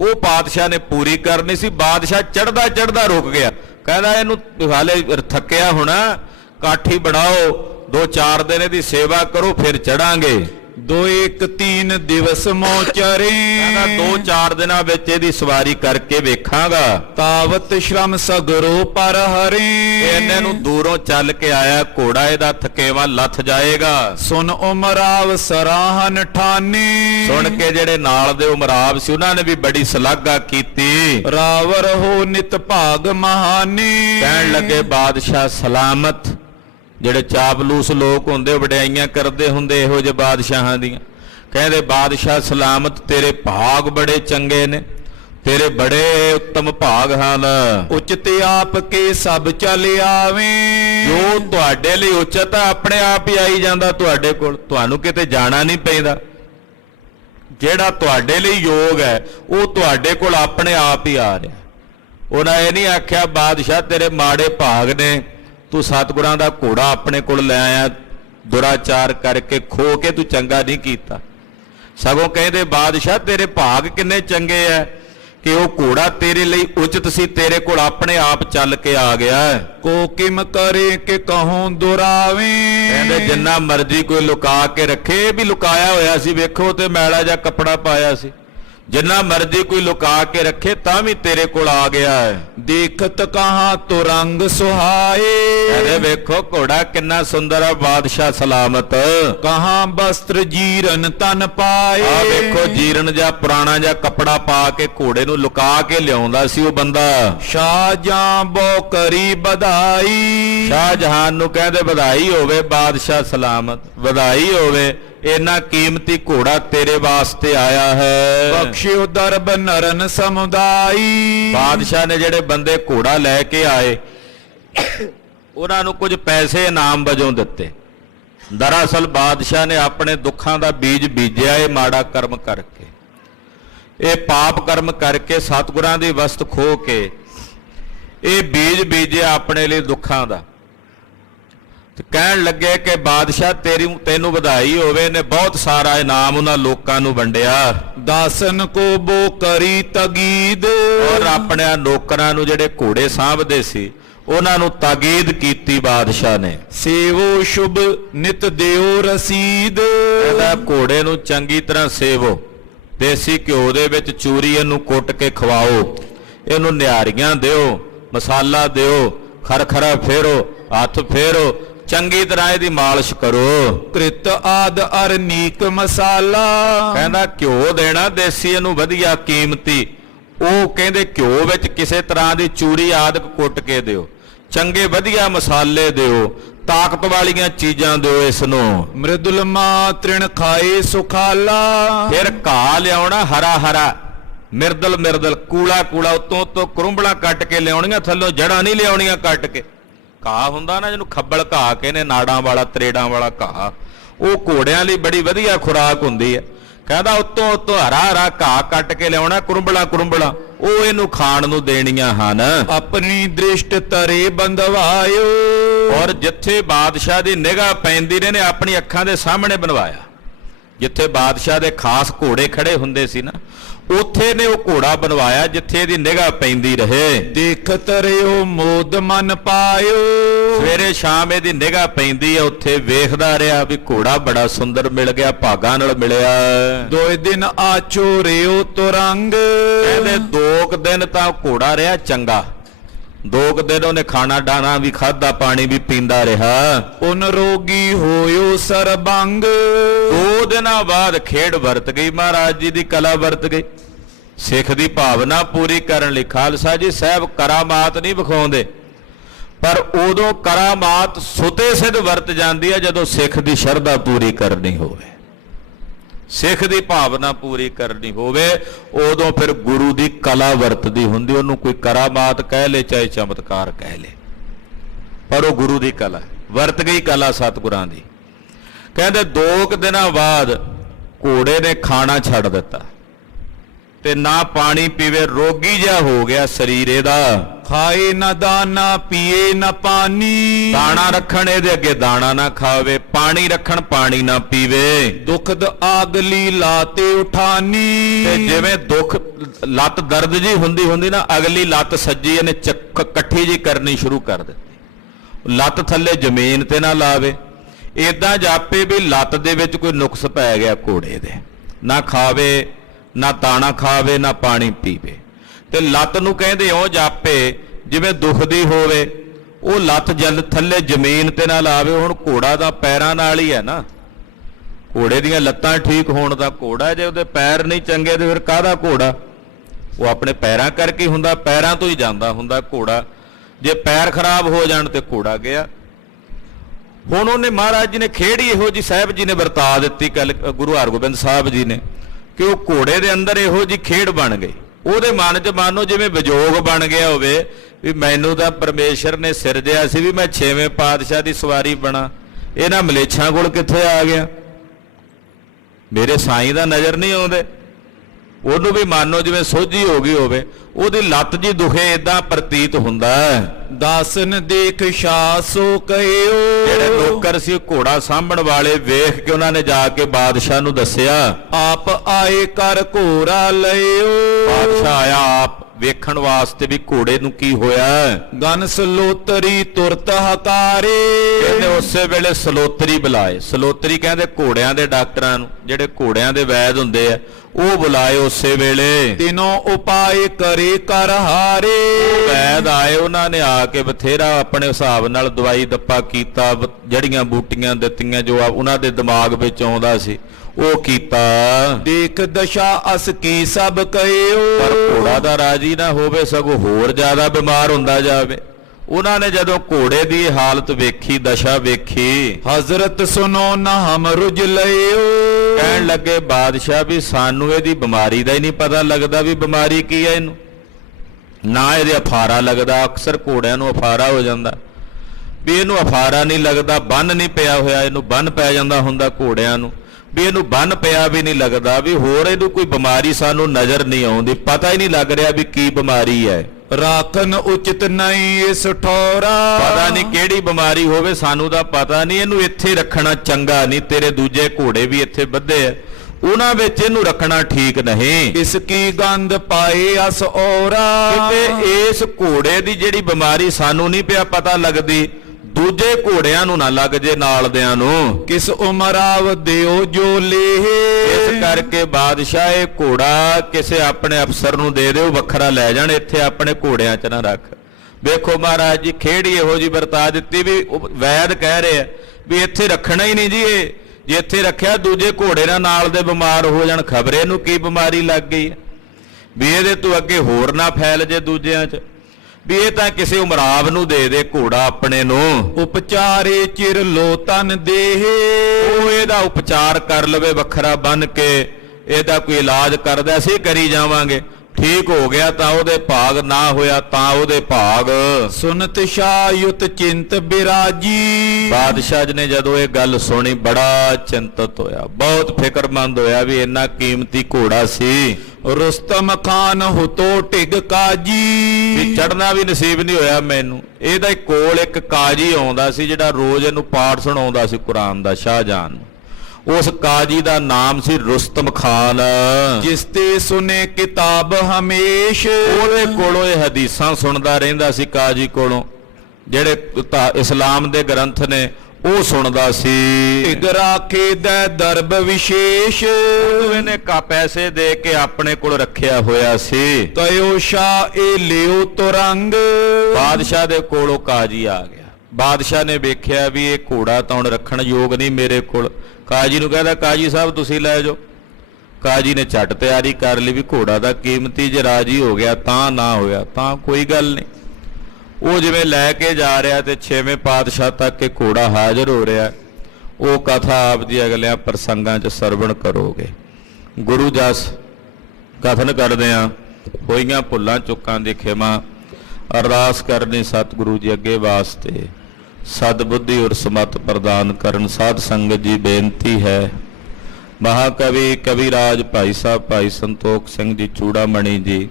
ਉਹ ਪਾਤਸ਼ਾਹ ਨੇ ਪੂਰੀ ਕਰਨੀ ਸੀ। ਬਾਦਸ਼ਾਹ ਚੜਦਾ ਚੜਦਾ ਰੁਕ ਗਿਆ, ਕਹਿੰਦਾ ਇਹਨੂੰ ਹਾਲੇ ਥੱਕਿਆ ਹੋਣਾ, ਕਾਠੀ ਬਣਾਓ, 2-4 ਦਿਨ ਇਹਦੀ ਸੇਵਾ ਕਰੋ, ਫਿਰ ਚੜਾਂਗੇ। 2-1-3 ਦਿਵਸ ਮੋਚਰੇ, ਕਹਿੰਦਾ 2-4 ਦਿਨਾਂ ਵਿੱਚ ਇਹਦੀ ਸਵਾਰੀ ਕਰਕੇ ਵੇਖਾਂਗਾ। ਤਾਵਤ ਸ਼ਰਮ ਸਗਰੋ ਪਰ ਹਰੇ, ਇਹਨੇ ਨੂੰ ਦੂਰੋਂ ਚੱਲ ਕੇ ਆਇਆ ਘੋੜਾ, ਇਹਦਾ ਥਕੇਵਾ ਲੱਥ ਜਾਏਗਾ। ਸੁਨ ਉਮਰਾਵ ਸਰਾਹਨ ਠਾਨੀ, ਸੁਣ ਕੇ ਜਿਹੜੇ ਨਾਲ ਦੇ ਉਮਰਾਵ ਸੀ ਉਹਨਾਂ ਨੇ ਵੀ ਬੜੀ ਸ਼ਲਾਘਾ ਕੀਤੀ। ਰਾਵਰ ਹੋ ਨਿਤ ਭਾਗ ਮਹਾਨੀ, ਕਹਿਣ ਲੱਗੇ ਬਾਦਸ਼ਾਹ ਸਲਾਮਤ। ਜਿਹੜੇ ਚਾਪਲੂਸ ਲੋਕ ਹੁੰਦੇ ਵਡਿਆਈਆਂ ਕਰਦੇ ਹੁੰਦੇ ਇਹੋ ਜਿਹੇ ਬਾਦਸ਼ਾਹਾਂ ਦੀਆਂ, ਕਹਿੰਦੇ ਬਾਦਸ਼ਾਹ ਸਲਾਮਤ, ਤੇਰੇ ਭਾਗ ਬੜੇ ਚੰਗੇ ਨੇ, ਤੇਰੇ ਬੜੇ ਉੱਤਮ ਭਾਗ ਹਨ। ਉਚਿਤ ਆਪ ਕੇ ਸਭ ਚੱਲ ਆਵੇ, ਜੋ ਤੁਹਾਡੇ ਲਈ ਉਚਿਤ ਆ ਆਪਣੇ ਆਪ ਹੀ ਆਈ ਜਾਂਦਾ ਤੁਹਾਡੇ ਕੋਲ, ਤੁਹਾਨੂੰ ਕਿਤੇ ਜਾਣਾ ਨਹੀਂ ਪੈਂਦਾ। ਜਿਹੜਾ ਤੁਹਾਡੇ ਲਈ ਯੋਗ ਹੈ ਉਹ ਤੁਹਾਡੇ ਕੋਲ ਆਪਣੇ ਆਪ ਹੀ ਆ ਰਿਹਾ। ਉਹਨਾਂ ਇਹ ਨਹੀਂ ਆਖਿਆ ਬਾਦਸ਼ਾਹ ਤੇਰੇ ਮਾੜੇ ਭਾਗ ਨੇ, ਤੂੰ ਸਤਿਗੁਰਾਂ ਦਾ ਘੋੜਾ ਆਪਣੇ ਕੋਲ ਲੈ ਆਇਆ, ਦੁਰਾਚਾਰ ਕਰਕੇ ਖੋ ਕੇ ਤੂੰ ਚੰਗਾ ਨਹੀਂ ਕੀਤਾ। ਸਗੋਂ ਕਹਿੰਦੇ ਬਾਦਸ਼ਾਹ ਤੇਰੇ ਭਾਗ ਕਿੰਨੇ ਚੰਗੇ ਐ ਕਿ ਉਹ ਘੋੜਾ ਤੇਰੇ ਲਈ ਉਚਿਤ ਸੀ, ਤੇਰੇ ਕੋਲ ਆਪਣੇ ਆਪ ਚੱਲ ਕੇ ਆ ਗਿਆ। ਕੋ ਕਿਮ ਕਰੇ ਕਿ ਕਹੂੰ ਦੁਰਾਵੇ, ਕਹਿੰਦੇ ਜਿੰਨਾ ਮਰਜ਼ੀ ਕੋਈ ਲੁਕਾ ਕੇ ਰੱਖੇ, ਇਹ ਵੀ ਲੁਕਾਇਆ ਹੋਇਆ ਸੀ, ਵੇਖੋ ਤੇ ਮੈਲਾ ਜਿਹਾ ਕੱਪੜਾ ਪਾਇਆ ਸੀ, ਜਿੰਨਾ ਮਰਜ਼ੀ ਕੋਈ ਲੁਕਾ ਕੇ ਰੱਖੇ ਤਾਂ ਵੀ ਤੇਰੇ ਕੋਲ ਆ ਗਿਆ ਹੈ। ਦੇਖਤ ਕਹਾਂ ਤੋ ਰੰਗ ਸੁਹਾਏ, ਕਹਿੰਦੇ ਵੇਖੋ ਘੋੜਾ ਕਿੰਨਾ ਸੁੰਦਰ ਹੈ ਬਾਦਸ਼ਾਹ ਸਲਾਮਤ, ਕਹਾਂ ਬਸਤਰ ਜੀਰਨ ਤਨ ਪਾਏ। ਆ ਵੇਖੋ ਜੀਰਨ ਜਾਂ ਪੁਰਾਣਾ ਜਾਂ ਕੱਪੜਾ ਪਾ ਕੇ ਘੋੜੇ ਨੂੰ ਲੁਕਾ ਕੇ ਲਿਆਉਂਦਾ ਸੀ ਉਹ ਬੰਦਾ। ਸ਼ਾਹਜਹਾਂ ਬੋ ਕਰੀ ਵਧਾਈ, ਸ਼ਾਹਜਹਾਨ ਨੂੰ ਕਹਿੰਦੇ ਵਧਾਈ ਹੋਵੇ ਬਾਦਸ਼ਾਹ ਸਲਾਮਤ, ਵਧਾਈ ਹੋਵੇ, ਇੰਨਾ ਕੀਮਤੀ ਘੋੜਾ ਤੇਰੇ ਵਾਸਤੇ ਆਇਆ ਹੈ। ਬਖਸ਼ਿਓ ਦਰਬ ਨਰਨ ਸਮੁਦਾਈ, ਬਾਦਸ਼ਾਹ ਨੇ ਜਿਹੜੇ ਬੰਦੇ ਘੋੜਾ ਲੈ ਕੇ ਆਏ ਉਹਨਾਂ ਨੂੰ ਕੁਝ ਪੈਸੇ ਇਨਾਮ ਵਜੋਂ ਦਿੱਤੇ। ਦਰਅਸਲ ਬਾਦਸ਼ਾਹ ਨੇ ਆਪਣੇ ਦੁੱਖਾਂ ਦਾ ਬੀਜ ਬੀਜਿਆ ਇਹ ਮਾੜਾ ਕਰਮ ਕਰਕੇ, ਇਹ ਪਾਪ ਕਰਮ ਕਰਕੇ, ਸਤਿਗੁਰਾਂ ਦੀ ਵਸਤ ਖੋ ਕੇ ਇਹ ਬੀਜ ਬੀਜਿਆ ਆਪਣੇ ਲਈ ਦੁੱਖਾਂ ਦਾ। ਤੇ ਕਹਿਣ ਲੱਗੇ ਕਿ ਬਾਦਸ਼ਾਹ ਤੈਨੂੰ ਵਧਾਈ ਹੋਵੇ, ਨੇ ਬਹੁਤ ਸਾਰਾ ਇਨਾਮ ਉਹਨਾਂ ਲੋਕਾਂ ਨੂੰ ਵੰਡਿਆ। ਦਾਸਨ ਕੋ ਬੋ ਕਰੀ ਤਗੀਦ, ਔਰ ਆਪਣੇ ਨੌਕਰਾਂ ਨੂੰ ਜਿਹੜੇ ਘੋੜੇ ਸਾਂਭਦੇ ਸੀ ਉਹਨਾਂ ਨੂੰ ਤਾਕੀਦ ਕੀਤੀ ਬਾਦਸ਼ਾਹ ਨੇ। ਸੇਵੋ ਸ਼ੁਭ ਨਿਤ ਦਿਓ ਰਸੀਦ, ਇਹਦਾ ਘੋੜੇ ਨੂੰ ਚੰਗੀ ਤਰ੍ਹਾਂ ਸੇਵੋ, ਦੇਸੀ ਘਿਓ ਦੇ ਵਿੱਚ ਚੂਰੀ ਇਹਨੂੰ ਕੁੱਟ ਕੇ ਖਵਾਓ, ਇਹਨੂੰ ਨਿਹਾਰੀਆਂ ਦਿਓ, ਮਸਾਲਾ ਦਿਓ, ਖਰਖਰਾ ਫੇਰੋ, ਹੱਥ ਫੇਰੋ, ਚੰਗੀ ਤਰ੍ਹਾਂ ਇਹਦੀ ਮਾਲਿਸ਼ ਕਰੋ। ਕ੍ਰਿਤ ਆਦ ਅਰਨੀਕ ਮਸਾਲਾ। ਕਹਿੰਦਾ ਘਿਓ ਦੇਣਾ ਦੇਸੀ ਇਹਨੂੰ ਵਧੀਆ ਕੀਮਤੀ। ਉਹ ਕਹਿੰਦੇ ਘਿਓ ਵਿੱਚ ਕਿਸੇ ਤਰ੍ਹਾਂ ਦੀ ਚੂਰੀ ਆਦਿਕ ਕੁੱਟ ਕੇ ਦਿਓ, ਚੰਗੇ ਵਧੀਆ ਮਸਾਲੇ ਦਿਓ, ਤਾਕਤ ਵਾਲੀਆਂ ਚੀਜ਼ਾਂ ਦਿਓ ਇਸ ਨੂੰ। ਮ੍ਰਿਦੁਲ ਮਾਤ੍ਰਿਣ ਖਾਏ ਸੁਖਾਲਾ। ਫਿਰ ਘਾਹ ਲਿਆਉਣਾ ਹਰਾ ਹਰਾ, ਮਿਰਦਲ ਮਿਰਦਲ, ਕੂਲਾ ਕੂਲਾ, ਉੱਤੋਂ ਕਰੁੰਬਲਾਂ ਕੱਟ ਕੇ ਲਿਆਉਣੀਆਂ, ਥੱਲੋਂ ਜੜਾਂ ਨਹੀਂ ਲਿਆਉਣੀਆਂ ਕੱਟ ਕੇ। ਘਾਹ ਹੁੰਦਾ ਨਾ ਜਿਹਨੂੰ ਖੱਬਲ ਘਾਹ ਕਹਿੰਦੇ, ਨਾੜਾਂ ਵਾਲਾ ਤਰੇੜਾਂ ਵਾਲਾ ਘਾਹ, ਉਹ ਘੋੜਿਆਂ ਲਈ ਬੜੀ ਵਧੀਆ ਖੁਰਾਕ ਹੁੰਦੀ ਹੈ। ਕਹਿੰਦਾ ਉੱਤੋਂ ਹਰਾ ਹਰਾ ਘਾਹ ਕੱਟ ਕੇ ਲਿਆਉਣਾ, ਕੁਰੰਬਲਾਂ, ਉਹ ਇਹਨੂੰ ਖਾਣ ਨੂੰ ਦੇਣੀਆਂ ਹਨ। ਆਪਣੀ ਦ੍ਰਿਸ਼ਟ ਤਰੇ ਬੰਦਵਾਇਓ। ਔਰ ਜਿੱਥੇ ਬਾਦਸ਼ਾਹ ਦੀ ਨਿਗਾਹ ਪੈਂਦੀ ਨੇ ਆਪਣੀ ਅੱਖਾਂ ਦੇ ਸਾਹਮਣੇ ਬਣਵਾਇਆ। ਜਿੱਥੇ ਬਾਦਸ਼ਾਹ ਦੇ ਖਾਸ ਘੋੜੇ ਖੜੇ ਹੁੰਦੇ ਸੀ ਨਾ, ਉੱਥੇ ਨੇ ਉਹ ਘੋੜਾ ਬਣਵਾਇਆ ਜਿੱਥੇ ਇਹਦੀ ਨਿਗਾਹ ਪੈਂਦੀ ਰਹੇ। ਦੇਖਤ ਰਿਓ ਮੋਦ ਮਨ ਪਾਇਓ। ਸਵੇਰੇ ਸ਼ਾਮ ਇਹਦੀ ਨਿਗਾਹ ਪੈਂਦੀ ਹੈ, ਉੱਥੇ ਵੇਖਦਾ ਰਿਹਾ ਵੀ ਘੋੜਾ ਬੜਾ ਸੁੰਦਰ ਮਿਲ ਗਿਆ, ਭਾਗਾਂ ਨਾਲ ਮਿਲਿਆ। ਦੋਏ ਦਿਨ ਆਚੋ ਰਿਓ ਤੁਰੰਗ। ਕਹਿੰਦੇ 2 ਦਿਨ ਤਾਂ ਘੋੜਾ ਰਿਹਾ ਚੰਗਾ, 2 ਦਿਨ ਉਹਨੇ ਖਾਣਾ ਡਾਣਾ ਵੀ ਖਾਦਾ, ਪਾਣੀ ਵੀ ਪੀਂਦਾ ਰਿਹਾ। ਉਨ ਰੋਗੀ ਹੋਇਓ ਸਰਬੰਗ। 2 ਦਿਨਾਂ ਬਾਅਦ ਖੇਡ ਵਰਤ ਗਈ, ਮਹਾਰਾਜ ਜੀ ਦੀ ਕਲਾ ਵਰਤ ਗਈ। ਸਿੱਖ ਦੀ ਭਾਵਨਾ ਪੂਰੀ ਕਰਨ ਲਈ ਖਾਲਸਾ ਜੀ ਸਾਹਿਬ ਕਰਾਮਾਤ ਨਹੀਂ ਵਿਖਾਉਂਦੇ, ਪਰ ਉਦੋਂ ਕਰਾਮਾਤ ਸੁਤੇ ਸਿੱਧ ਵਰਤ ਜਾਂਦੀ ਹੈ ਜਦੋਂ ਸਿੱਖ ਦੀ ਸ਼ਰਧਾ ਪੂਰੀ ਕਰਨੀ ਹੋਵੇ, ਸਿੱਖ ਦੀ ਭਾਵਨਾ ਪੂਰੀ ਕਰਨੀ ਹੋਵੇ, ਉਦੋਂ ਫਿਰ ਗੁਰੂ ਦੀ ਕਲਾ ਵਰਤਦੀ ਹੁੰਦੀ। ਉਹਨੂੰ ਕੋਈ ਕਰਾਮਾਤ ਕਹਿ ਲੇ ਚਾਹੇ ਚਮਤਕਾਰ ਕਹਿ ਲੇ, ਪਰ ਉਹ ਗੁਰੂ ਦੀ ਕਲਾ ਵਰਤ ਗਈ, ਕਲਾ ਸਤਿਗੁਰਾਂ ਦੀ। ਕਹਿੰਦੇ 2 ਦਿਨਾਂ ਬਾਅਦ ਘੋੜੇ ਨੇ ਖਾਣਾ ਛੱਡ ਦਿੱਤਾ ਤੇ ਨਾ ਪਾਣੀ ਪੀਵੇ, ਰੋਗੀ ਜਿਹਾ ਹੋ ਗਿਆ ਸਰੀਰ ਇਹਦਾ। ਖਾਏ ਨਾ ਦਾਨਾ ਪੀਏ ਨਾ ਪਾਣੀ। ਦਾਣਾ ਰੱਖਣ ਇਹਦੇ ਅੱਗੇ ਦਾਣਾ ਨਾ ਖਾਵੇ, ਪਾਣੀ ਰੱਖਣ ਪਾਣੀ ਨਾ ਪੀਵੇ। ਦੁਖਦ ਆਗਲੀ ਲਾਤੇ ਉਠਾਨੀ। ਤੇ ਜਿਵੇਂ ਦੁੱਖ ਲੱਤ ਦਰਦ ਜੀ ਹੁੰਦੀ ਨਾ, ਅਗਲੀ ਲੱਤ ਸੱਜੀ ਇਹਨੇ ਇਕੱਠੀ ਜੀ ਕਰਨੀ ਸ਼ੁਰੂ ਕਰ ਦਿੱਤੀ। ਲੱਤ ਥੱਲੇ ਜ਼ਮੀਨ ਤੇ ਨਾ ਲਾਵੇ, ਏਦਾਂ ਜਾਪੇ ਵੀ ਲੱਤ ਦੇ ਵਿੱਚ ਕੋਈ ਨੁਕਸ ਪੈ ਗਿਆ ਘੋੜੇ ਦੇ। ਨਾ ਖਾਵੇ, ਨਾ ਦਾਣਾ ਖਾਵੇ, ਨਾ ਪਾਣੀ ਪੀਵੇ, ਤੇ ਲੱਤ ਨੂੰ ਕਹਿੰਦੇ ਉਹ ਜਾਪੇ ਜਿਵੇਂ ਦੁਖਦੀ ਹੋਵੇ। ਉਹ ਲੱਤ ਜਲ ਥੱਲੇ ਜ਼ਮੀਨ ਤੇ ਨਾ ਲਾਵੇ। ਹੁਣ ਘੋੜਾ ਦਾ ਪੈਰਾਂ ਨਾਲ ਹੀ ਹੈ ਨਾ, ਘੋੜੇ ਦੀਆਂ ਲੱਤਾਂ ਠੀਕ ਹੋਣ ਦਾ ਘੋੜਾ, ਜੇ ਉਹਦੇ ਪੈਰ ਨਹੀਂ ਚੰਗੇ ਤੇ ਫਿਰ ਕਾਹਦਾ ਘੋੜਾ? ਉਹ ਆਪਣੇ ਪੈਰਾਂ ਕਰਕੇ ਹੀ ਹੁੰਦਾ, ਪੈਰਾਂ ਤੋਂ ਹੀ ਜਾਂਦਾ ਹੁੰਦਾ ਘੋੜਾ। ਜੇ ਪੈਰ ਖਰਾਬ ਹੋ ਜਾਣ ਤੇ ਘੋੜਾ ਗਿਆ। ਹੁਣ ਉਹਨੇ ਮਹਾਰਾਜ ਜੀ ਨੇ ਖੇੜੀ ਇਹੋ ਜੀ ਸਾਹਿਬ ਜੀ ਨੇ ਵਰਤਾ ਦਿੱਤੀ, ਕੱਲ ਗੁਰੂ ਹਰਗੋਬਿੰਦ ਸਾਹਿਬ ਜੀ ਨੇ, ਕਿ ਉਹ ਘੋੜੇ ਦੇ ਅੰਦਰ ਇਹੋ ਜੀ ਖੇਡ ਬਣ ਗਈ। ਉਹਦੇ ਮਨ 'ਚ ਮਾਨੋ ਜਿਵੇਂ ਵਿਜੋਗ ਬਣ ਗਿਆ ਹੋਵੇ ਵੀ ਮੈਨੂੰ ਤਾਂ ਪਰਮੇਸ਼ਰ ਨੇ ਸਿਰਜਿਆ ਸੀ ਵੀ ਮੈਂ 6ਵੇਂ ਪਾਤਸ਼ਾਹ ਦੀ ਸਵਾਰੀ ਬਣਾ, ਇਹਨਾਂ ਮਲੇਛਾਂ ਕੋਲ ਕਿੱਥੇ ਆ ਗਿਆ? ਮੇਰੇ ਸਾਈਂ ਦਾ ਨਜ਼ਰ ਨਹੀਂ ਆਉਂਦੇ। ਉਹਨੂੰ ਵੀ ਮਾਨੋ ਜਿਵੇਂ ਸੋਝੀ ਹੋ ਗਈ ਹੋਵੇ, ਉਹਦੀ ਲੱਤ ਜੀ ਦੁਖੇ, ਏਦਾਂ ਪ੍ਰਤੀਤ ਹੁੰਦਾ। ਦਾਸਨ ਦੇਖ ਸ਼ਾਸੋ ਕਹਿਓ। ਜਿਹੜੇ ਨੌਕਰ ਸੀ ਘੋੜਾ ਸਾਂਭਣ ਵਾਲੇ, ਵੇਖ ਕੇ ਉਹਨਾਂ ਨੇ ਜਾ ਕੇ ਬਾਦਸ਼ਾਹ ਨੂੰ ਦੱਸਿਆ। ਆਪ ਆਏ ਕਰ ਘੋੜਾ ਲਇਓ। ਬਾਦਸ਼ਾਹ ਆਇਆ ਆਪ ਵੇਖਣ ਵਾਸਤੇ ਵੀ ਘੋੜੇ ਨੂੰ ਕੀ ਹੋਇਆ। ਗਨ ਸਲੋਤਰੀ ਤੁਰਤ ਹਕਾਰੇ। ਕਹਿੰਦੇ ਉਸੇ ਵੇਲੇ ਸਲੋਤਰੀ ਬੁਲਾਏ। ਸਲੋਤਰੀ ਕਹਿੰਦੇ ਘੋੜਿਆਂ ਦੇ ਡਾਕਟਰਾਂ ਨੂੰ, ਜਿਹੜੇ ਘੋੜਿਆਂ ਦੇ ਵੈਦ ਹੁੰਦੇ ਆ, ਉਹ ਬੁਲਾਏ ਉਸੇ ਵੇਲੇ। ਤਿਨੋਂ ਉਪਾਏ ਕਰੇ ਕਰ ਹਾਰੇ। ਵੈਦ ਆਏ, ਉਹਨਾਂ ਨੇ ਆ ਕੇ ਬਥੇਰਾ ਆਪਣੇ ਹਿਸਾਬ ਨਾਲ ਦਵਾਈ ਦੱਪਾ ਕੀਤਾ, ਜੜੀਆਂ ਬੂਟੀਆਂ ਦਿੱਤੀਆਂ ਜੋ ਉਹਨਾਂ ਦੇ ਦਿਮਾਗ ਵਿੱਚ ਆਉਂਦਾ ਸੀ ਉਹ ਕੀਤਾ। ਦੇਖ ਦਸ਼ਾ ਅਸ ਕੀ ਸਭ ਕਹਿਓ। ਪਰ ਘੋੜਾ ਦਾ ਰਾਜੀ ਨਾ ਹੋਵੇ, ਸਗੋਂ ਹੋਰ ਜ਼ਿਆਦਾ ਬਿਮਾਰ ਹੁੰਦਾ ਜਾਵੇ। ਉਹਨਾਂ ਨੇ ਜਦੋਂ ਘੋੜੇ ਦੀ ਹਾਲਤ ਵੇਖੀ, ਦਸ਼ਾ ਵੇਖੀ, ਹਜ਼ਰਤ ਸੁਨੋ ਨਾ ਹਮ ਰੁਜ ਲਇਓ। ਕਹਿਣ ਲੱਗੇ ਬਾਦਸ਼ਾਹ ਵੀ ਸਾਨੂੰ ਇਹਦੀ ਬਿਮਾਰੀ ਦਾ ਹੀ ਨਹੀਂ ਪਤਾ ਲੱਗਦਾ ਵੀ ਬਿਮਾਰੀ ਕੀ ਹੈ ਇਹਨੂੰ, ਨਾ ਇਹਦੇ ਅਫਾਰਾ ਲੱਗਦਾ। ਅਕਸਰ ਘੋੜਿਆਂ ਨੂੰ ਅਫਾਰਾ ਹੋ ਜਾਂਦਾ ਵੀ ਇਹਨੂੰ ਅਫਾਰਾ ਨਹੀਂ ਲੱਗਦਾ, ਬੰਨ ਨਹੀਂ ਪਿਆ ਹੋਇਆ, ਇਹਨੂੰ ਬੰਨ ਪੈ ਜਾਂਦਾ ਹੁੰਦਾ ਘੋੜਿਆਂ ਨੂੰ, ਵੀ ਇਹਨੂੰ ਬੰਨ ਪਿਆ ਵੀ ਨਹੀਂ ਲੱਗਦਾ, ਵੀ ਹੋਰ ਇਹਨੂੰ ਕੋਈ ਬਿਮਾਰੀ ਸਾਨੂੰ ਨਜ਼ਰ ਨਹੀਂ ਆਉਂਦੀ, ਪਤਾ ਹੀ ਨਹੀਂ ਲੱਗ ਰਿਹਾ ਵੀ ਕੀ ਬਿਮਾਰੀ ਹੈ। ਰਾਖਨ ਉਚਿਤ ਨਹੀਂ ਇਸ ਠੌਰਾ। ਪਤਾ ਨਹੀਂ ਕਿਹੜੀ ਬਿਮਾਰੀ ਹੋਵੇ, ਸਾਨੂੰ ਤਾਂ ਪਤਾ ਨਹੀਂ। ਇਹਨੂੰ ਇੱਥੇ ਰੱਖਣਾ ਚੰਗਾ ਨਹੀਂ, ਤੇਰੇ ਦੂਜੇ ਘੋੜੇ ਵੀ ਇੱਥੇ ਬੱਧੇ ਆ, ਉਹਨਾਂ ਵਿੱਚ ਇਹਨੂੰ ਰੱਖਣਾ ਠੀਕ ਨਹੀਂ। ਇਸ ਕੀ ਗੰਧ ਪਾਏ ਅਸ ਔਰਾ। ਕਿਤੇ ਇਸ ਘੋੜੇ ਦੀ ਜਿਹੜੀ ਬਿਮਾਰੀ ਸਾਨੂੰ ਨਹੀਂ ਪਿਆ ਪਤਾ ਲੱਗਦੀ, ਦੂਜੇ ਘੋੜਿਆਂ ਨੂੰ ਨਾ ਲੱਗ ਜੇ, ਨਾਲਦਿਆਂ ਨੂੰ। ਕਿਸ ਉਮਰਾਵ ਦਿਓ ਜੋ ਲੇਹ। ਇਸ ਕਰਕੇ ਬਾਦਸ਼ਾਹ ਇਹ ਘੋੜਾ ਕਿਸੇ ਆਪਣੇ ਅਫਸਰ ਨੂੰ ਦੇ ਦਿਓ, ਵੱਖਰਾ ਲੈ ਜਾਣ, ਇੱਥੇ ਆਪਣੇ ਘੋੜਿਆਂ 'ਚ ਨਾ ਰੱਖ। ਵੇਖੋ ਮਹਾਰਾਜ ਜੀ ਖੇਡ ਹੀ ਇਹੋ ਜਿਹੀ ਵਰਤਾ ਦਿੱਤੀ ਵੀ ਵੈਦ ਕਹਿ ਰਹੇ ਆ ਵੀ ਇੱਥੇ ਰੱਖਣਾ ਹੀ ਨਹੀਂ ਜੀ। ਇਹ ਜੇ ਇੱਥੇ ਰੱਖਿਆ ਦੂਜੇ ਘੋੜੇ ਨਾਲ ਦੇ ਬਿਮਾਰ ਹੋ ਜਾਣ, ਖਬਰੇ ਨੂੰ ਕੀ ਬਿਮਾਰੀ ਲੱਗ ਗਈ ਹੈ ਵੀ ਇਹਦੇ ਤੋਂ ਅੱਗੇ ਹੋਰ ਨਾ ਫੈਲ ਜੇ ਦੂਜਿਆਂ 'ਚ। ਵੀ ਇਹ ਤਾਂ ਕਿਸੇ ਉਮਰਾਵ ਨੂੰ ਦੇ ਘੋੜਾ ਆਪਣੇ ਨੂੰ। ਉਪਚਾਰੇ ਚਿਰ ਲੋ ਤਨ ਦੇਹ, ਉਹ ਇਹਦਾ ਉਪਚਾਰ ਕਰ ਲਵੇ ਵੱਖਰਾ ਬੰਨ ਕੇ, ਇਹਦਾ ਕੋਈ ਇਲਾਜ ਕਰਦਾ ਅਸੀਂ ਕਰੀ ਜਾਵਾਂਗੇ। ਠੀਕ ਹੋ ਗਿਆ ਤਾਂ ਉਹਦੇ ਭਾਗ, ਨਾ ਹੋਇਆ ਤਾਂ ਉਹਦੇ ਭਾਗ। ਸੁਨਤ ਸ਼ਾਯੁਤ ਚਿੰਤ ਬਿਰਾਜੀ, ਬਾਦਸ਼ਾਹ ਜੀ ਨੇ ਜਦੋਂ ਇਹ ਗੱਲ ਸੁਣੀ ਬੜਾ ਚਿੰਤਤ ਹੋਇਆ, ਬਹੁਤ ਫਿਕਰਮੰਦ ਹੋਇਆ ਵੀ ਇੰਨਾ ਕੀਮਤੀ ਘੋੜਾ ਸੀ। ਰੁਸਤਮ ਖਾਨ ਹੁਤੋ ਢਿਗ ਕਾਜੀ, ਵੀ ਚੜਨਾ ਵੀ ਨਸੀਬ ਨਹੀਂ ਹੋਇਆ ਮੈਨੂੰ। ਇਹਦਾ ਕੋਲ ਇੱਕ ਕਾਜੀ ਆਉਂਦਾ ਸੀ ਜਿਹੜਾ ਰੋਜ਼ ਇਹਨੂੰ ਪਾਠ ਸੁਣਾਉਂਦਾ ਸੀ ਕੁਰਾਨ ਦਾ, ਸ਼ਾਹਜਹਾਨ ਨੂੰ। ਉਸ ਕਾਜੀ ਦਾ ਨਾਮ ਸੀ ਰੁਸਤਮ ਖਾਨ। ਜਿਸ ਤੇ ਸੁਨੇ ਕਿਤਾਬ ਹਮੇਸ਼, ਉਹਦੇ ਕੋਲੋਂ ਇਹ ਹਦੀਸਾਂ ਸੁਣਦਾ ਰਹਿੰਦਾ ਸੀ ਕਾਜੀ ਕੋਲੋਂ, ਜਿਹੜੇ ਇਸਲਾਮ ਦੇ ਗ੍ਰੰਥ ਨੇ ਉਹ ਸੁਣਦਾ ਸੀ। ਢਿਗ ਰਾਖੇ ਦਾ ਦਰਬ ਵਿਸ਼ੇਸ਼, ਇਹਨੇ ਪੈਸੇ ਦੇ ਕੇ ਆਪਣੇ ਕੋਲ ਰੱਖਿਆ ਹੋਇਆ ਸੀ। ਤਯੋ ਸ਼ਾਹ ਇਹ ਲਿਓ ਤੁਰੰਗ, ਬਾਦਸ਼ਾਹ ਦੇ ਕੋਲੋਂ ਕਾਜੀ ਆ ਗਿਆ। ਬਾਦਸ਼ਾਹ ਨੇ ਵੇਖਿਆ ਵੀ ਇਹ ਘੋੜਾ ਤਾਂ ਹੁਣ ਰੱਖਣ ਯੋਗ ਨਹੀਂ ਮੇਰੇ ਕੋਲ। ਕਾਜੀ ਨੂੰ ਕਹਿੰਦਾ ਕਾਜੀ ਸਾਹਿਬ ਤੁਸੀਂ ਲੈ ਜਾਓ। ਕਾਜੀ ਨੇ ਝੱਟ ਤਿਆਰੀ ਕਰ ਲਈ ਵੀ ਘੋੜਾ ਦਾ ਕੀਮਤੀ, ਜੇ ਰਾਜੀ ਹੋ ਗਿਆ ਤਾਂ, ਨਾ ਹੋਇਆ ਤਾਂ ਕੋਈ ਗੱਲ ਨਹੀਂ। ਉਹ ਜਿਵੇਂ ਲੈ ਕੇ ਜਾ ਰਿਹਾ ਤੇ 6ਵੇਂ ਪਾਤਸ਼ਾਹ ਤੱਕ ਇਹ ਘੋੜਾ ਹਾਜ਼ਰ ਹੋ ਰਿਹਾ। ਉਹ ਕਥਾ ਆਪ ਜੀ ਅਗਲਿਆਂ ਪ੍ਰਸੰਗਾਂ 'ਚ ਸਰਵਣ ਕਰੋਗੇ। ਗੁਰੂ ਜਸ ਕਥਨ ਕਰਦੇ ਆ, ਹੋਈਆਂ ਭੁੱਲਾਂ ਚੁੱਕਾਂ ਦੀ ਖਿਮਾ, ਅਰਦਾਸ ਕਰਨੀ ਸਤਿਗੁਰੂ ਜੀ ਅੱਗੇ ਵਾਸਤੇ ਸਦਬੁੱਧੀ ਔਰ ਸਮਤ ਪ੍ਰਦਾਨ ਕਰਨ। ਸਾਧ ਸੰਗਤ ਜੀ ਬੇਨਤੀ ਹੈ, ਮਹਾਕਵੀ ਕਵਿਰਾਜ ਭਾਈ ਸਾਹਿਬ ਭਾਈ ਸੰਤੋਖ ਸਿੰਘ ਜੀ ਚੂੜਾਮਣੀ ਜੀ,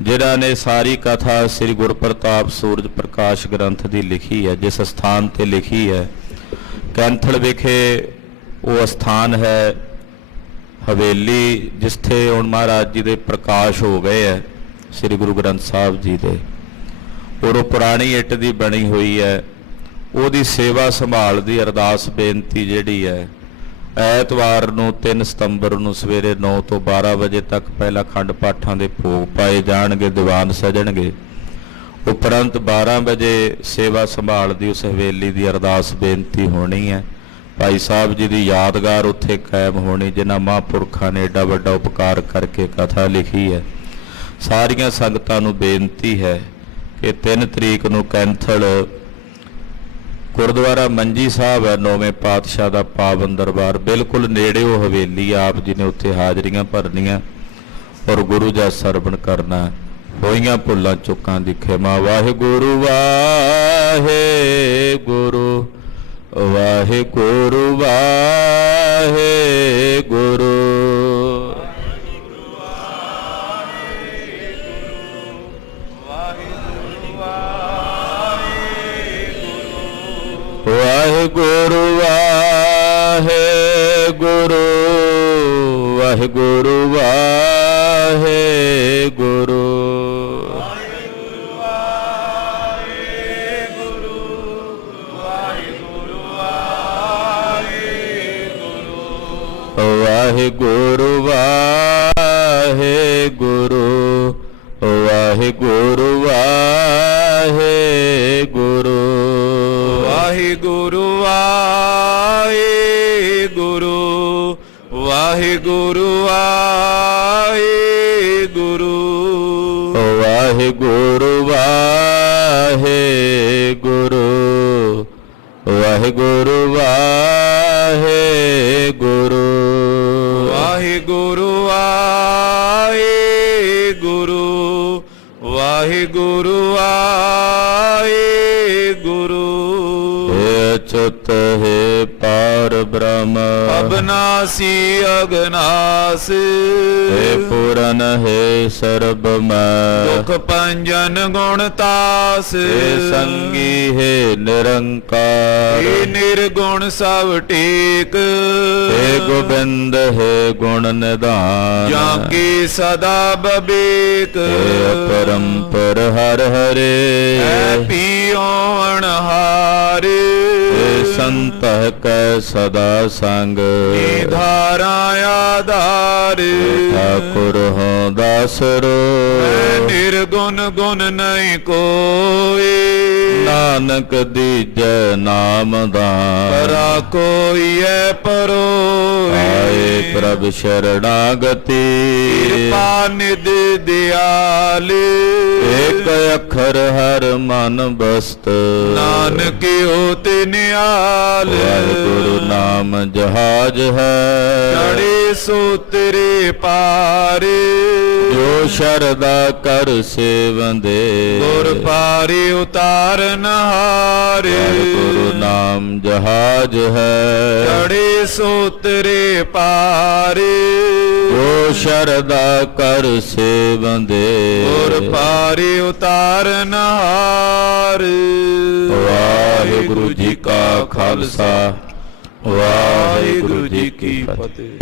ਜਿਨ੍ਹਾਂ ਨੇ ਸਾਰੀ ਕਥਾ ਸ੍ਰੀ ਗੁਰਪ੍ਰਤਾਪ ਸੂਰਜ ਪ੍ਰਕਾਸ਼ ਗ੍ਰੰਥ ਦੀ ਲਿਖੀ ਹੈ, ਜਿਸ ਸਥਾਨ ਤੇ ਲਿਖੀ ਹੈ ਕੈਂਥਲ ਵਿਖੇ ਉਹ ਸਥਾਨ ਹੈ ਹਵੇਲੀ, ਜਿੱਥੇ ਹੁਣ ਮਹਾਰਾਜ ਜੀ ਦੇ ਪ੍ਰਕਾਸ਼ ਹੋ ਗਏ ਹੈ ਸ੍ਰੀ ਗੁਰੂ ਗ੍ਰੰਥ ਸਾਹਿਬ ਜੀ ਦੇ। ਔਰ ਉਹ ਪੁਰਾਣੀ ਇੱਟ ਦੀ ਬਣੀ ਹੋਈ ਹੈ। ਉਹਦੀ ਸੇਵਾ ਸੰਭਾਲ ਦੀ ਅਰਦਾਸ ਬੇਨਤੀ ਜਿਹੜੀ ਹੈ, ਐਤਵਾਰ ਨੂੰ 3 ਸਤੰਬਰ ਨੂੰ ਸਵੇਰੇ 9 ਤੋਂ 12 ਵਜੇ ਤੱਕ ਪਹਿਲਾਂ ਖੰਡ ਪਾਠਾਂ ਦੇ ਭੋਗ ਪਾਏ ਜਾਣਗੇ, ਦੀਵਾਨ ਸਜਣਗੇ। ਉਪਰੰਤ 12 ਵਜੇ ਸੇਵਾ ਸੰਭਾਲ ਦੀ ਉਸ ਹਵੇਲੀ ਦੀ ਅਰਦਾਸ ਬੇਨਤੀ ਹੋਣੀ ਹੈ। ਭਾਈ ਸਾਹਿਬ ਜੀ ਦੀ ਯਾਦਗਾਰ ਉੱਥੇ ਕਾਇਮ ਹੋਣੀ, ਜਿਨ੍ਹਾਂ ਮਹਾਂਪੁਰਖਾਂ ਨੇ ਏਡਾ ਵੱਡਾ ਉਪਕਾਰ ਕਰਕੇ ਕਥਾ ਲਿਖੀ ਹੈ। ਸਾਰੀਆਂ ਸੰਗਤਾਂ ਨੂੰ ਬੇਨਤੀ ਹੈ ਕਿ 3 ਤਰੀਕ ਨੂੰ ਕੈਂਥਲ ਗੁਰਦੁਆਰਾ ਮੰਜੀ ਸਾਹਿਬ ਹੈ, 9ਵੇਂ ਪਾਤਸ਼ਾਹ ਦਾ ਪਾਵਨ ਦਰਬਾਰ, ਬਿਲਕੁਲ ਨੇੜੇ ਉਹ ਹਵੇਲੀ। ਆਪ ਜੀ ਨੇ ਉੱਥੇ ਹਾਜ਼ਰੀਆਂ ਭਰਨੀਆਂ ਔਰ ਗੁਰੂ ਦਾ ਸਰਵਣ ਕਰਨਾ। ਹੋਈਆਂ ਭੁੱਲਾਂ ਚੁੱਕਾਂ ਦੀ ਖਿਮਾ। ਵਾਹਿਗੁਰੂ ਵਾਹਿਗੁਰੂ ਵਾਹਿਗੁਰੂ ਵਾਹਿਗੁਰੂ। ਵਾਹਿਗੁਰੂ ਵਾਹਿਗੁਰੂ ਵਾਹਿਗੁਰੂ ਵਾਹਿਗੁਰੂ। ਵਾਹਿਗੁਰੂ ਵਾਹਿਗੁਰੂ ਵਾਹਿਗੁਰੂ ਵਾਹਿਗੁਰੂ। ਵਾਹਿਗੁਰੂ ਵਾਹਿਗੁਰੂ ਵਾਹਿਗੁਰੂ ਵਾਹਿਗੁਰੂ। ਵਾਹਿਗੁਰੂ ਵਾਹਿਗੁਰੂ ਵਾਹਿਗੁਰੂ ਵਾਹਿਗੁਰੂ। ਵਾਹਿਗੁਰੂ ਵਾਹਿਗੁਰੂ ਵਾਹਿਗੁਰੂ ਵਾਹਿਗੁਰੂ। ਅਚੁੱਤ ਹੈ ਪਾਰ ਬ੍ਰਹਮ ਅਬਨਾਸੀ ਅਗਨਾਸ, ਹੈ ਪੂਰਨ ਹੈ ਸਰਬ ਮੈਂ ਦੁਖ ਭੰਜਨ ਗੁਣ ਤਾਸ, ਹੈ ਸੰਗੀ ਹੈ ਨਿਰੰਕਾਰ ਏ ਨਿਰਗੁਣ ਸਭ ਟੇਕ, ਹੈ ਗੋਬਿੰਦ ਹੈ ਗੁਣ ਨਿਧਾਨ ਜਾਂ ਕੀ ਸਦਾ ਬਬੇਕ, ਹੈ ਪਰੰਪਰ ਹਰ ਹਰੇ ਹੈ ਪੀਓ ਅਣਹਾਰ, ਹੈ ਸੰਤਹਿ ਕੈ ਸਦਾ ਸੰਗ ਧਾਰਾ ਆਧਾਰ ਠਾਕੁਰ ਹੋ ਦਾਸਰੋ ਨਿਰਗੁਣ ਗੁਣ ਨਹੀਂ ਕੋਈ ਨਾਨਕ ਦੀਜੈ ਨਾਮ ਦਾਨ ਪਰਾ ਕੋਈ ਐ ਪਰੋਏ ਆਏ ਪ੍ਰਭ ਸ਼ਰਣਾਗਤੀ ਕਿਰਪਾ ਨਿਧ ਦਿਆਲ ਏਕ ਅੱਖਰ ਹਰ ਮਨ ਬਸਤ ਨਾਨਕ ਹੋਤੇ ਨਿਆਲ ਵਾਹਿਗੁਰੂ ਨਾਮ ਜਹਾਜ ਹੈ ਚੜੇ ਸੋ ਤੇਰੇ ਪਾਰ ਜੋ ਸ਼ਰਦਾ ਕਰ ਸੇਵੰਦੇ ਗੁਰ ਪਾਰੇ ਉਤਾਰਨ ਹਾਰ ਵਾਹਿਗੁਰੂ ਨਾਮ ਜਹਾਜ ਹੈ ਚੜੇ ਸੋ ਤੇਰੇ ਪਾਰ ਜੋ ਸ਼ਰਦਾ ਕਰ ਸੇਵੰਦੇ ਗੁਰ ਪਾਰੇ ਉਤਾਰਨ ਹਾਰ ਵਾਹਿਗੁਰੂ ਜੀ ਕਾ ਖਾਲਸਾ ਵਾਹਿਗੁਰੂ ਜੀ ਕੀ ਫਤਿਹ।